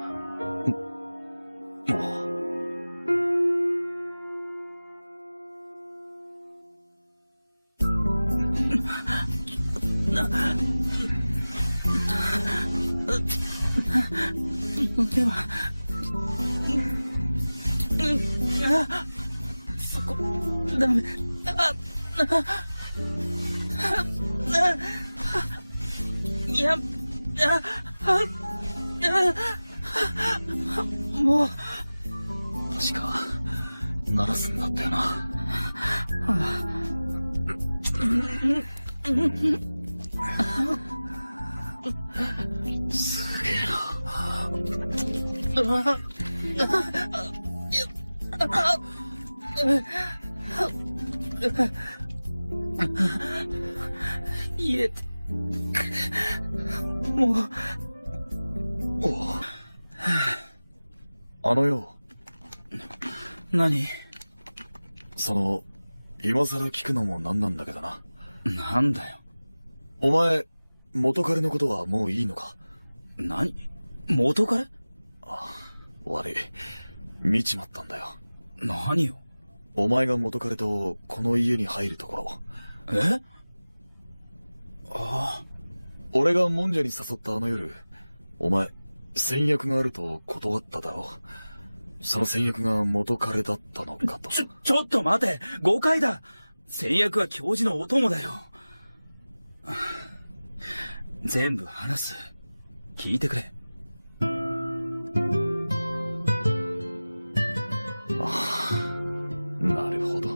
では、そこ、ダメ。もう、確か、鳴らすんだったよな。すげえな。入れてもう。よ。何？今更聞くのもなんなんだけどな。なんだよ。お前、元彼のことはもういいのか？何？元彼？悪い。見ちまったんだよ。何よ。お前が元彼とこの家に入るところ。え？俺がもんじゃに誘ったあの夜、お前、先約があると断っただろう。その先約が元彼だったのかと。ちょっと待て！誤解だ！先約は教授のお供だよ。全部話す。聞いてくれ。なるほど。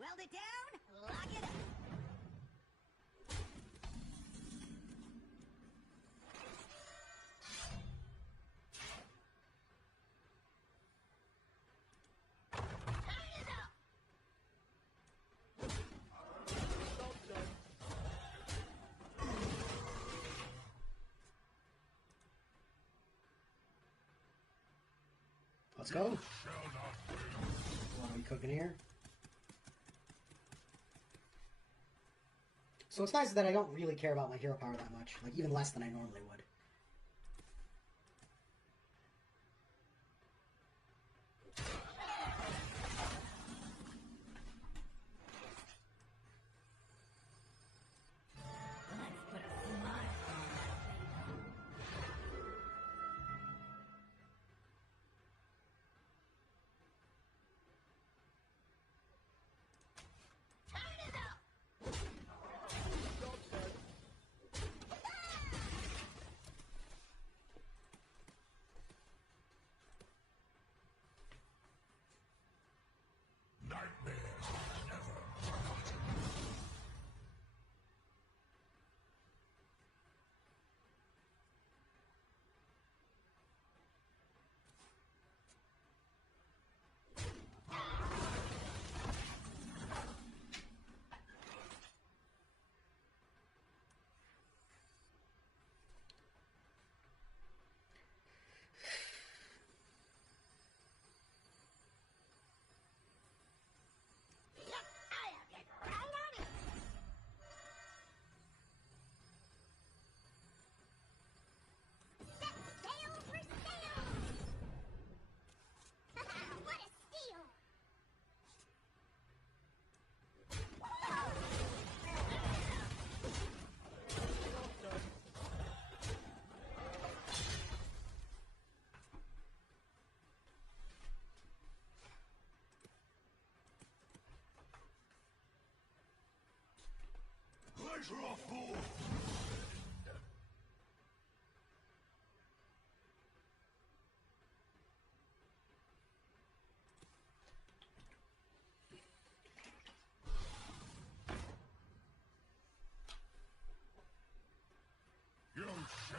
Weld it down, lock it up. Let's go. What are we cooking here? So what's nice is that I don't really care about my hero power that much. Like, even less than I normally would. You shall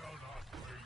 not wait.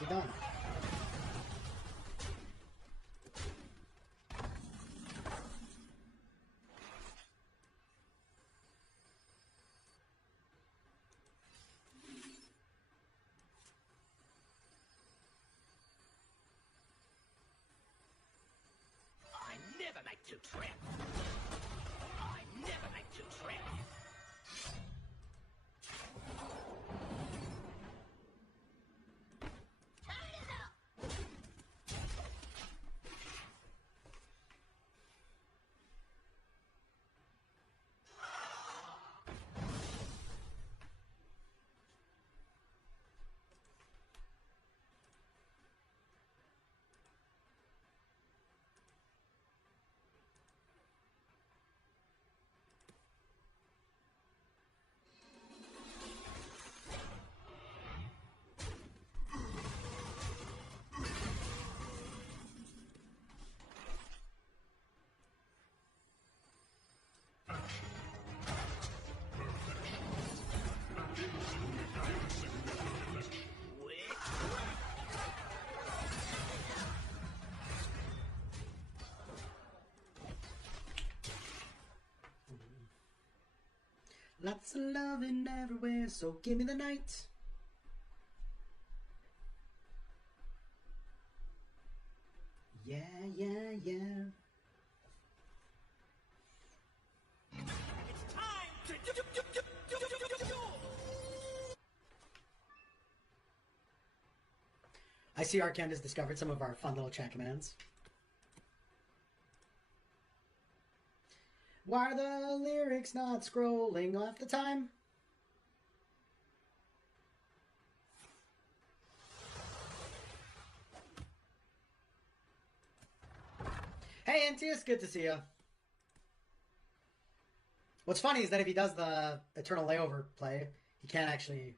Nicely done. I never make two trip. I never make two trip. Lots of loving everywhere, so give me the night. Yeah, yeah, yeah. I see Arcand has discovered some of our fun little chat commands. Why are the lyrics not scrolling off the time? Hey, NT, it's good to see you. What's funny is that if he does the Eternal Layover play, he can't actually...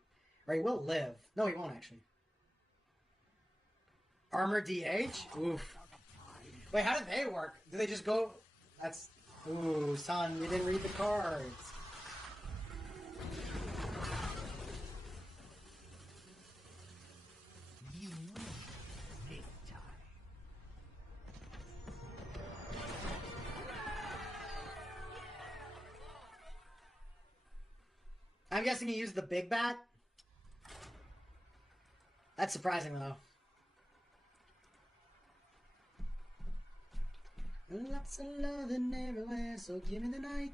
Or he will live. No, he won't actually. Armor DH? Oof. Wait, how did they work? Do they just go... That's... Ooh, son, you didn't read the cards. I'm guessing he used the big bat? That's surprising, though. Lots of loving everywhere, so give me the night.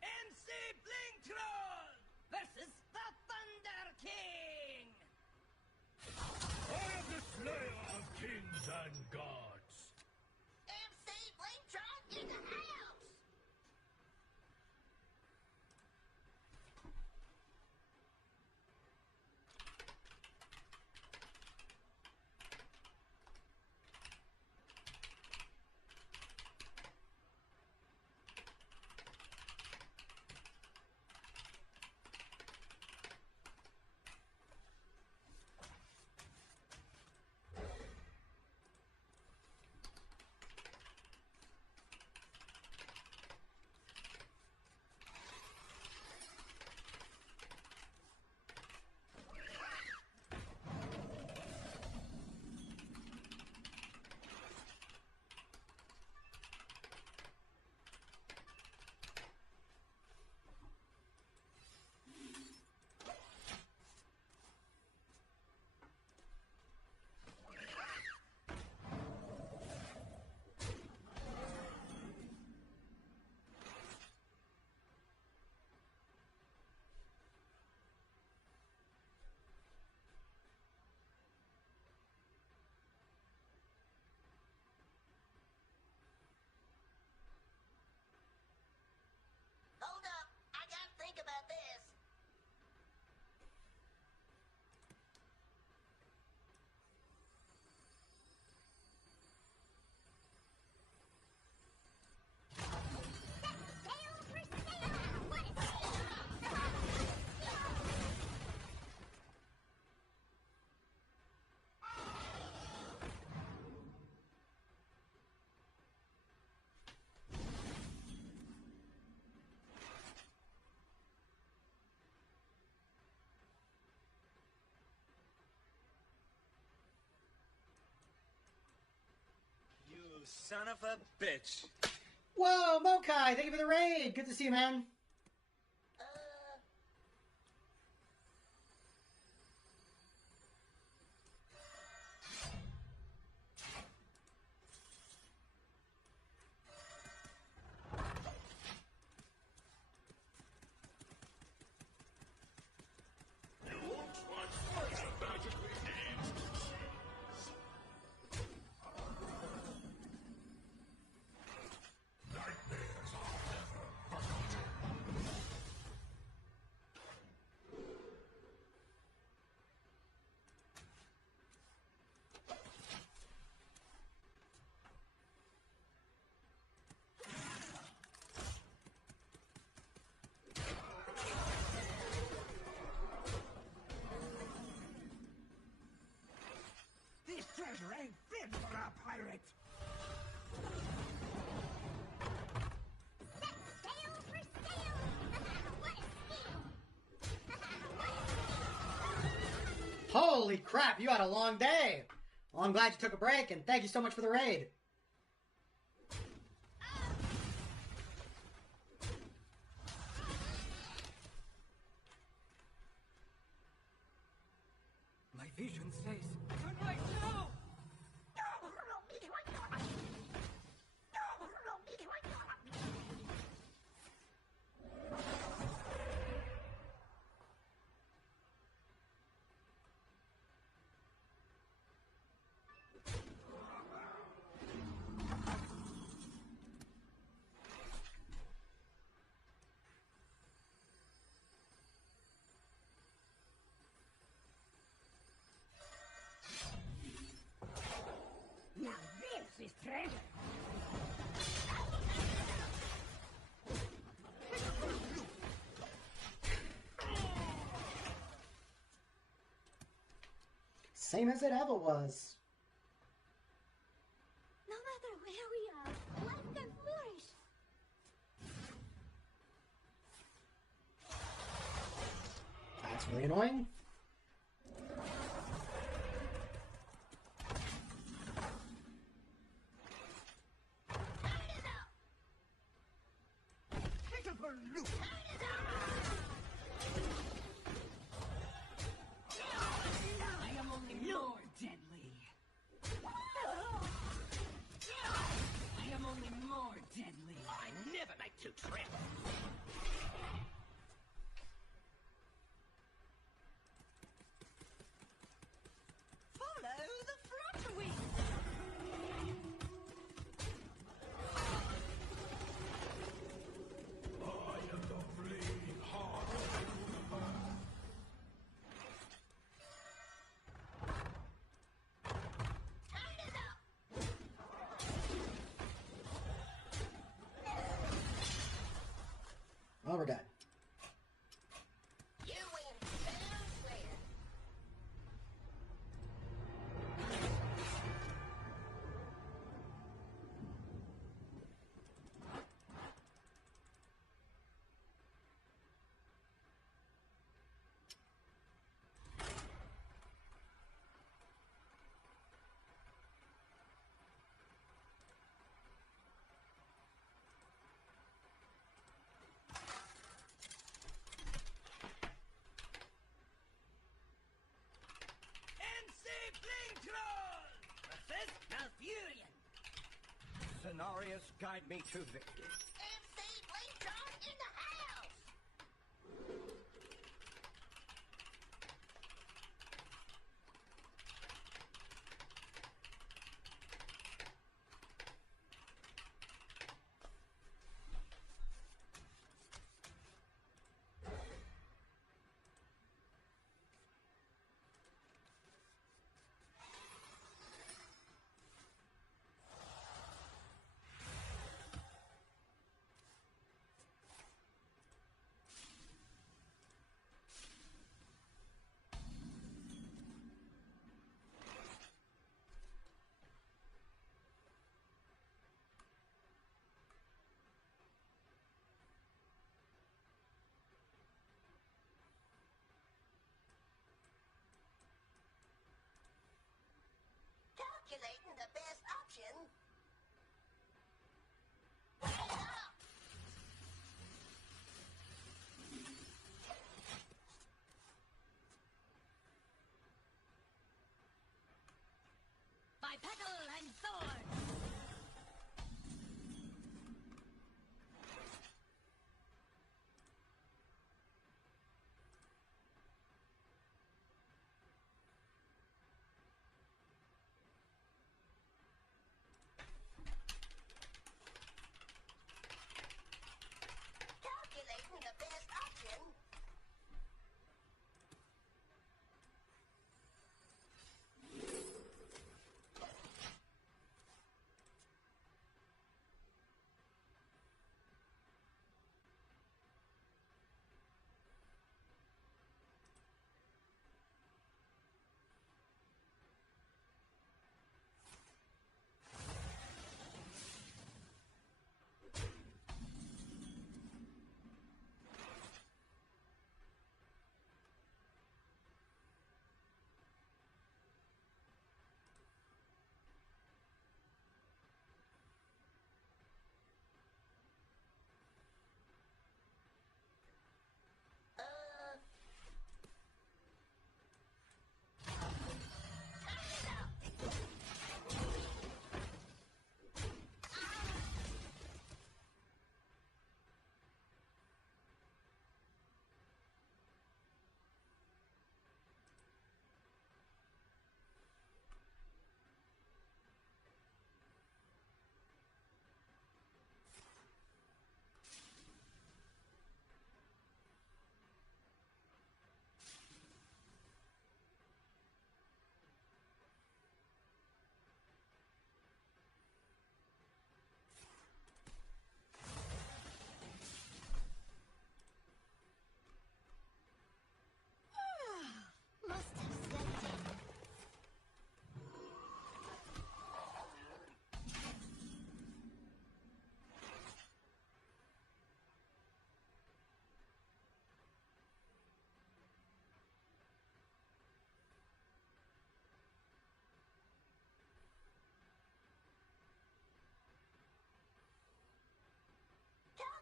MC Blingtron versus the Thunder King. I am the slayer of kings and gods. MC Blingtron in the house! son of a bitch. Whoa, Mokai, thank you for the raid. Good to see you, man. This treasure ain't fit for a pirate. Holy crap, you had a long day. Well, I'm glad you took a break, and thank you so much for the raid. My vision says, turn right now! Now this is treasure. Same as it ever was. No matter where we are, life can flourish. That's really annoying. I am only more deadly. I am only more deadly. I never make two trips. Follow the flutter wing. Oh, we're done. You win fair and square. Cenarius, guide me to victory. MC Blinktron in the house.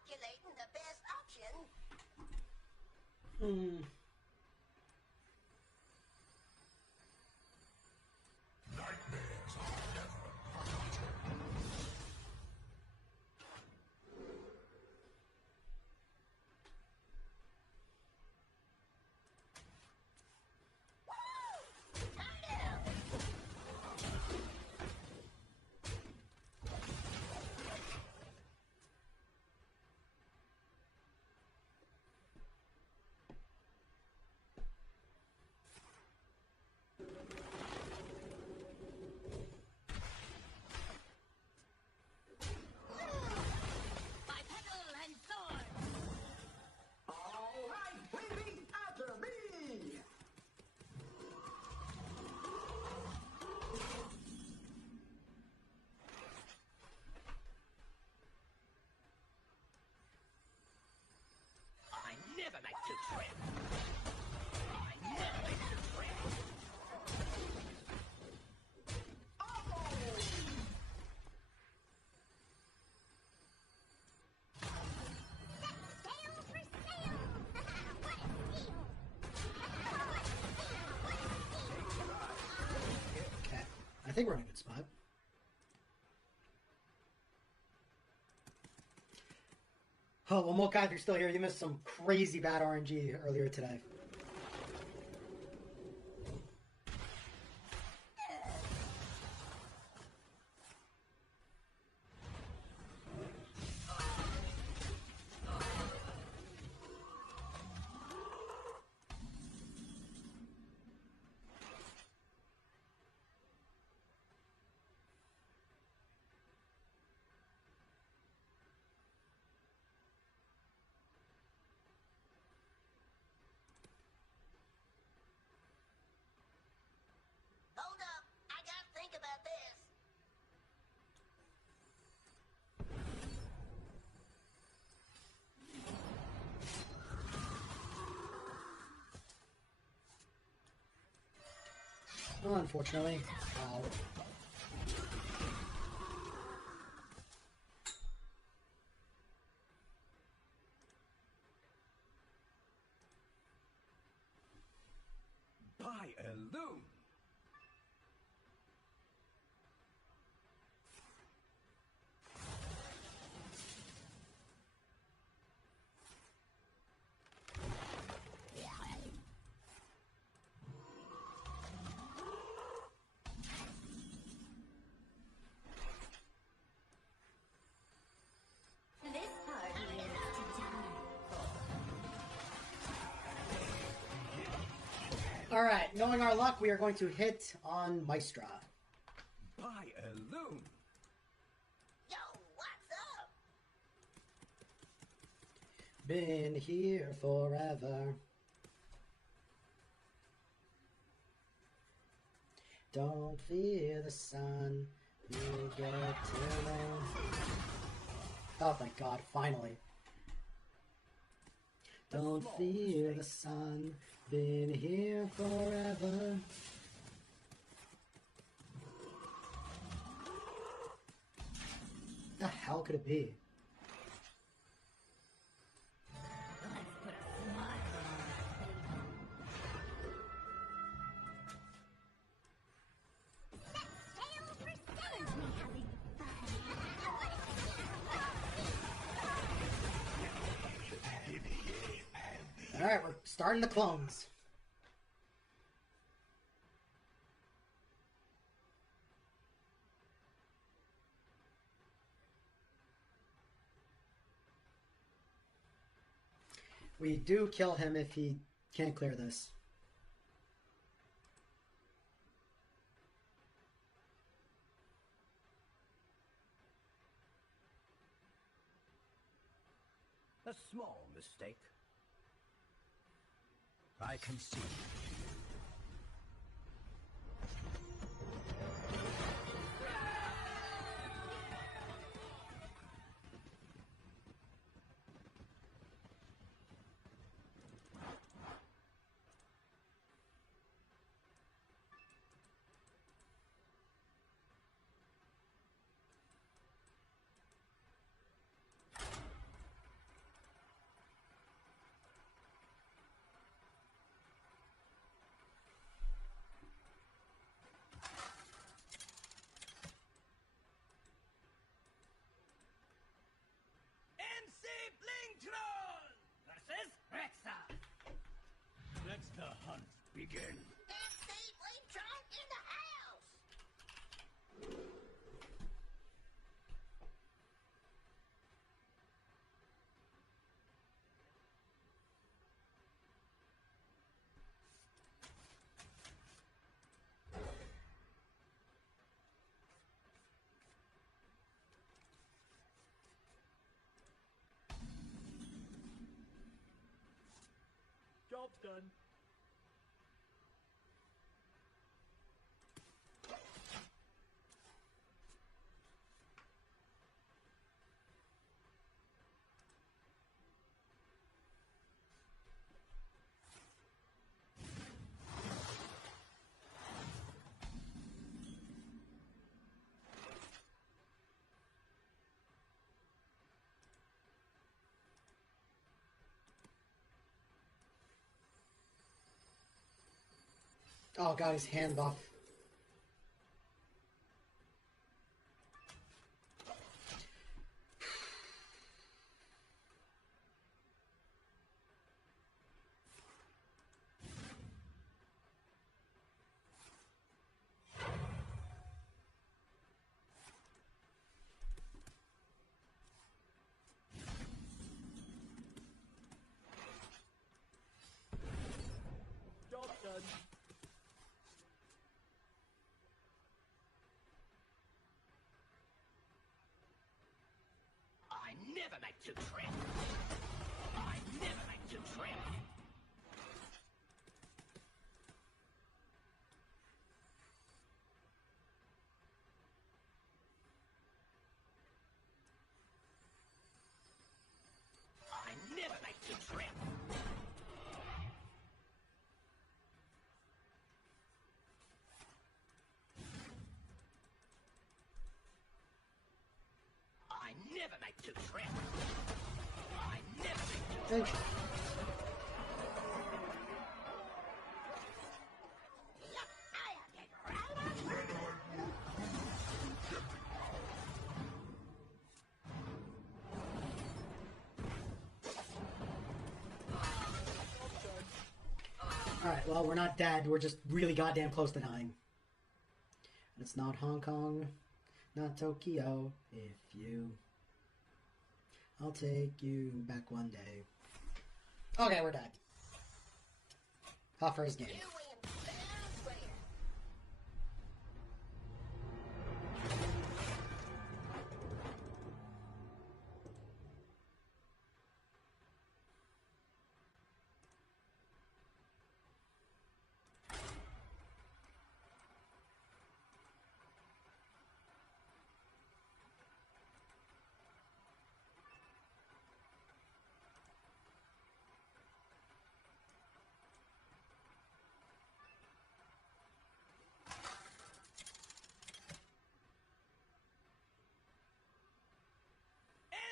calculating the best option. Never make two trips. I never make two trips. Sail for sail! What a steal! Okay, I think we're in a good spot. Oh, well, Mokai, if you're still here, you missed some crazy bad RNG earlier today. Hold up, I gotta think about this. Well, unfortunately. Ow. Buy a loom. Alright, knowing our luck, we are going to hit on Maestra. Buy a loom. Yo, what's up? Been here forever. Don't fear the sun. You get to me. Oh, thank God, finally. Don't fear the sun. Been here forever. The hell could it be? Alright, we're starting the clones. We do kill him if he can't clear this. A small mistake. I can see. the hunt begin. MC 𝔹𝕃℃𝔻 in the house! Job's done. Oh god, his hand buff. Job's done. I never make you trip. I never make you trip. I never make you trip. I never make you trip. I never make you trip. Alright, well, we're not dead. We're just really goddamn close to dying. It's not Hong Kong, not Tokyo. If you... I'll take you back one day. Okay, we're dead. Hoffer's game.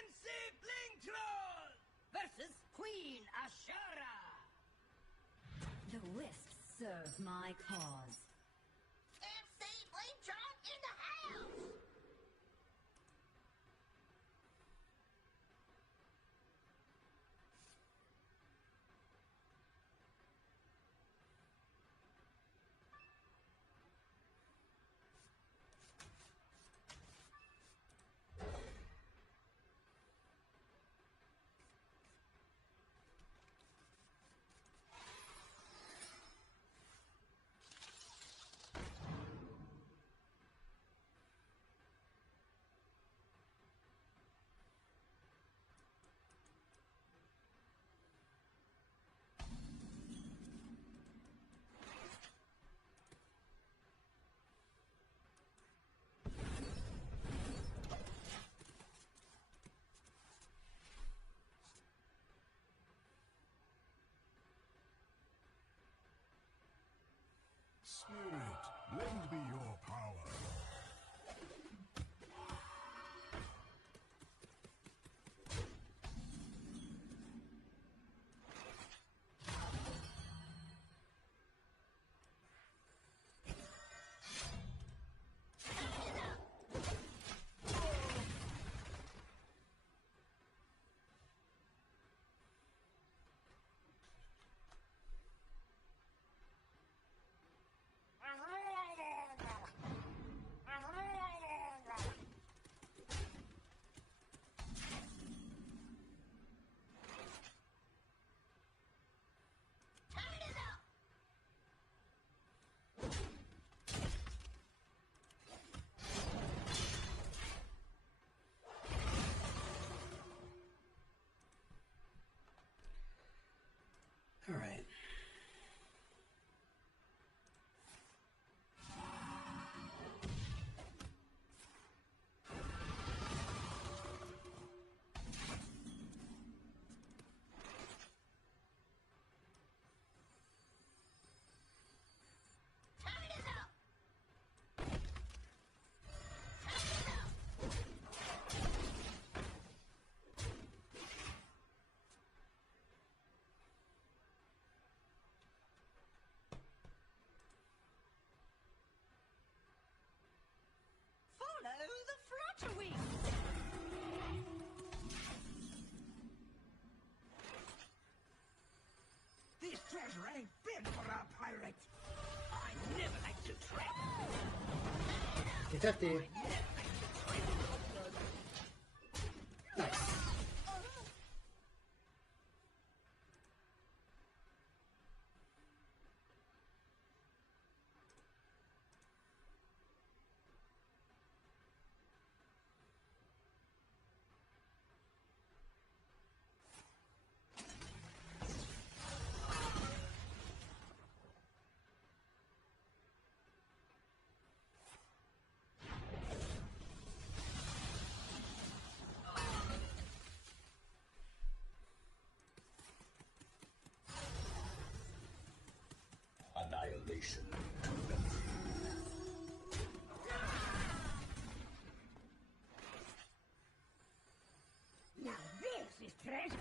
MC 𝔹𝕃℃𝔻 versus Queen Ashara. The wisps serve my cause. MC 𝔹𝕃℃𝔻 in the house! Spirit, lend me your power. 50-50. Nice. Annihilation. Now this is treasure.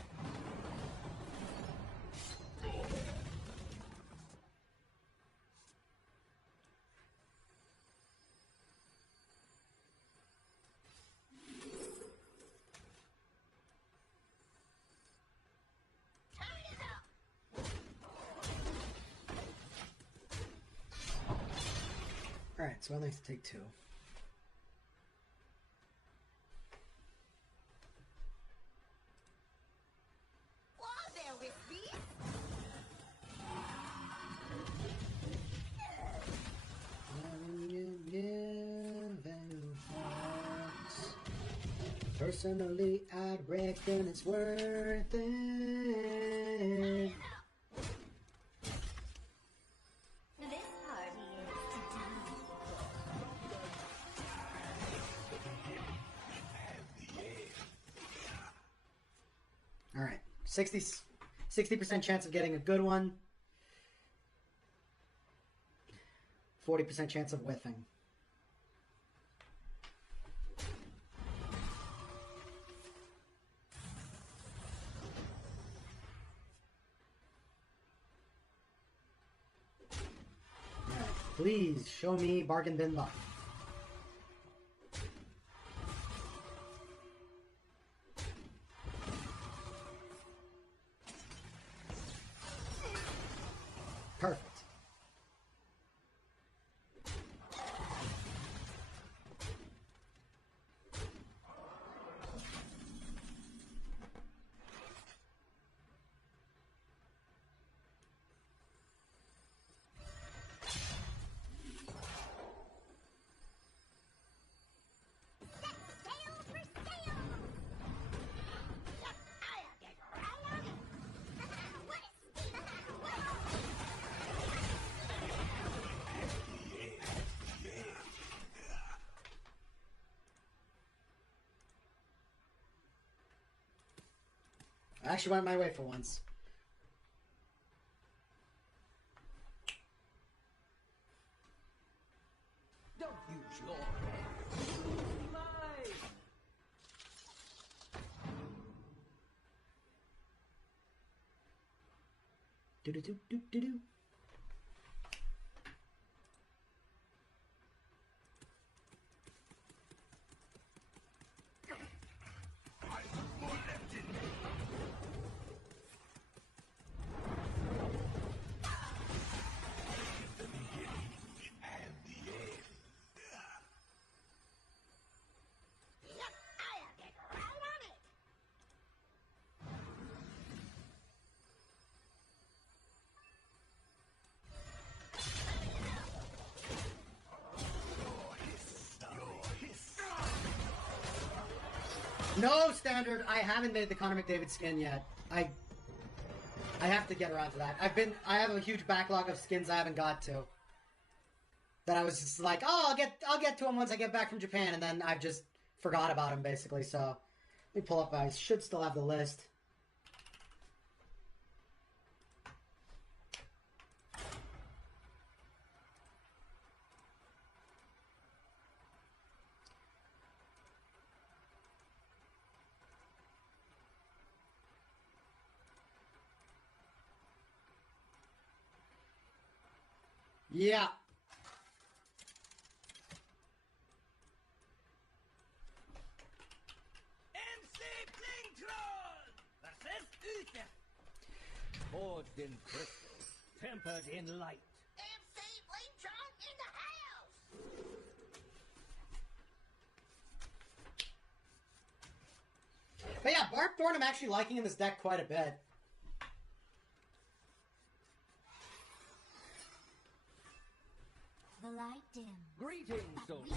Alright, so I'll have to take 2. Was there with me? Personally, I'd reckon it's worth it. This party is to die. Alright, 60% chance of getting a good one. 40% chance of whiffing. Please show me bargain bin luck. Perfect. I actually went my way for once. Don't use your head. Mine. Do-do-do-do-do-do. No, standard. I haven't made the Connor McDavid skin yet. I have to get around to that. I have a huge backlog of skins I haven't got to. That I was just like, oh, I'll get to them once I get back from Japan, and then I've just forgot about them basically. So let me pull up. I should still have the list. Yeah. MC Blingtron versus Uther. Forged in crystal, tempered in light. MC Blingtron in the house! Barb Thorn I'm actually liking in this deck quite a bit. The light dim. Greetings, soldier.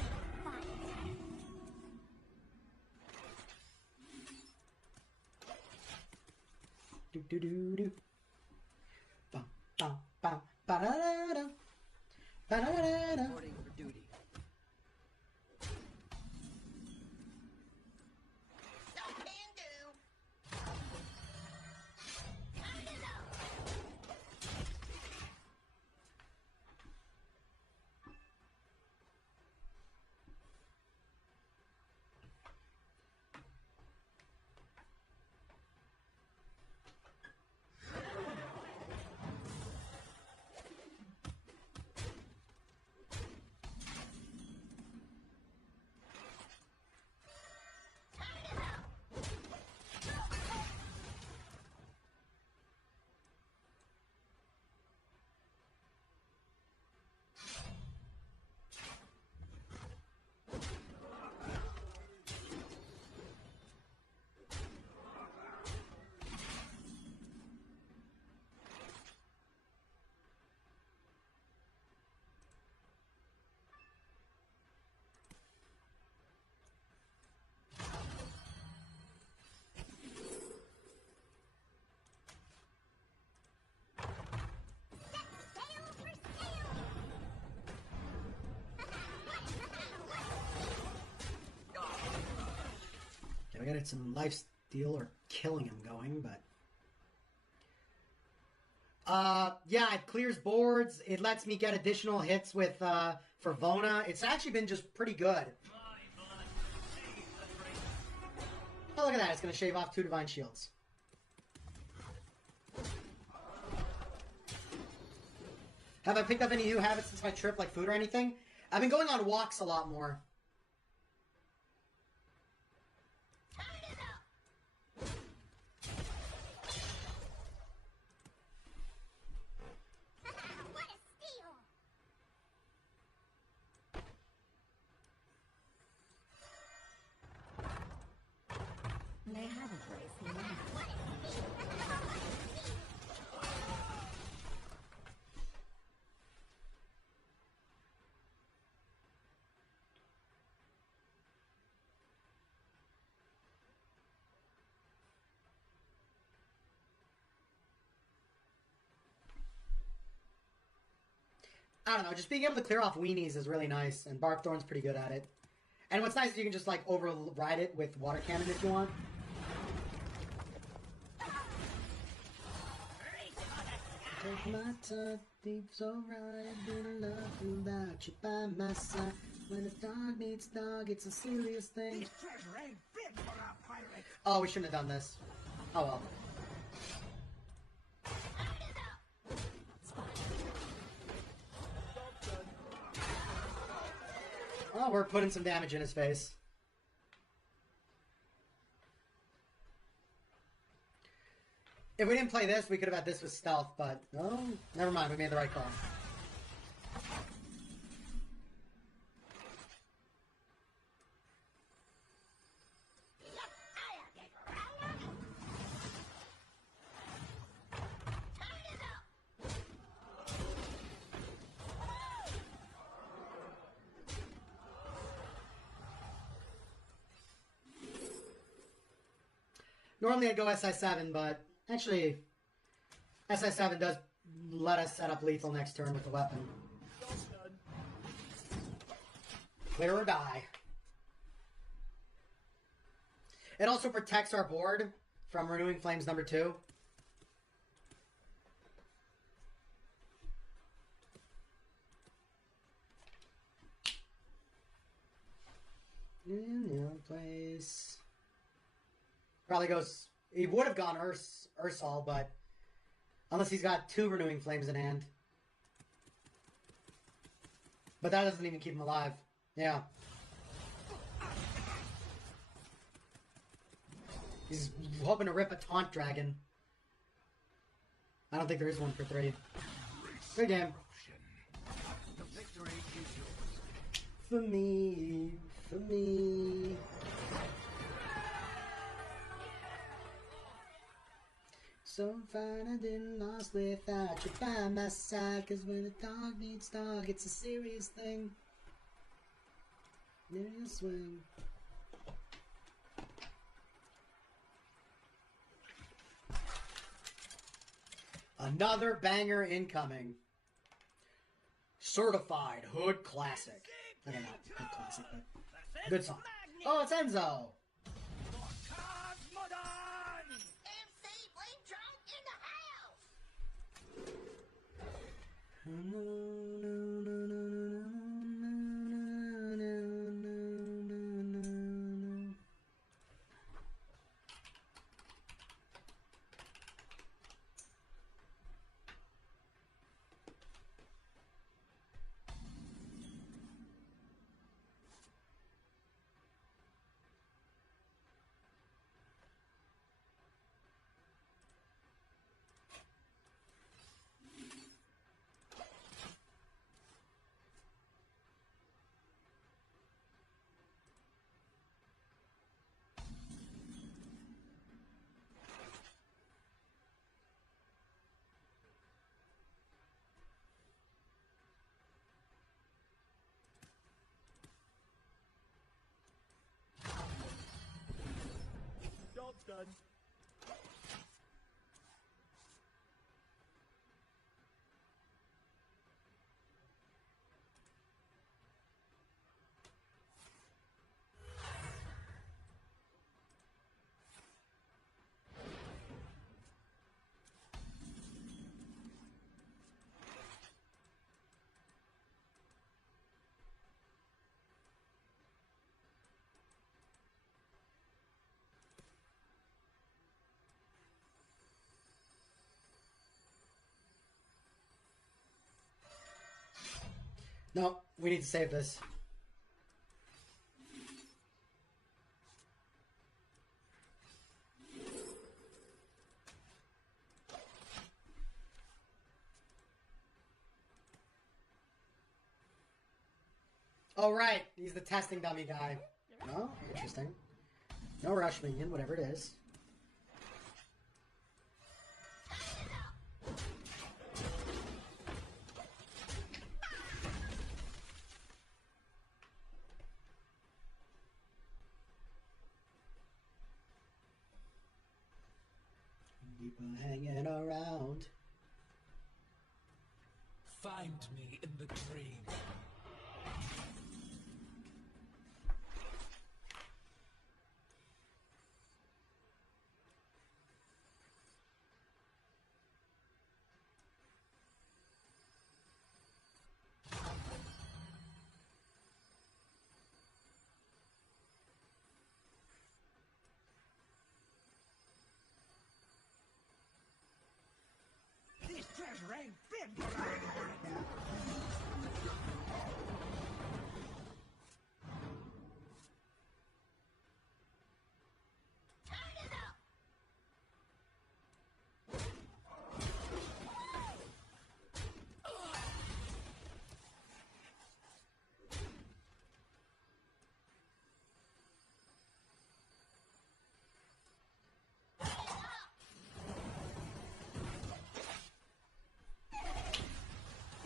Do do do do. Bum bum bum ba da da da. Ba da da da. Reporting for duty. We gotta get some life steal or killing him going, but yeah, it clears boards. It lets me get additional hits with for Vona. It's actually been just pretty good. Oh, look at that! It's gonna shave off 2 divine shields. Have I picked up any new habits since my trip, like food or anything? I've been going on walks a lot more. They have a place here. I don't know, just being able to clear off weenies is really nice, and Barkthorn's pretty good at it. And what's nice is you can just, like, override it with Water Cannon if you want. Take my time, deep's alright, been nothing about you by my side. When a dog needs dog, it's the silliest thing. This treasure ain't fit for a pirate. Oh, we shouldn't have done this. Oh well. Oh, we're putting some damage in his face. If we didn't play this, we could have had this with stealth, but no, never mind, we made the right call. Normally I'd go SI7, but actually SI7 does let us set up lethal next turn with the weapon. Clear or die. It also protects our board from Renewing Flames number 2. In your place. Probably goes. He would have gone Ursal, but unless he's got 2 Renewing Flames in hand. But that doesn't even keep him alive. Yeah. He's hoping to rip a Taunt Dragon. I don't think there is one for 3. Good game. For me. For me. So fine I didn't lost without you by my side. Cause when a dog needs dog, it's a serious thing. There you swim. Another banger incoming. Certified Hood Classic. Okay, not Hood Classic, but good song. Oh, it's Enzo! Job's done. No, we need to save this. Oh, right. He's the testing dummy guy. Oh, interesting. No rush minion, whatever it is. People hanging around. Find me in the dream. This treasure ain't fit for our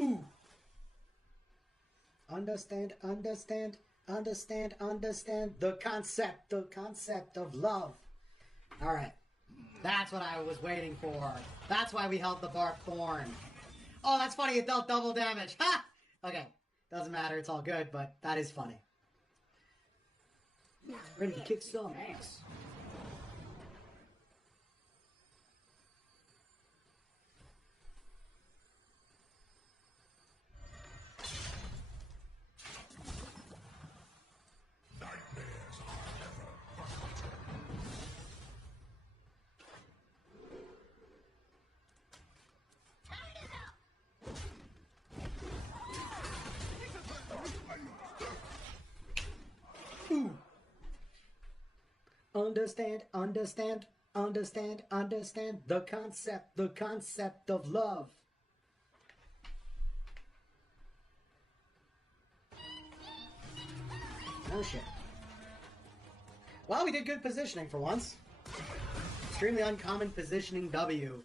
Ooh. Understand the concept of love. All right. That's what I was waiting for. That's why we held the bark thorn. Oh, that's funny. It dealt double damage. Ha! Okay. Doesn't matter. It's all good, but that is funny. Ready to kick some ass. Understand the concept of love. Oh shit. Well, we did good positioning for once. extremely uncommon positioning W.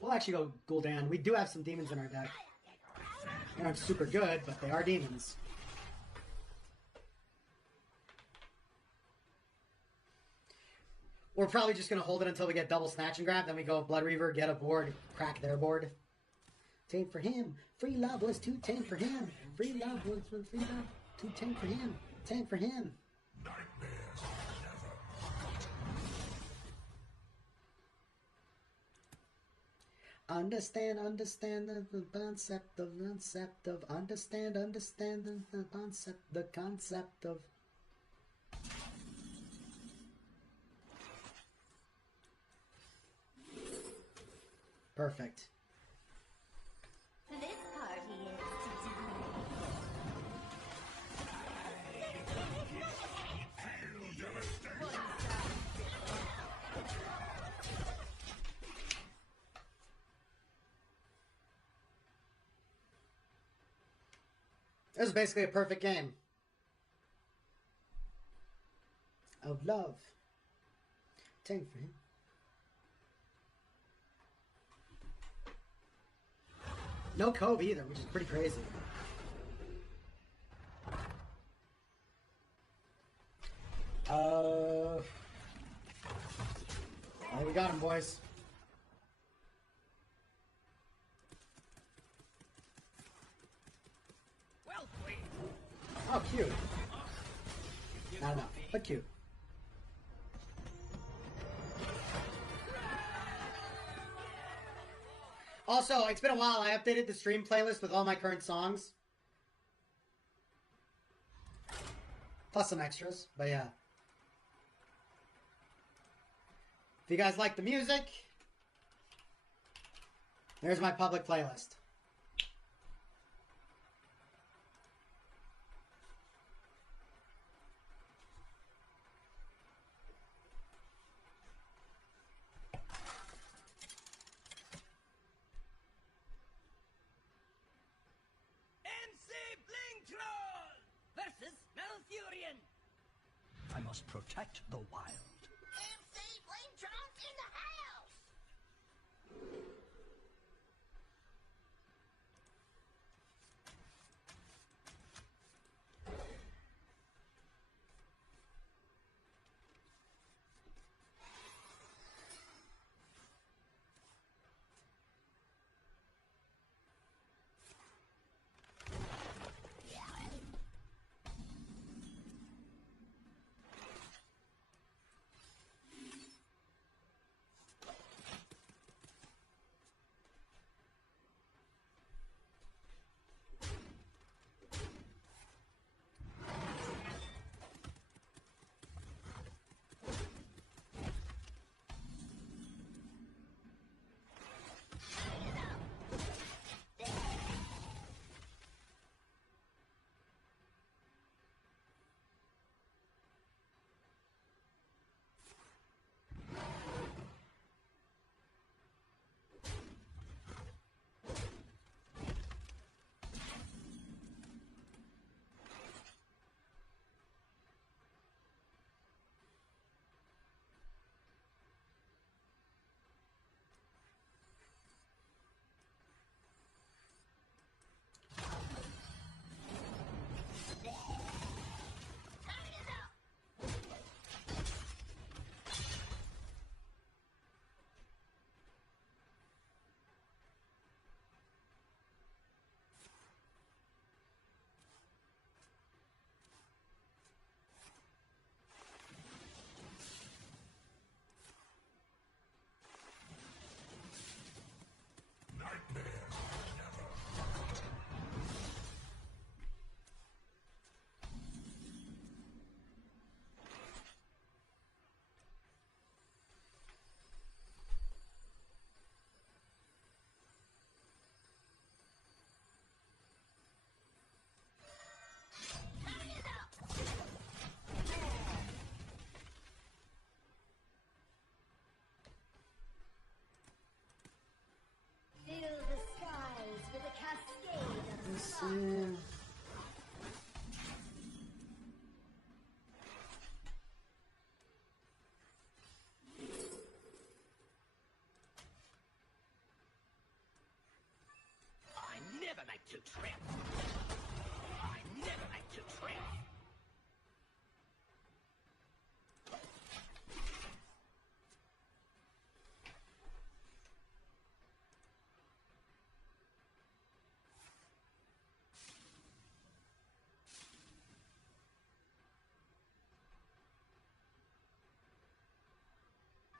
We'll actually go Gul'dan. We do have some demons in our deck. They aren't super good, but they are demons. We're probably just going to hold it until we get double snatch and grab. Then we go Blood Reaver, get a board, crack their board. Tank for him. Free love was too tank for him. Free love was free love. Too tank for him. Tank for him. Understand the concept of understand the concept of perfect. This party is to die. This is basically a perfect game of love. Tank for him. No Cove either, which is pretty crazy. We got him, boys. Oh, cute. Not enough, but cute. Also, it's been a while. I updated the stream playlist with all my current songs. Plus some extras, but yeah. If you guys like the music, there's my public playlist. I must protect the wild. MC Blinktron in the house! listen. I never like to trip. I never like to trip.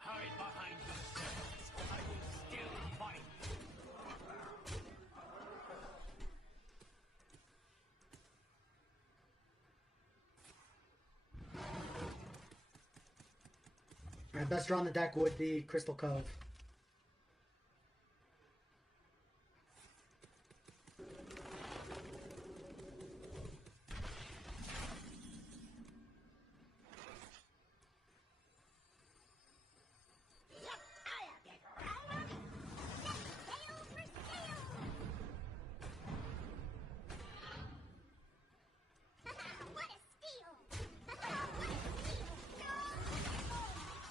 Hide behind the curtains. I will still fight. Alright, best draw on the deck would be Crystal Cove.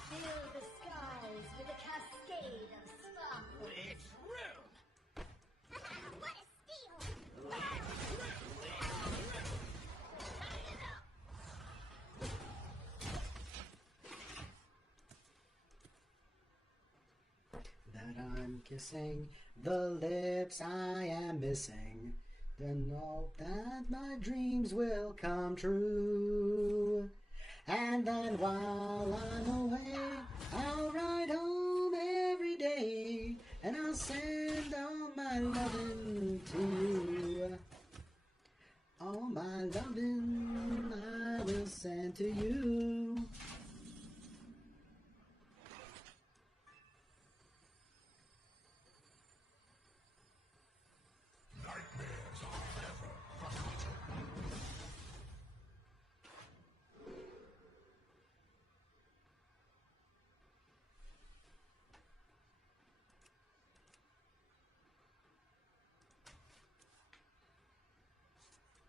Fill the skies with a cascade of sparkle. It's rude. What a steal! That I'm kissing the lips I am missing. To know that my dreams will come true. And then while I'm away, I'll ride home every day. And I'll send all my loving to you. All my loving I will send to you.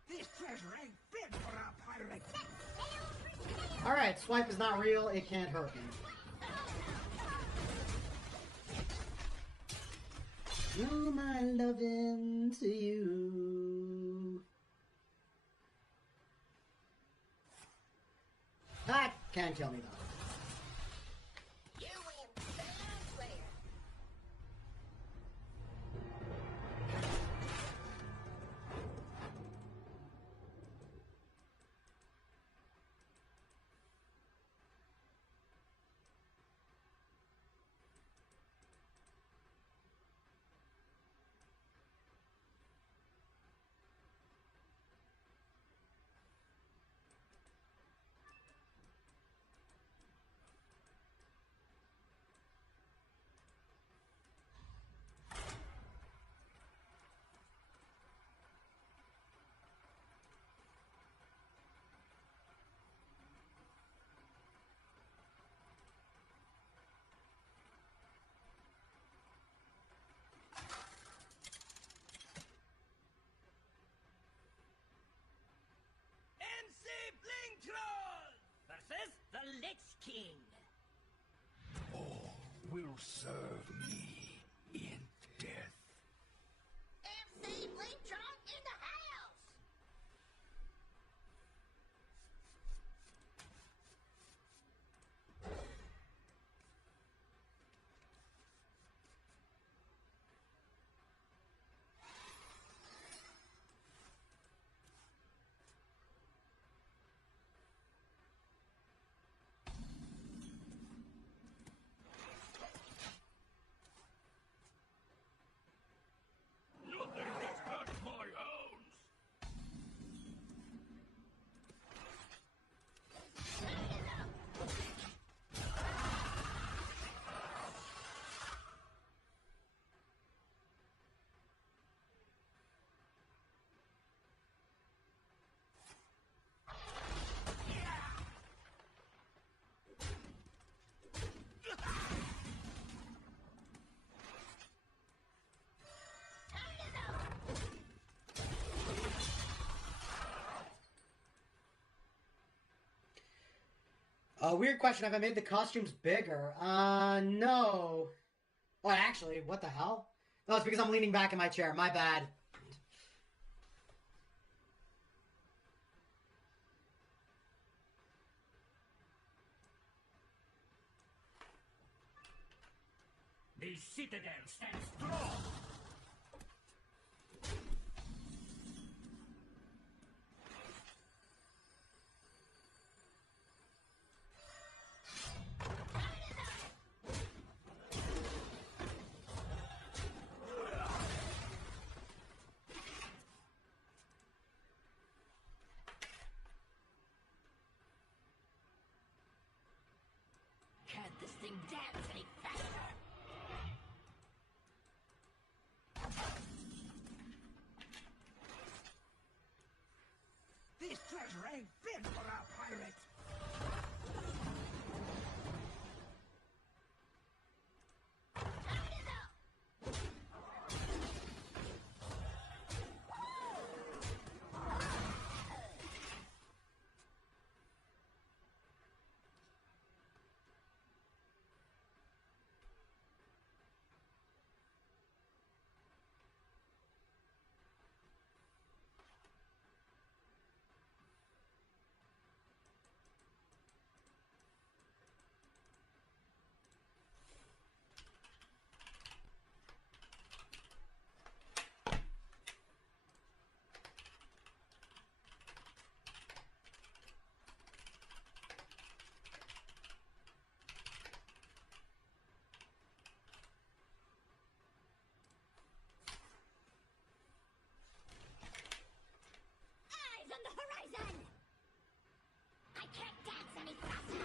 This treasure ain't fit for a pirate. Alright, swipe is not real, it can't hurt me. All my loving to you. That can't kill me though. Versus the Lich King. All will serve me in death. MC Blingtron in the house! Weird question. Have I made the costumes bigger? No. Oh, actually, what the hell? Oh, it's because I'm leaning back in my chair. My bad. The citadel stands strong. Can't this thing dance any faster? This treasure ain't fit for a pirate. Eyes on the horizon! I can't dance any faster!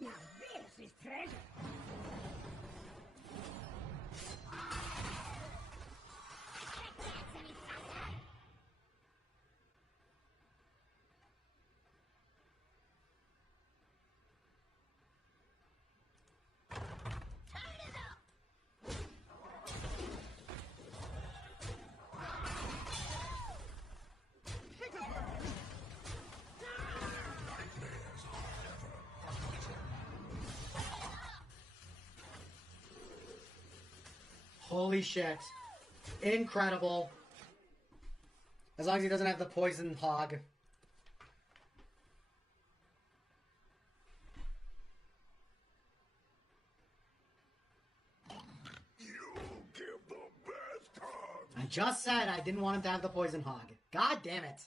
Now this is treasure. Holy shit. Incredible. As long as he doesn't have the poison hog. I just said I didn't want him to have the poison hog. God damn it.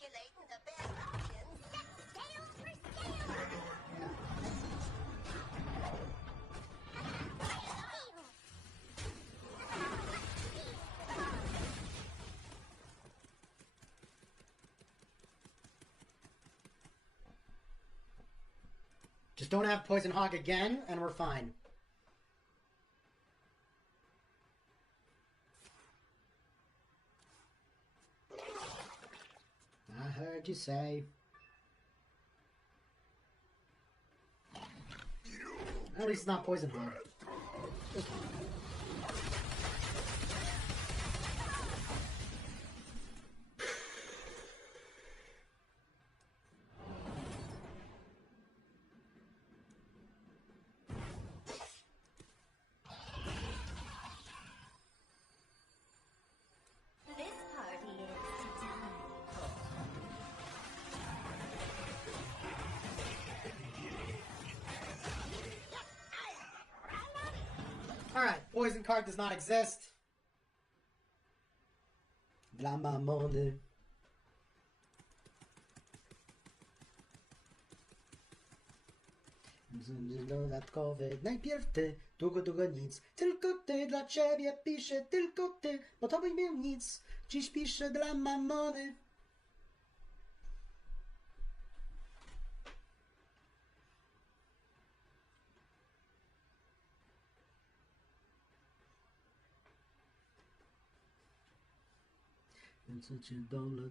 Calculating the best options. Scale for scale. Just don't have poison hog again, and we're fine. I heard you say. At least it's not poison hog. This Alright, poison card does not exist. Dla mamony. Dodatkowy, najpierw ty, długo nic. Tylko ty, dla ciebie piszę, tylko ty, bo to bym miał nic. Dziś piszę dla mamony. Co cię dole.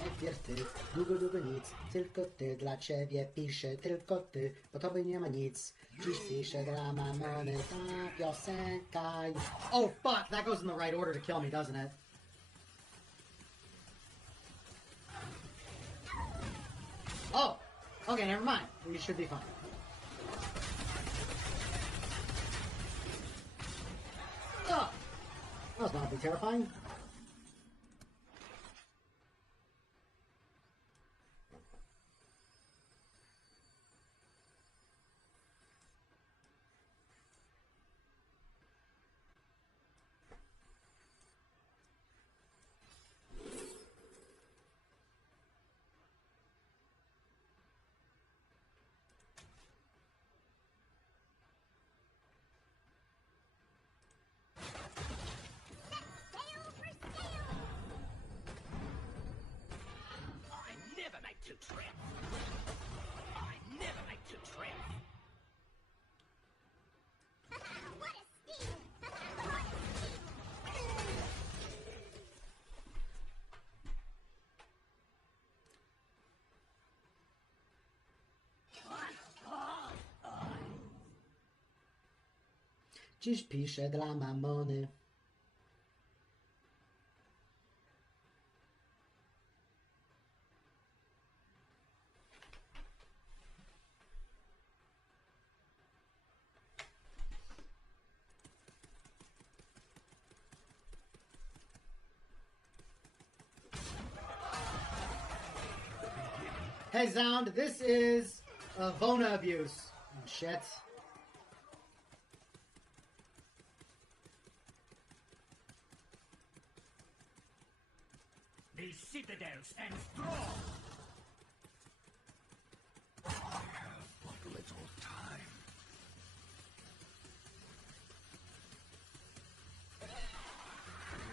Najpierw ty, długo nic, tylko ty, dla ciebie piszę, tylko ty, bo tobie nie ma nic. Dziś piszę dla mamony, ta piosenka. Oh fuck, that goes in the right order to kill me, doesn't it? Oh, okay, never mind. We should be fine. Oh, that was mildly terrifying. To trip. I never like to trip. What a steal! Dziś piszę dla mamony. Hey Zound, this is Vona abuse. Oh shit. The citadel stands strong. I have but little time.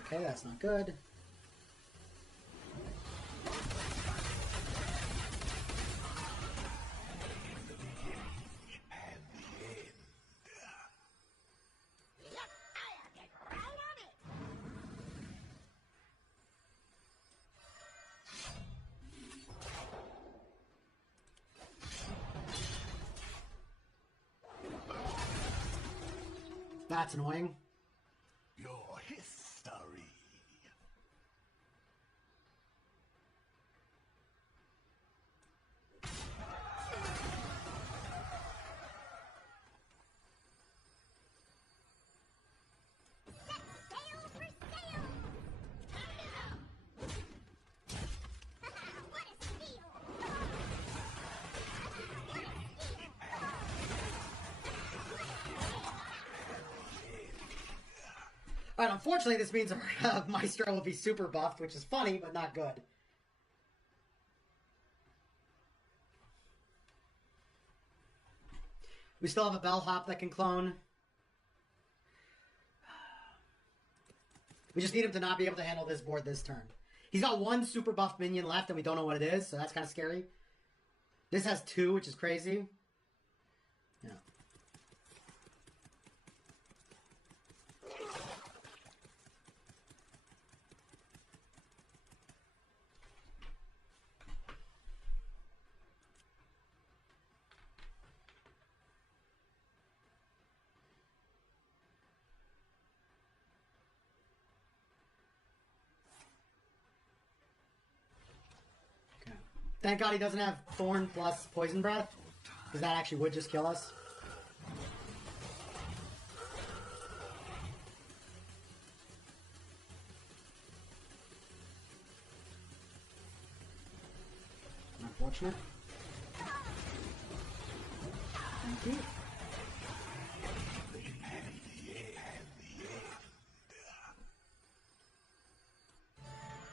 Okay, that's not good. That's annoying. Your history. Alright, unfortunately this means our Maestro will be super buffed, which is funny, but not good. We still have a bellhop that can clone. We just need him to not be able to handle this board this turn. He's got one super buffed minion left and we don't know what it is, so that's kind of scary. This has two, which is crazy. Yeah. Thank God he doesn't have Thorn plus Poison Breath, because that actually would just kill us. unfortunate. Thank you.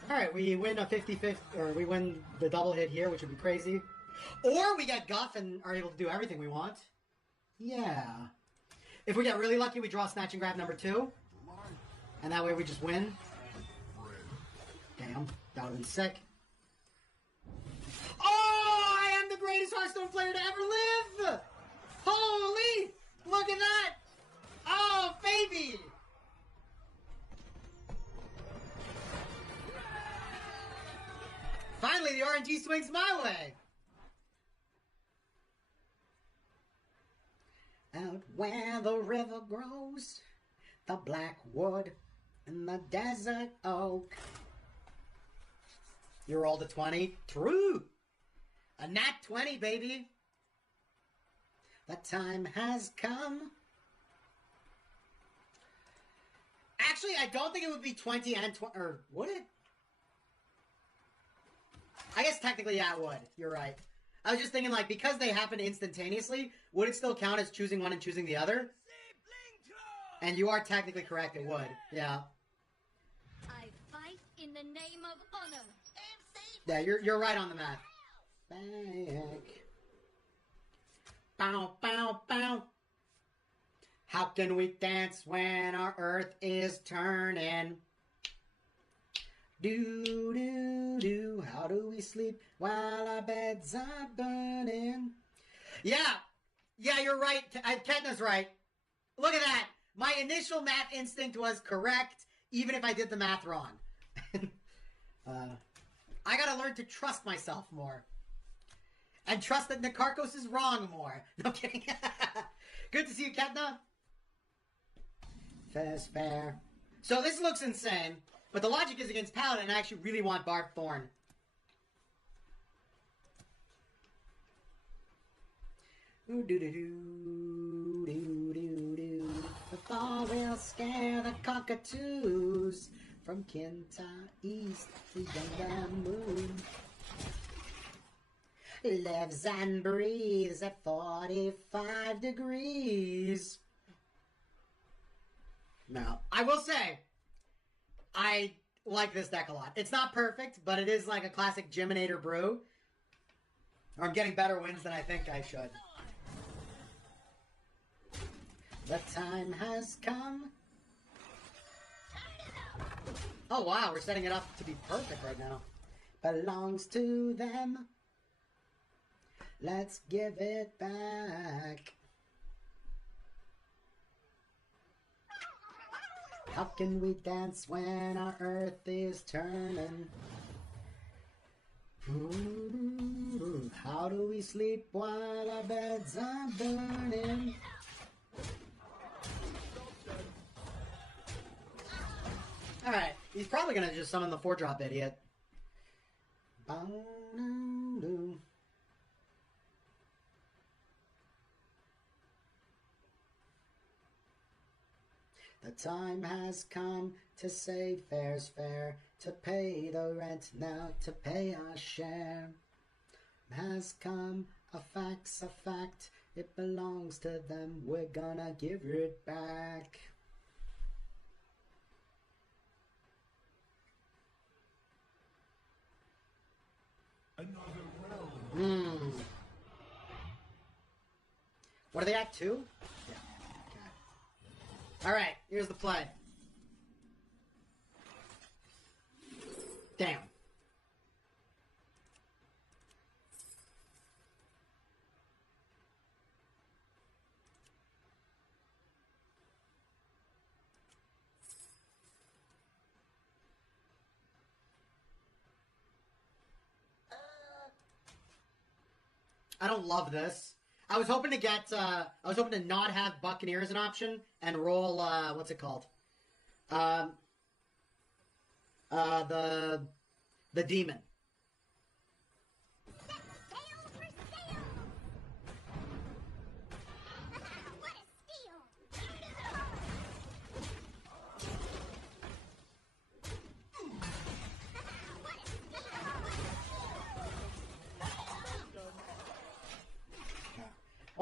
Alright, we win a 50-50, or we win the double hit here, which would be crazy. Or we get Guff and are able to do everything we want. Yeah. If we get really lucky, we draw Snatch and Grab number 2. And that way we just win. Damn, that would have been sick. Oh, I am the greatest Hearthstone player to ever live! Holy! Look at that! Oh, baby! Finally, the RNG swings my way! Out where the river grows, the black wood and the desert oak. You rolled a 20? True! A nat 20, baby! The time has come. Actually, I don't think it would be 20 and 20, or would it? I guess technically, yeah, it would. You're right. I was just thinking, like, because they happen instantaneously, would it still count as choosing one and choosing the other? And you are technically correct, it would. Yeah. I fight in the name of honor. Yeah, you're right on the math. Back. Bow, bow, bow. How can we dance when our earth is turning? Do, do, do. How do we sleep while our beds are burning? Yeah. Yeah, you're right. Ketna's right. Look at that. My initial math instinct was correct, even if I did the math wrong. I gotta learn to trust myself more. And trust that Nikarkos is wrong more. No kidding. Good to see you, Ketna. Fair's fair. So this looks insane, but the logic is against Paladin, and I actually really want Barbed Thorn. Ooh, doo doo doo, doo doo doo. The fall will scare the cockatoos from Kinta East to Younger Moon. Lives and breathes at 45 degrees. Now, I will say, I like this deck a lot. It's not perfect, but it is like a classic Geminator brew. I'm getting better wins than I think I should. The time has come. Oh wow, we're setting it up to be perfect right now. Belongs to them. Let's give it back. How can we dance when our earth is turning? Ooh, how do we sleep while our beds are burning? Alright, he's probably gonna just summon the 4-drop idiot. The time has come to say fair's fair, to pay the rent now, to pay our share. Has come, a fact's a fact, it belongs to them, we're gonna give it back. What are they at, 2? Yeah. Okay. Alright, here's the play. Damn. I don't love this. I was hoping to get, I was hoping to not have Buccaneer as an option and roll, what's it called? The Demon.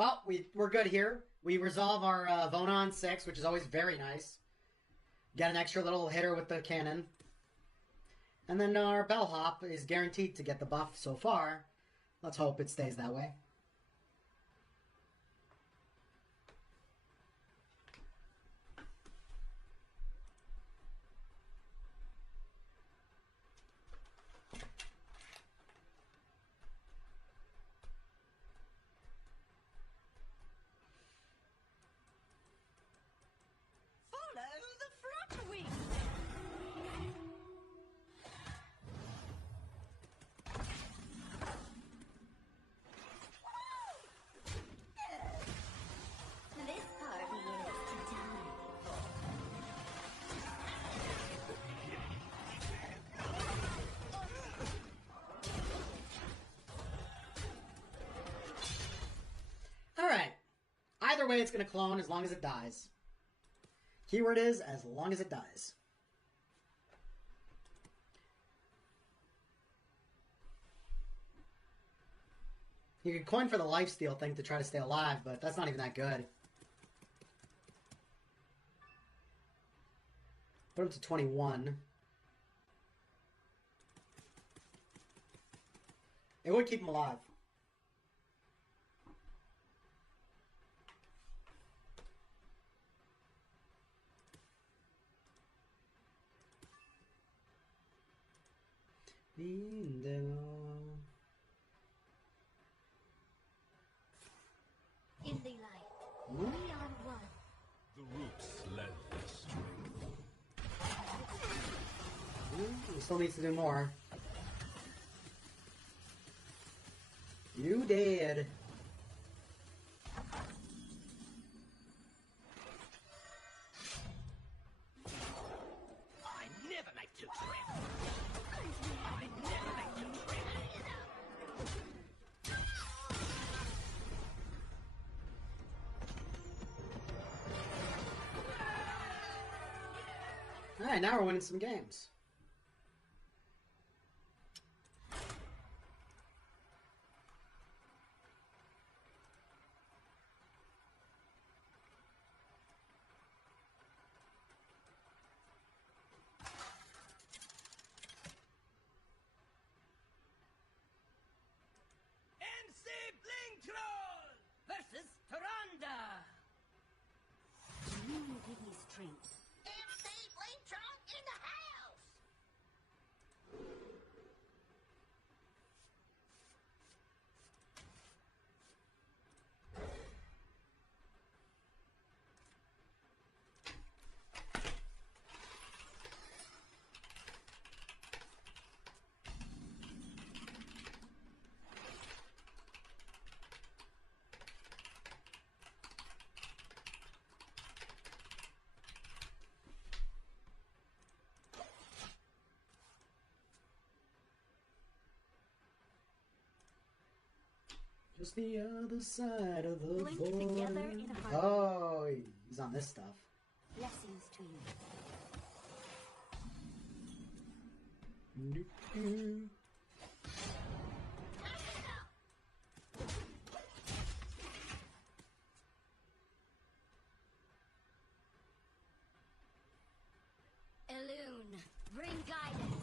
Well, we're good here. We resolve our Vonon 6, which is always very nice. Get an extra little hitter with the cannon. And then our Bellhop is guaranteed to get the buff so far. Let's hope it stays that way. Alright. Either way, it's going to clone as long as it dies. Keyword is, as long as it dies. You can coin for the lifesteal thing to try to stay alive, but that's not even that good. Put him to 21. It would keep him alive. In the light, we are one. The roots lend their strength. He still needs to do more. You did. I never make two trips. I never make two trips. Alright, now we're winning some games. MC Blinktroll versus Taranda. You give me strength. MC Blingtron in the house! Just the other side of the Blink board. together in a heart. Oh, he's on this stuff. Blessings to you. Elune, bring guidance.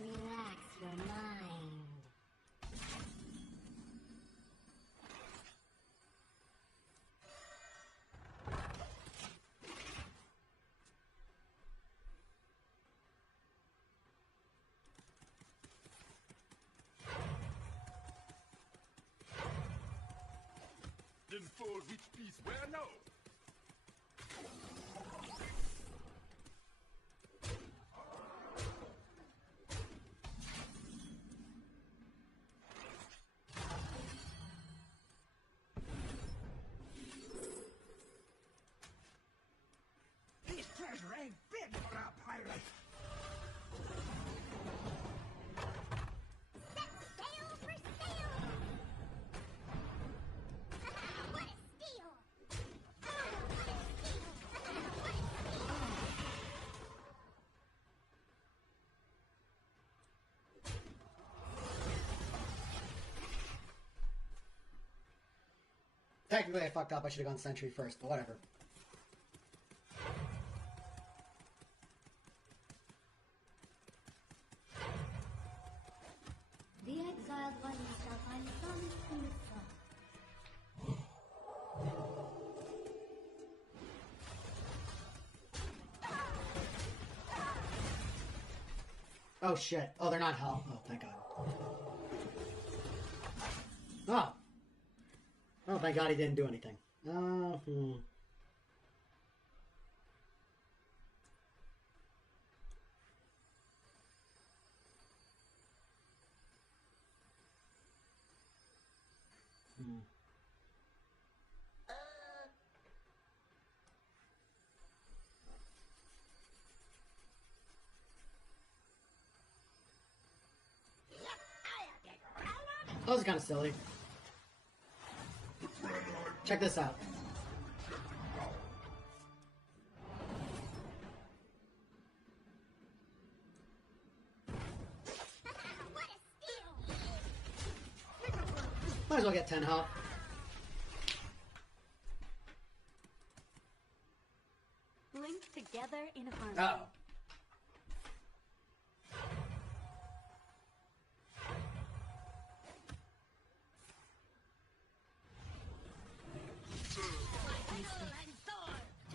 Relax your mind. Then for which piece where now? This treasure ain't fit for a pirate. Set sail for sail! What a steal! Technically, I fucked up. I should have gone Sentry first, but whatever. The exiled ones shall find some food. Oh shit. Oh, they're not hell. Oh, thank God. Oh. Oh, thank God he didn't do anything. That was kind of silly. Check this out. Might as well get 10 health. Linked together in harmony. Uh-oh.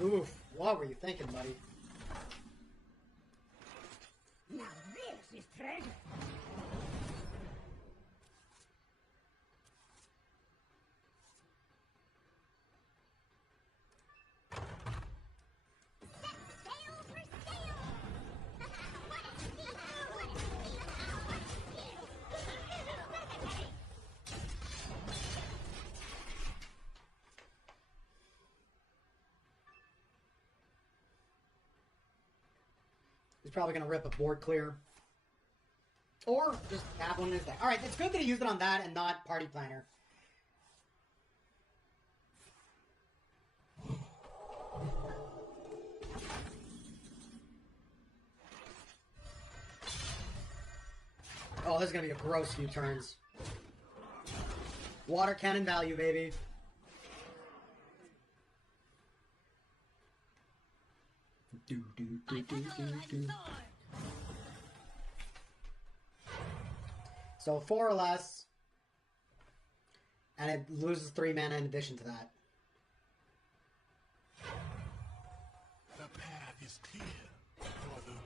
Oof, what were you thinking, buddy? Now this is treasure. He's probably gonna rip a board clear. Or just have one in his deck. Alright, it's good that he used it on that and not Party Planner. Oh, this is gonna be a gross few turns. Water cannon value, baby. So 4 or less, and it loses 3 mana in addition to that. The path is clear for the world.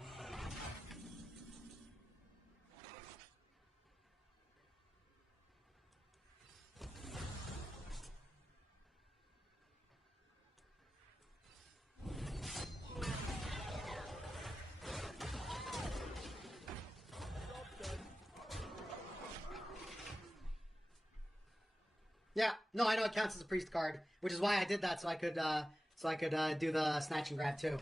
Yeah, no, I know it counts as a priest card, which is why I did that so I could do the snatch and grab too.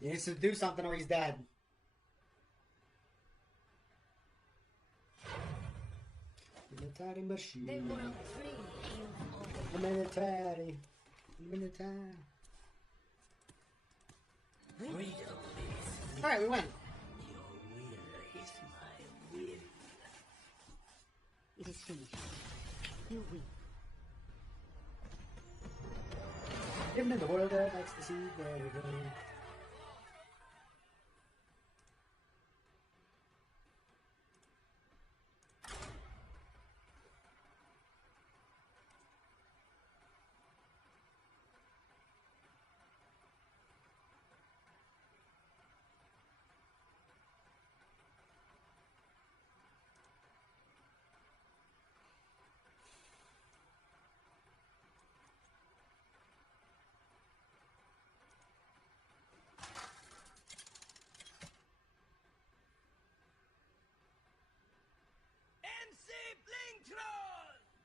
He needs to do something or he's dead. Military machine. Military. Alright, we win. It is finished. You win. Living in the world of ecstasy, baby.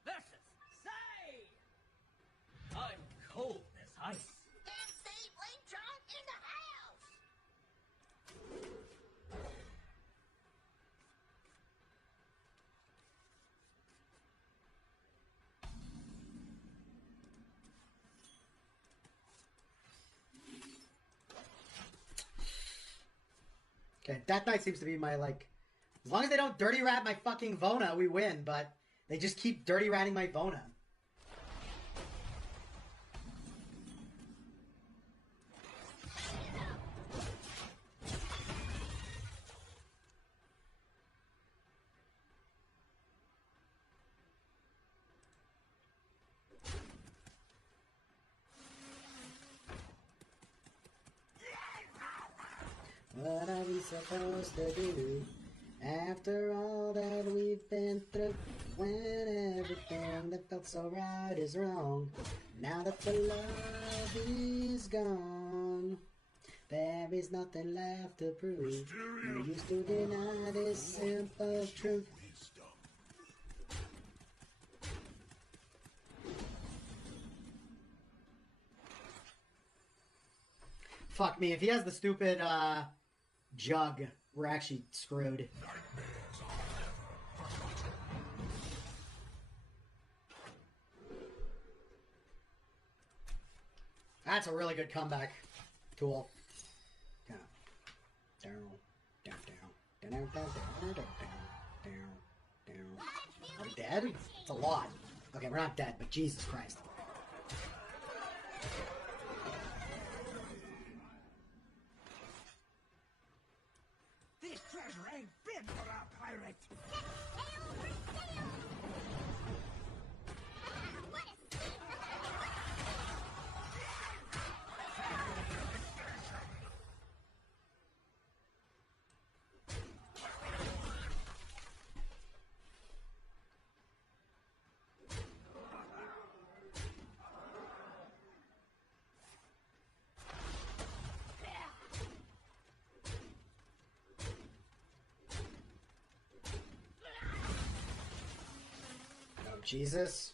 Versus Say! I'm cold as ice. MC Blingtron in the house! Okay, that knight seems to be my, like, As long as they don't dirty rat my fucking Vona, we win, but they just keep dirty ratting my Vona. What are we supposed to do after all that we've been through? When everything that felt so right is wrong. Now that the love is gone, there is nothing left to prove. No use to deny this simple truth. Fuck me, if he has the stupid, jug, we're actually screwed. That's a really good comeback tool. Down, down, down, down, down, down, down, down, down, down. Are we dead? It's a lot. Okay, we're not dead, but Jesus Christ. This treasure ain't fit for a pirate. Oh, Jesus.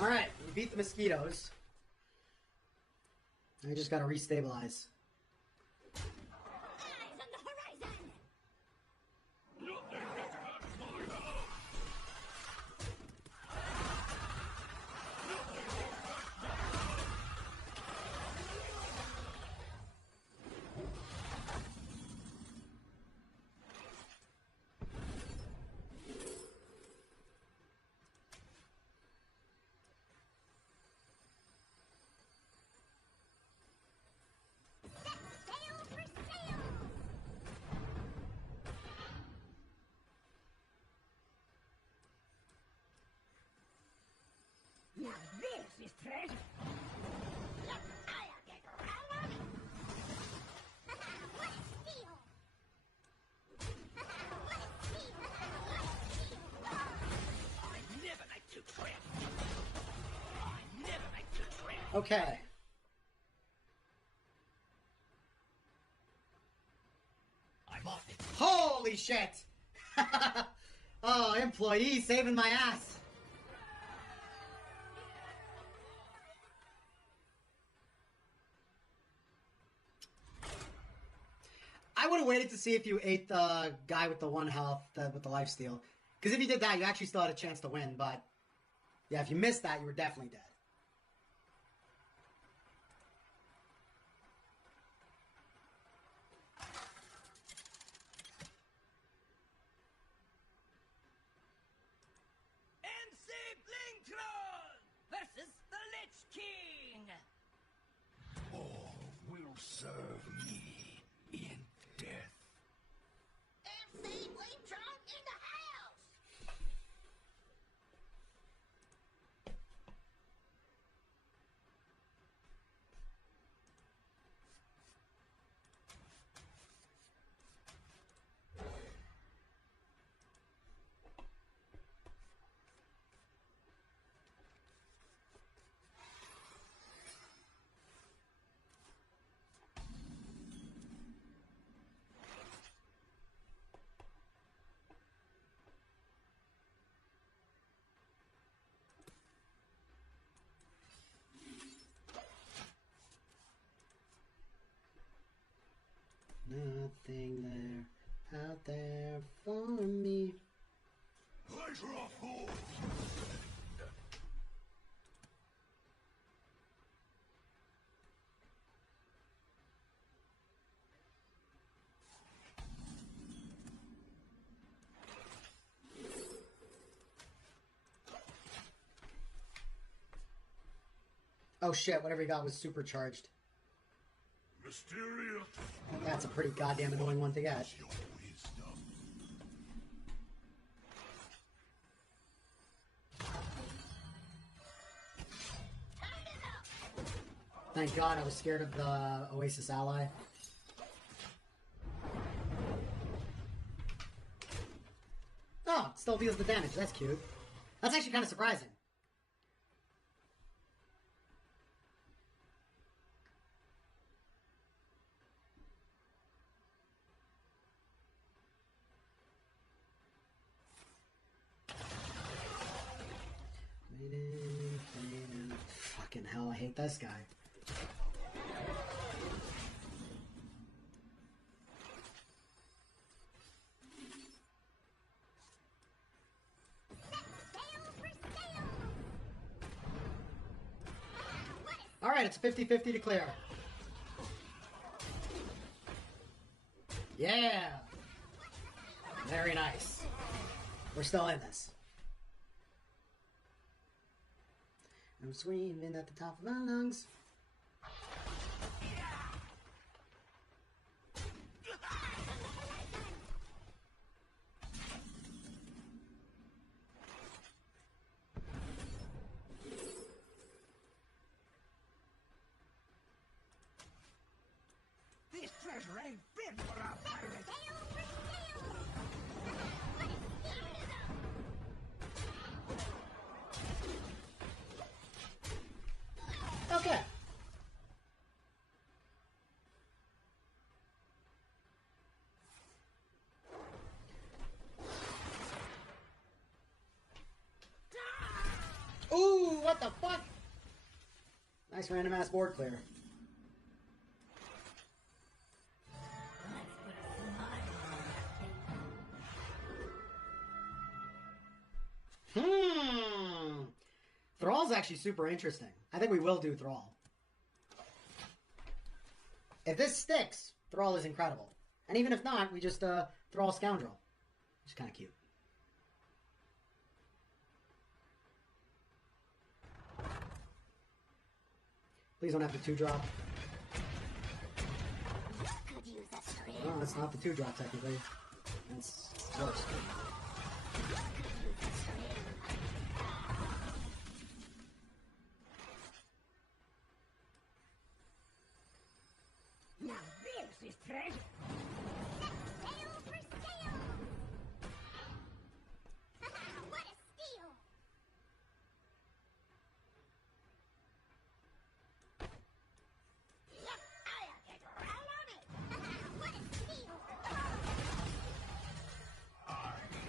Alright, we beat the mosquitoes. I just gotta restabilize. Now this is treasure. Okay. I'm off it. Holy shit! Oh, employee saving my ass. I would have waited to see if you ate the guy with the 1 health, with the lifesteal. Because if you did that, you actually still had a chance to win, but... yeah, if you missed that, you were definitely dead. Versus the Lich King! All will serve me in death. MC Blinktron in the house! Nothing there for me. Oh shit, whatever he got was supercharged. Mysteria. That's a pretty goddamn annoying one to get. Thank God I was scared of the Oasis ally. Oh, still deals the damage. That's cute. That's actually kind of surprising. Fucking hell, I hate this guy. Alright, it's 50-50 to clear. Yeah! Very nice. We're still in this. I'm screaming at the top of my lungs. This treasure ain't fit for a pirate. Okay. Ooh, what the fuck? Nice random ass board clear. Thrall's actually super interesting. I think we will do Thrall. If this sticks, Thrall is incredible. And even if not, we just Thrall Scoundrel. Which is kind of cute. Please don't have the 2-drop. No, that's not the 2-drop technically. That's worse. Now this is treasure. What a steal! Yep, I'll get right on it! What a steal! I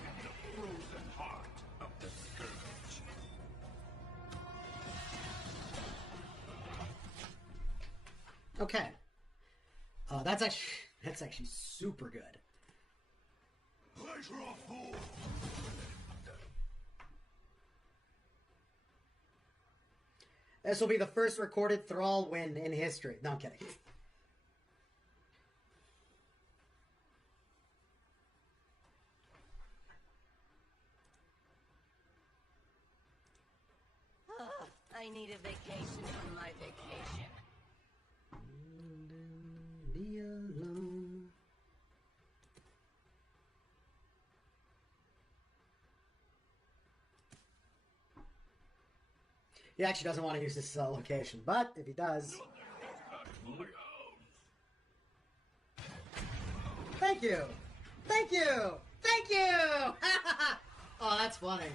am the frozen heart of the scourge. Okay. That's actually super good. This will be the first recorded Thrall win in history. No, I'm kidding. Oh, I need a vacation from my vacation. Be alone. He actually doesn't want to use this location, but if he does... Thank you! Thank you! Thank you! Oh, that's funny.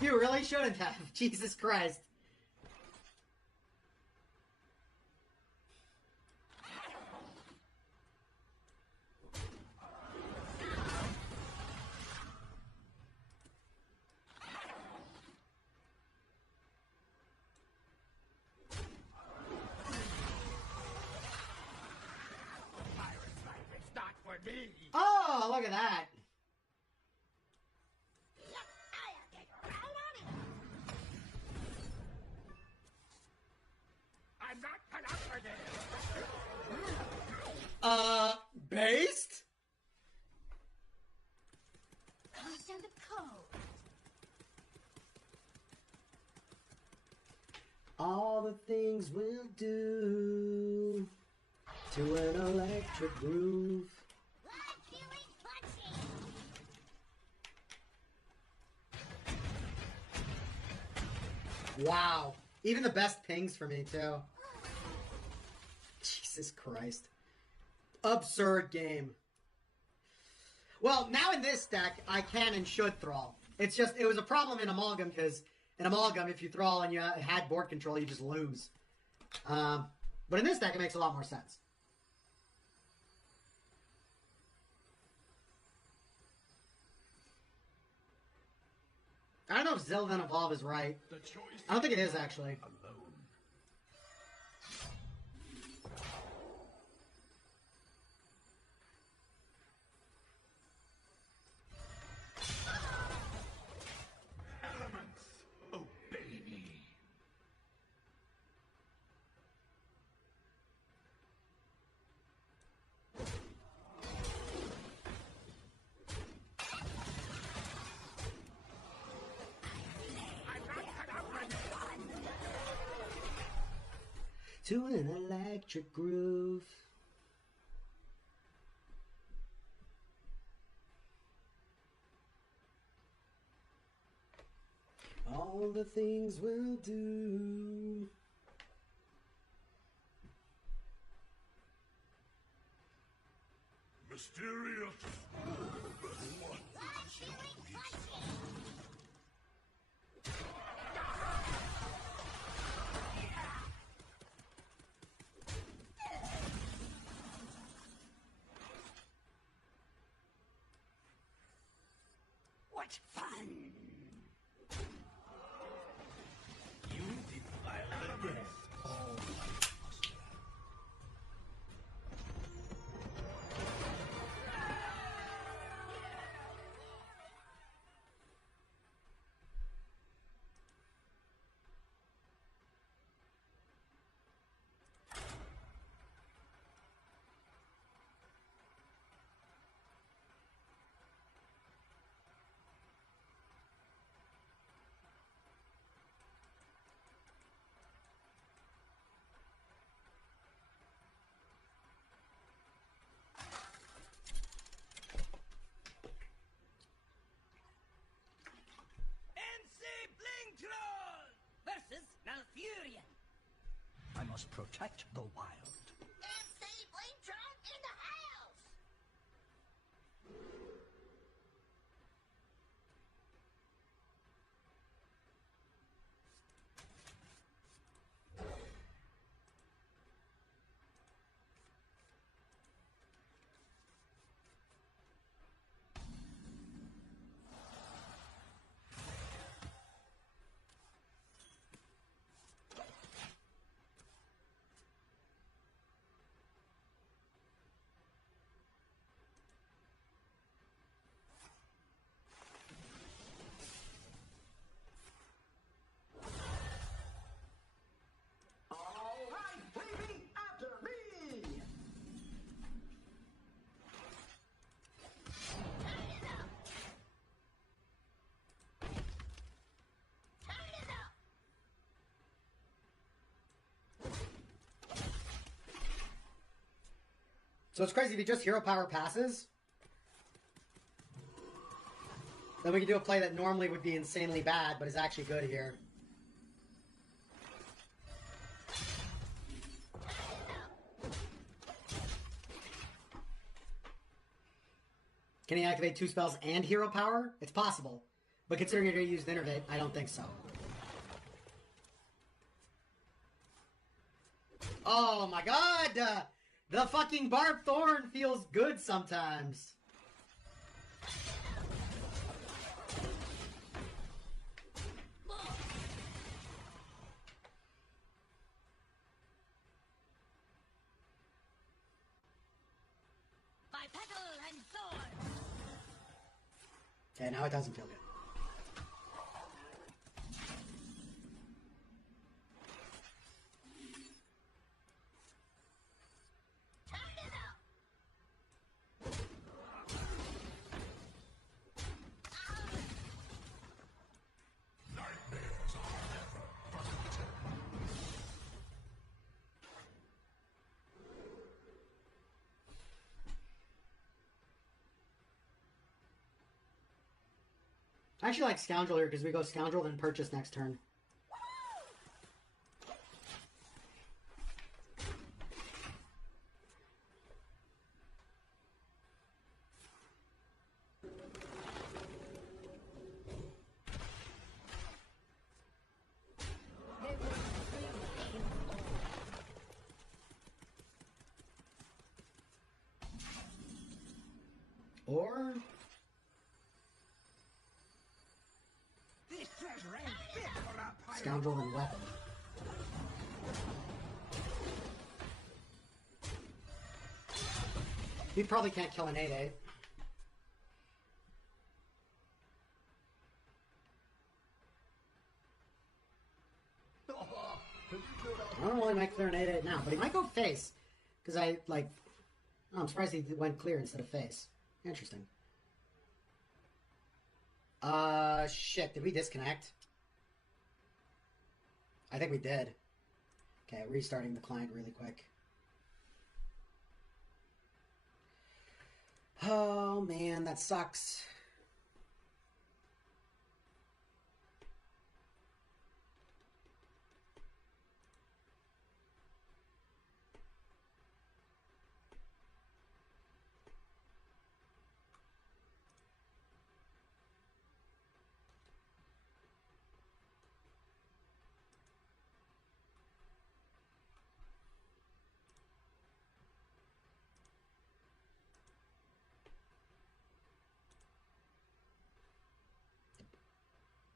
You really shouldn't have. Jesus Christ. Pirate's life is not for me. Oh, look at that. I'm not cut out for this. Based? Master the code. All the things we'll do to an electric groove. Wow. Even the best pings for me, too. Jesus Christ. Absurd game. Well, now in this deck, I can and should thrall. It's just, it was a problem in Amalgam, because in Amalgam, if you thrall and you had board control, you just lose. But in this deck, it makes a lot more sense. I don't know if Zelda Evolve is right. I don't think it is, actually. To an electric groove. All the things we'll do. Mysterious. What is your wisdom? What fun! You defile the dead. Oh my. Versus Malfurion. I must protect the wild. MC Blingtron in the house! So it's crazy if you just hero power passes. Then we can do a play that normally would be insanely bad, but is actually good here. Can he activate 2 spells and hero power? It's possible. But considering you're going to use the Innervate, I don't think so. Oh my god! The fucking Barbed Thorn feels good sometimes. My petal Okay, now it doesn't feel good. I actually like Scoundrel here because we go Scoundrel then Purchase next turn. Or This treasure ain't fit for a pirate. Scoundrel and Weapon. We probably can't kill an 8/8. I don't really might clear an 8/8 now, but he might go face. Because I'm surprised he went clear instead of face. Interesting. Shit, did we disconnect? I think we did. Okay, restarting the client really quick. Oh man, that sucks.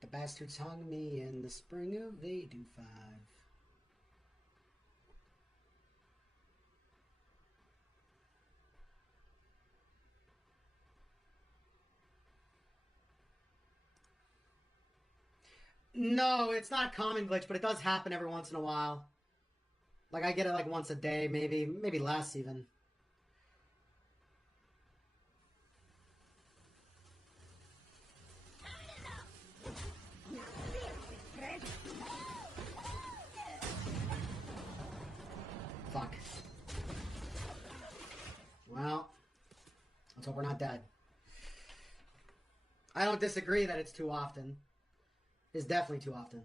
The bastards hung me in the spring of '85. No, it's not a common glitch, but it does happen every once in a while. Like, I get it like once a day, maybe less even. Fuck. Well, let's hope we're not dead. I don't disagree that it's too often. It's definitely too often.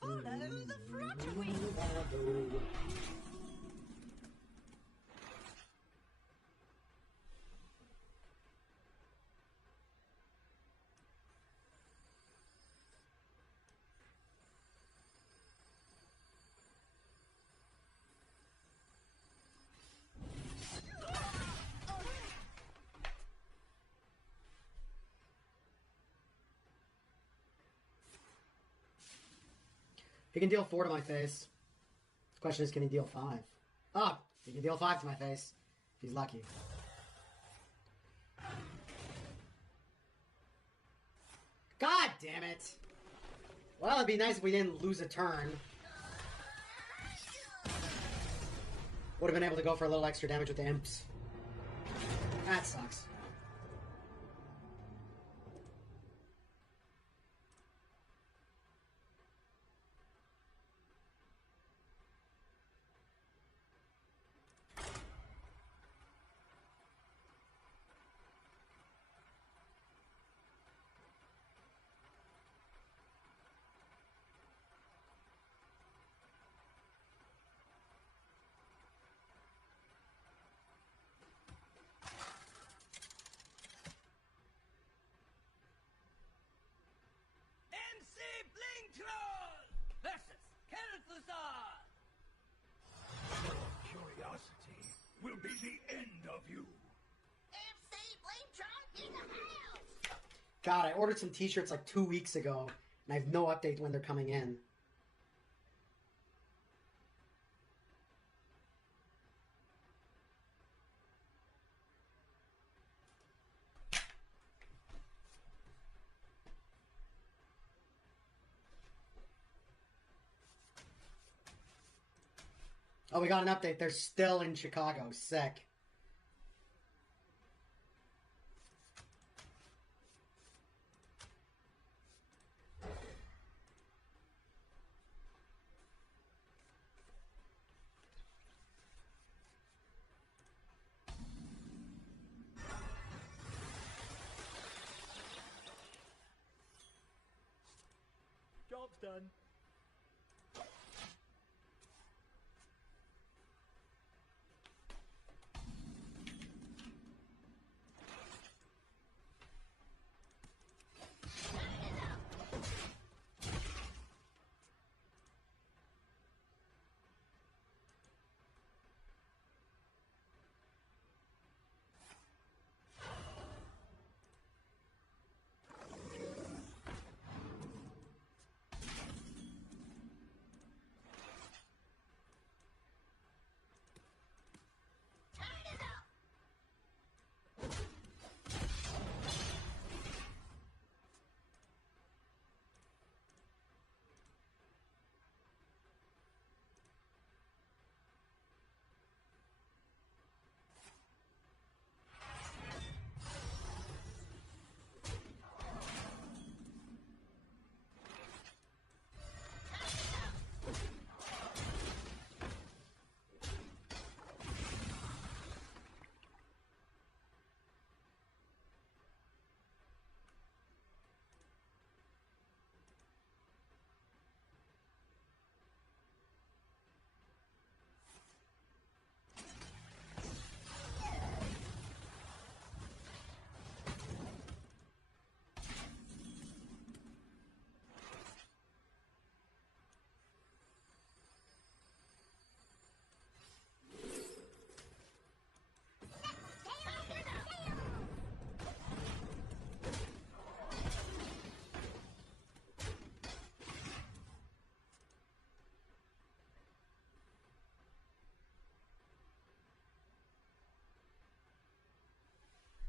Follow the front wheel. He can deal 4 to my face. The question is, can he deal 5? Oh, he can deal 5 to my face. If he's lucky. God damn it! Well, it'd be nice if we didn't lose a turn. Would have been able to go for a little extra damage with the imps. That sucks. Curiosity will be the end of you. God, I ordered some t-shirts like 2 weeks ago, and I have no update when they're coming in. Oh, we got an update. They're still in Chicago. Sick. Job's done.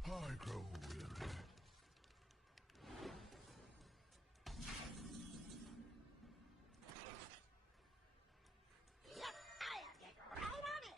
I grow weary. I'll get right on it.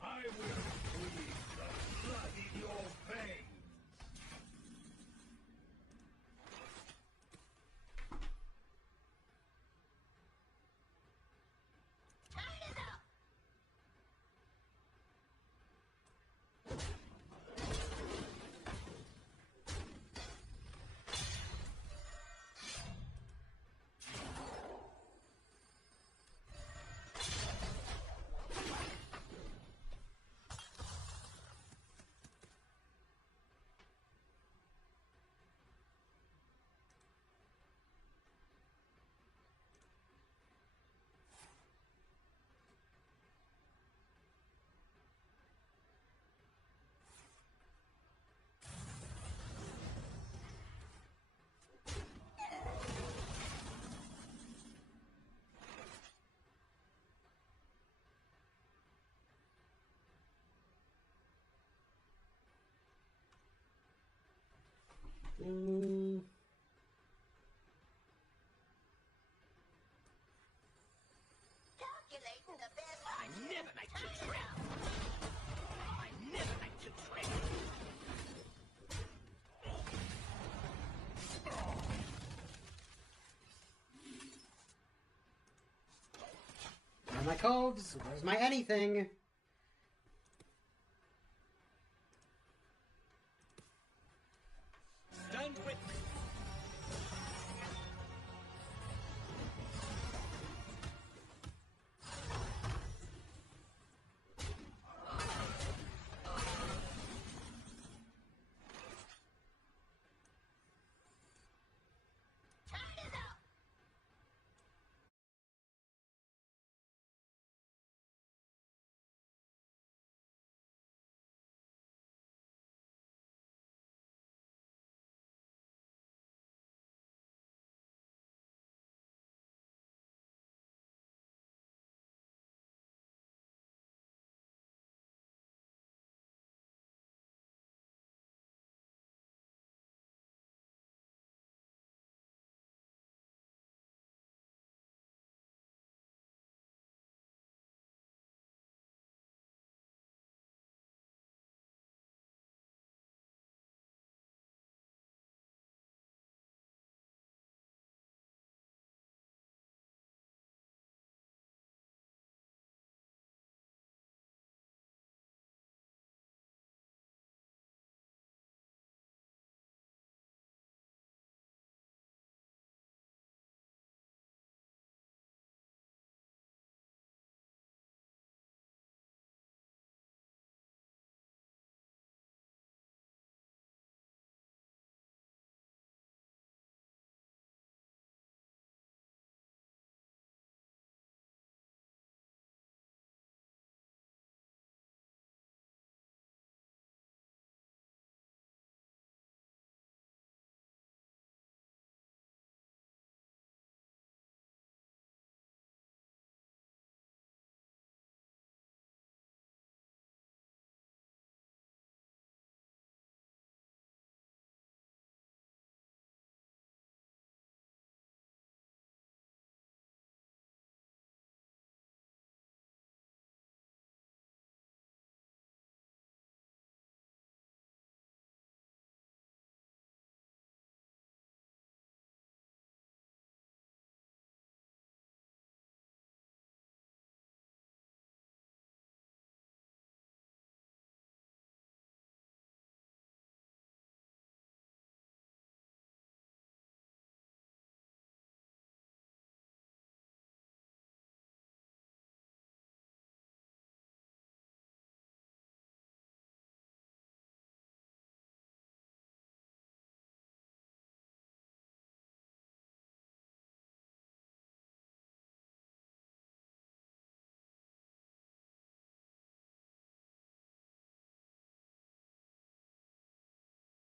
I will retrieve the blood in your veins. Calculating the best. I never make the trip. I never make the trip. Where are my coves? Where's my anything?